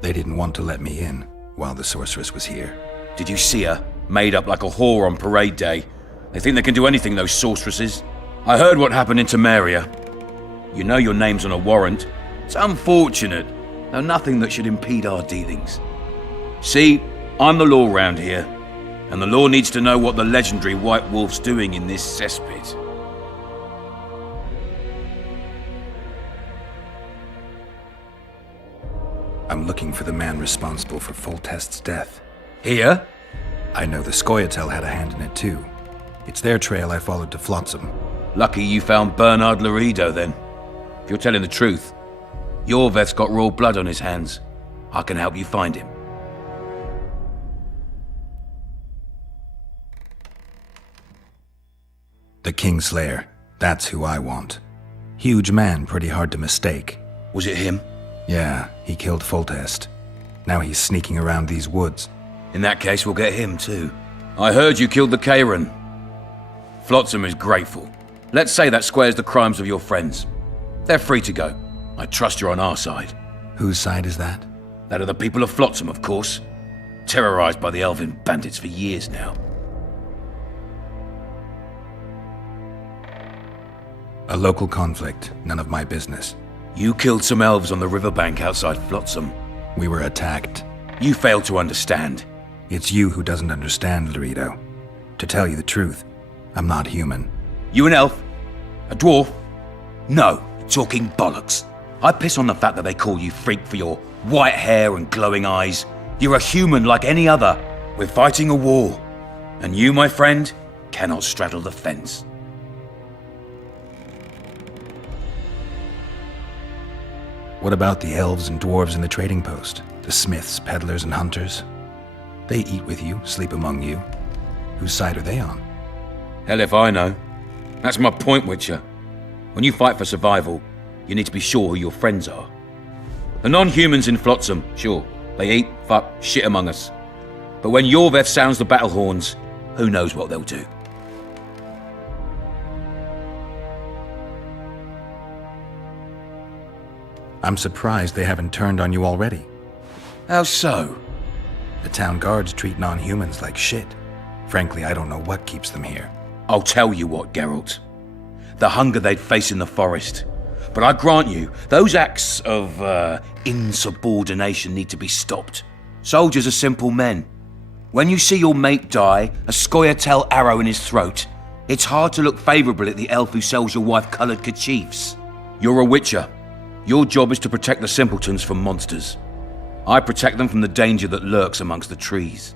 They didn't want to let me in while the sorceress was here. Did you see her? Made up like a whore on parade day. They think they can do anything, those sorceresses. I heard what happened in Temeria. You know your name's on a warrant. It's unfortunate, though nothing that should impede our dealings. See, I'm the law round here, and the law needs to know what the legendary White Wolf's doing in this cesspit. I'm looking for the man responsible for Foltest's death. Here? I know the Scoia'tael had a hand in it too. It's their trail I followed to Flotsam. Lucky you found Bernard Laredo, then. If you're telling the truth, Yorveth's got royal blood on his hands. I can help you find him. The Kingslayer. That's who I want. Huge man, pretty hard to mistake. Was it him? Yeah, he killed Foltest. Now he's sneaking around these woods. In that case, we'll get him too. I heard you killed the Kairan. Flotsam is grateful. Let's say that squares the crimes of your friends. They're free to go. I trust you're on our side. Whose side is that? That of the people of Flotsam, of course. Terrorized by the elven bandits for years now. A local conflict, none of my business. You killed some elves on the riverbank outside Flotsam. We were attacked. You failed to understand. It's you who doesn't understand, Laredo. To tell you the truth, I'm not human. You an elf? A dwarf? No, talking bollocks. I piss on the fact that they call you freak for your white hair and glowing eyes. You're a human like any other. We're fighting a war. And you, my friend, cannot straddle the fence. What about the elves and dwarves in the trading post? The smiths, peddlers, and hunters? They eat with you, sleep among you. Whose side are they on? Hell if I know. That's my point, Witcher. When you fight for survival, you need to be sure who your friends are. The non-humans in Flotsam, sure, they eat, fuck, shit among us. But when Yorveth sounds the battle horns, who knows what they'll do. I'm surprised they haven't turned on you already. How so? The town guards treat non-humans like shit. Frankly, I don't know what keeps them here. I'll tell you what, Geralt. The hunger they'd face in the forest. But I grant you, those acts of, insubordination need to be stopped. Soldiers are simple men. When you see your mate die, a Scoia'tael arrow in his throat, it's hard to look favourable at the elf who sells your wife coloured kerchiefs. You're a Witcher. Your job is to protect the simpletons from monsters. I protect them from the danger that lurks amongst the trees.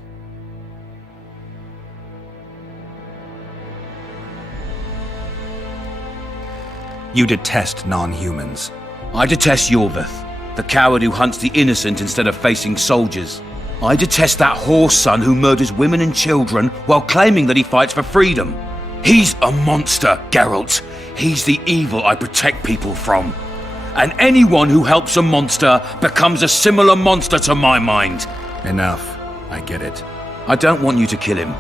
You detest non-humans. I detest Yorveth, the coward who hunts the innocent instead of facing soldiers. I detest that whore son who murders women and children while claiming that he fights for freedom. He's a monster, Geralt. He's the evil I protect people from. And anyone who helps a monster becomes a similar monster to my mind. Enough. I get it. I don't want you to kill him.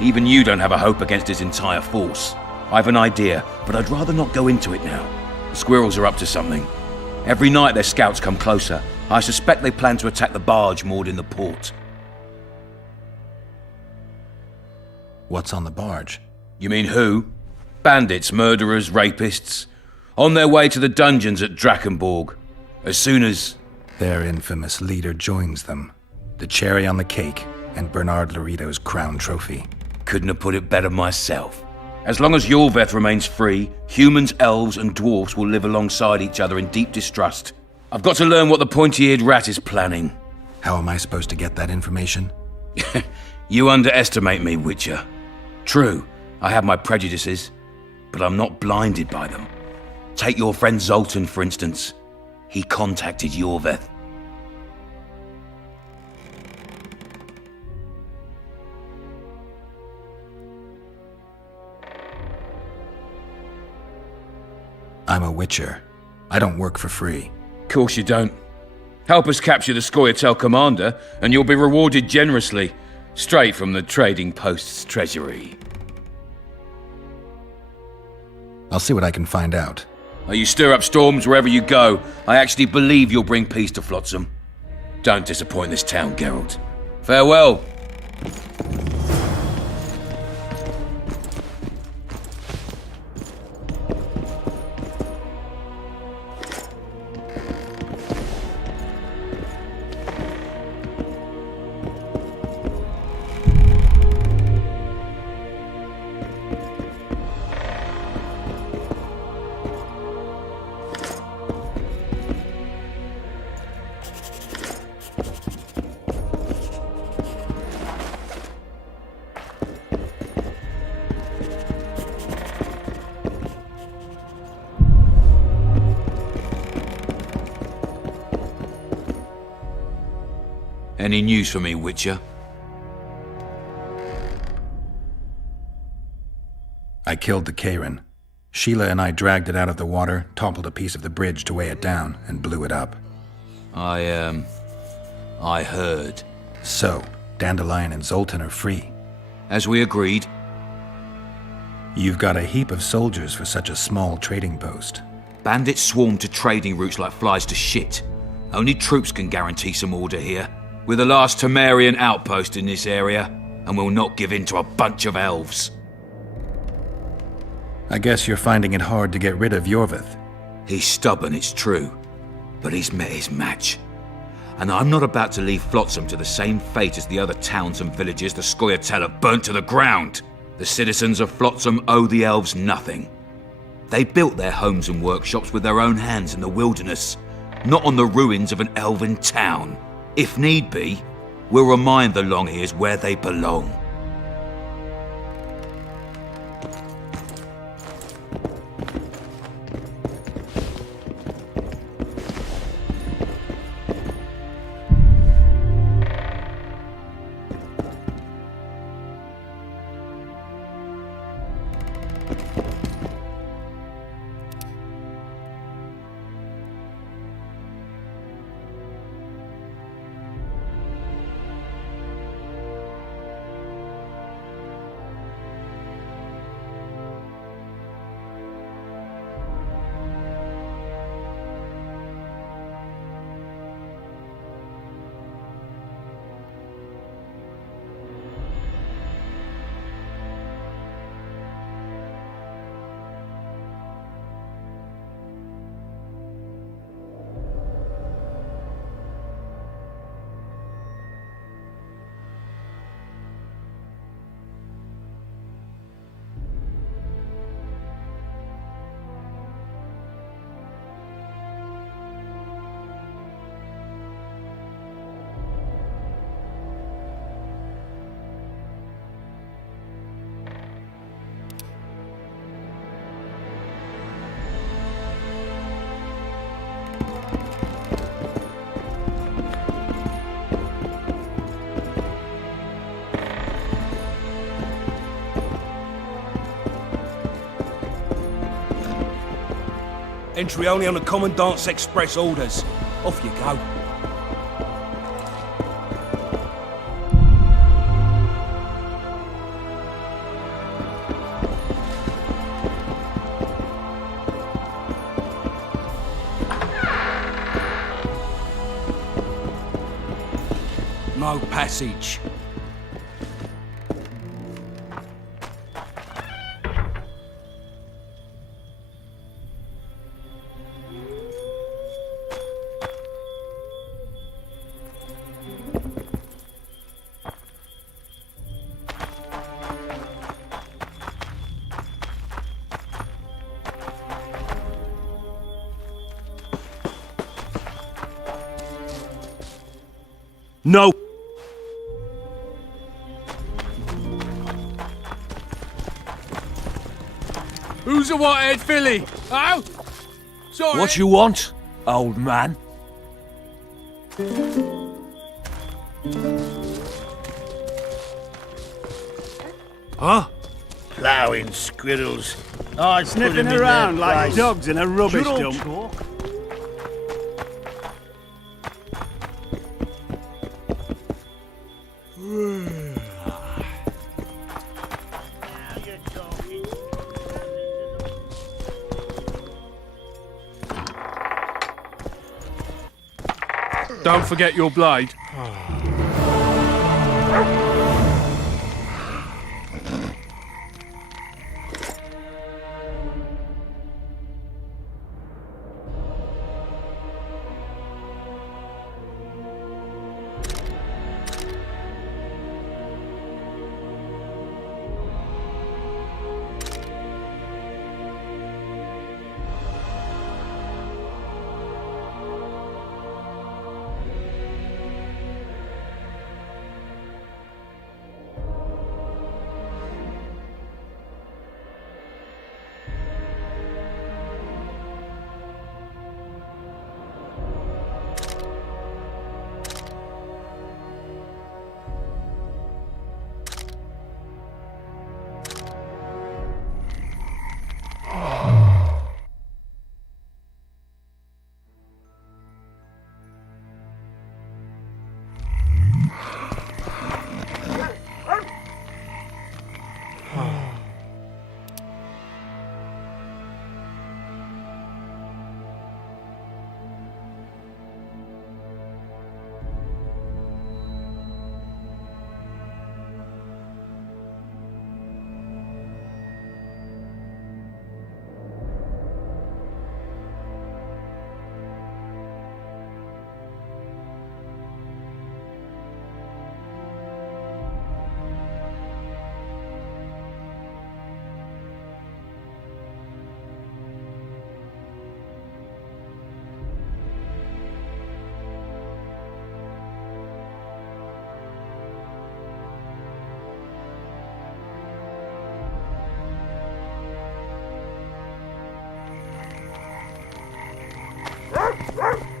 Even you don't have a hope against his entire force. I've an idea, but I'd rather not go into it now. The squirrels are up to something. Every night their scouts come closer. I suspect they plan to attack the barge moored in the port. What's on the barge? You mean who? Bandits, murderers, rapists. On their way to the dungeons at Drakenborg. As soon as... Their infamous leader joins them. The cherry on the cake, and Bernard Laredo's crown trophy. Couldn't have put it better myself. As long as Yorveth remains free, humans, elves, and dwarfs will live alongside each other in deep distrust. I've got to learn what the pointy-eared rat is planning. How am I supposed to get that information? You underestimate me, Witcher. True, I have my prejudices, but I'm not blinded by them. Take your friend Zoltan, for instance. He contacted Yorveth. I'm a Witcher. I don't work for free. Course you don't. Help us capture the Scoia'tael commander, and you'll be rewarded generously, straight from the trading post's treasury. I'll see what I can find out. You stir up storms wherever you go. I actually believe you'll bring peace to Flotsam. Don't disappoint this town, Geralt. Farewell. Any news for me, Witcher? I killed the Karen. Sheila and I dragged it out of the water, toppled a piece of the bridge to weigh it down, and blew it up. I heard. So, Dandelion and Zoltan are free. As we agreed. You've got a heap of soldiers for such a small trading post. Bandits swarm to trading routes like flies to shit. Only troops can guarantee some order here. We're the last Temerian outpost in this area, and we'll not give in to a bunch of elves. I guess you're finding it hard to get rid of Yorveth. He's stubborn, it's true, but he's met his match. And I'm not about to leave Flotsam to the same fate as the other towns and villages the Scoia'tael have burnt to the ground. The citizens of Flotsam owe the elves nothing. They built their homes and workshops with their own hands in the wilderness, not on the ruins of an elven town. If need be, we'll remind the Longears where they belong. Entry only on the Commandant's express orders. Off you go. smoke passage. No. Who's a white-haired filly? Oh? Sorry. What you want, old man? Huh? Ploughing squirrels. Oh, sniffing around like dogs in a rubbish dump. Don't forget your blade.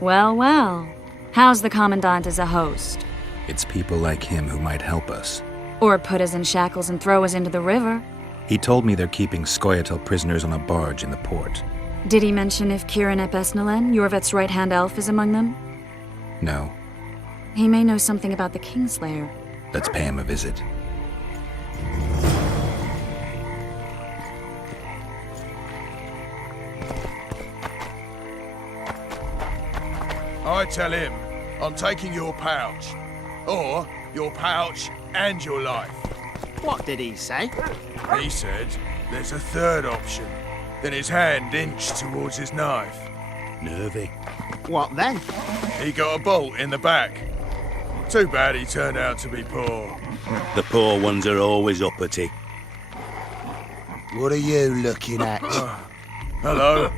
Well, well. How's the Commandant as a host? It's people like him who might help us. Or put us in shackles and throw us into the river. He told me they're keeping Scoia'tael prisoners on a barge in the port. Did he mention if Kieran ep Esnalen, Yorvet's right-hand elf, is among them? No. He may know something about the Kingslayer. Let's pay him a visit. I tell him I'm taking your pouch. Or your pouch and your life. What did he say? He said there's a third option. Then his hand inched towards his knife. Nervy. What then? He got a bolt in the back. Too bad he turned out to be poor. The poor ones are always uppity. What are you looking at? Hello?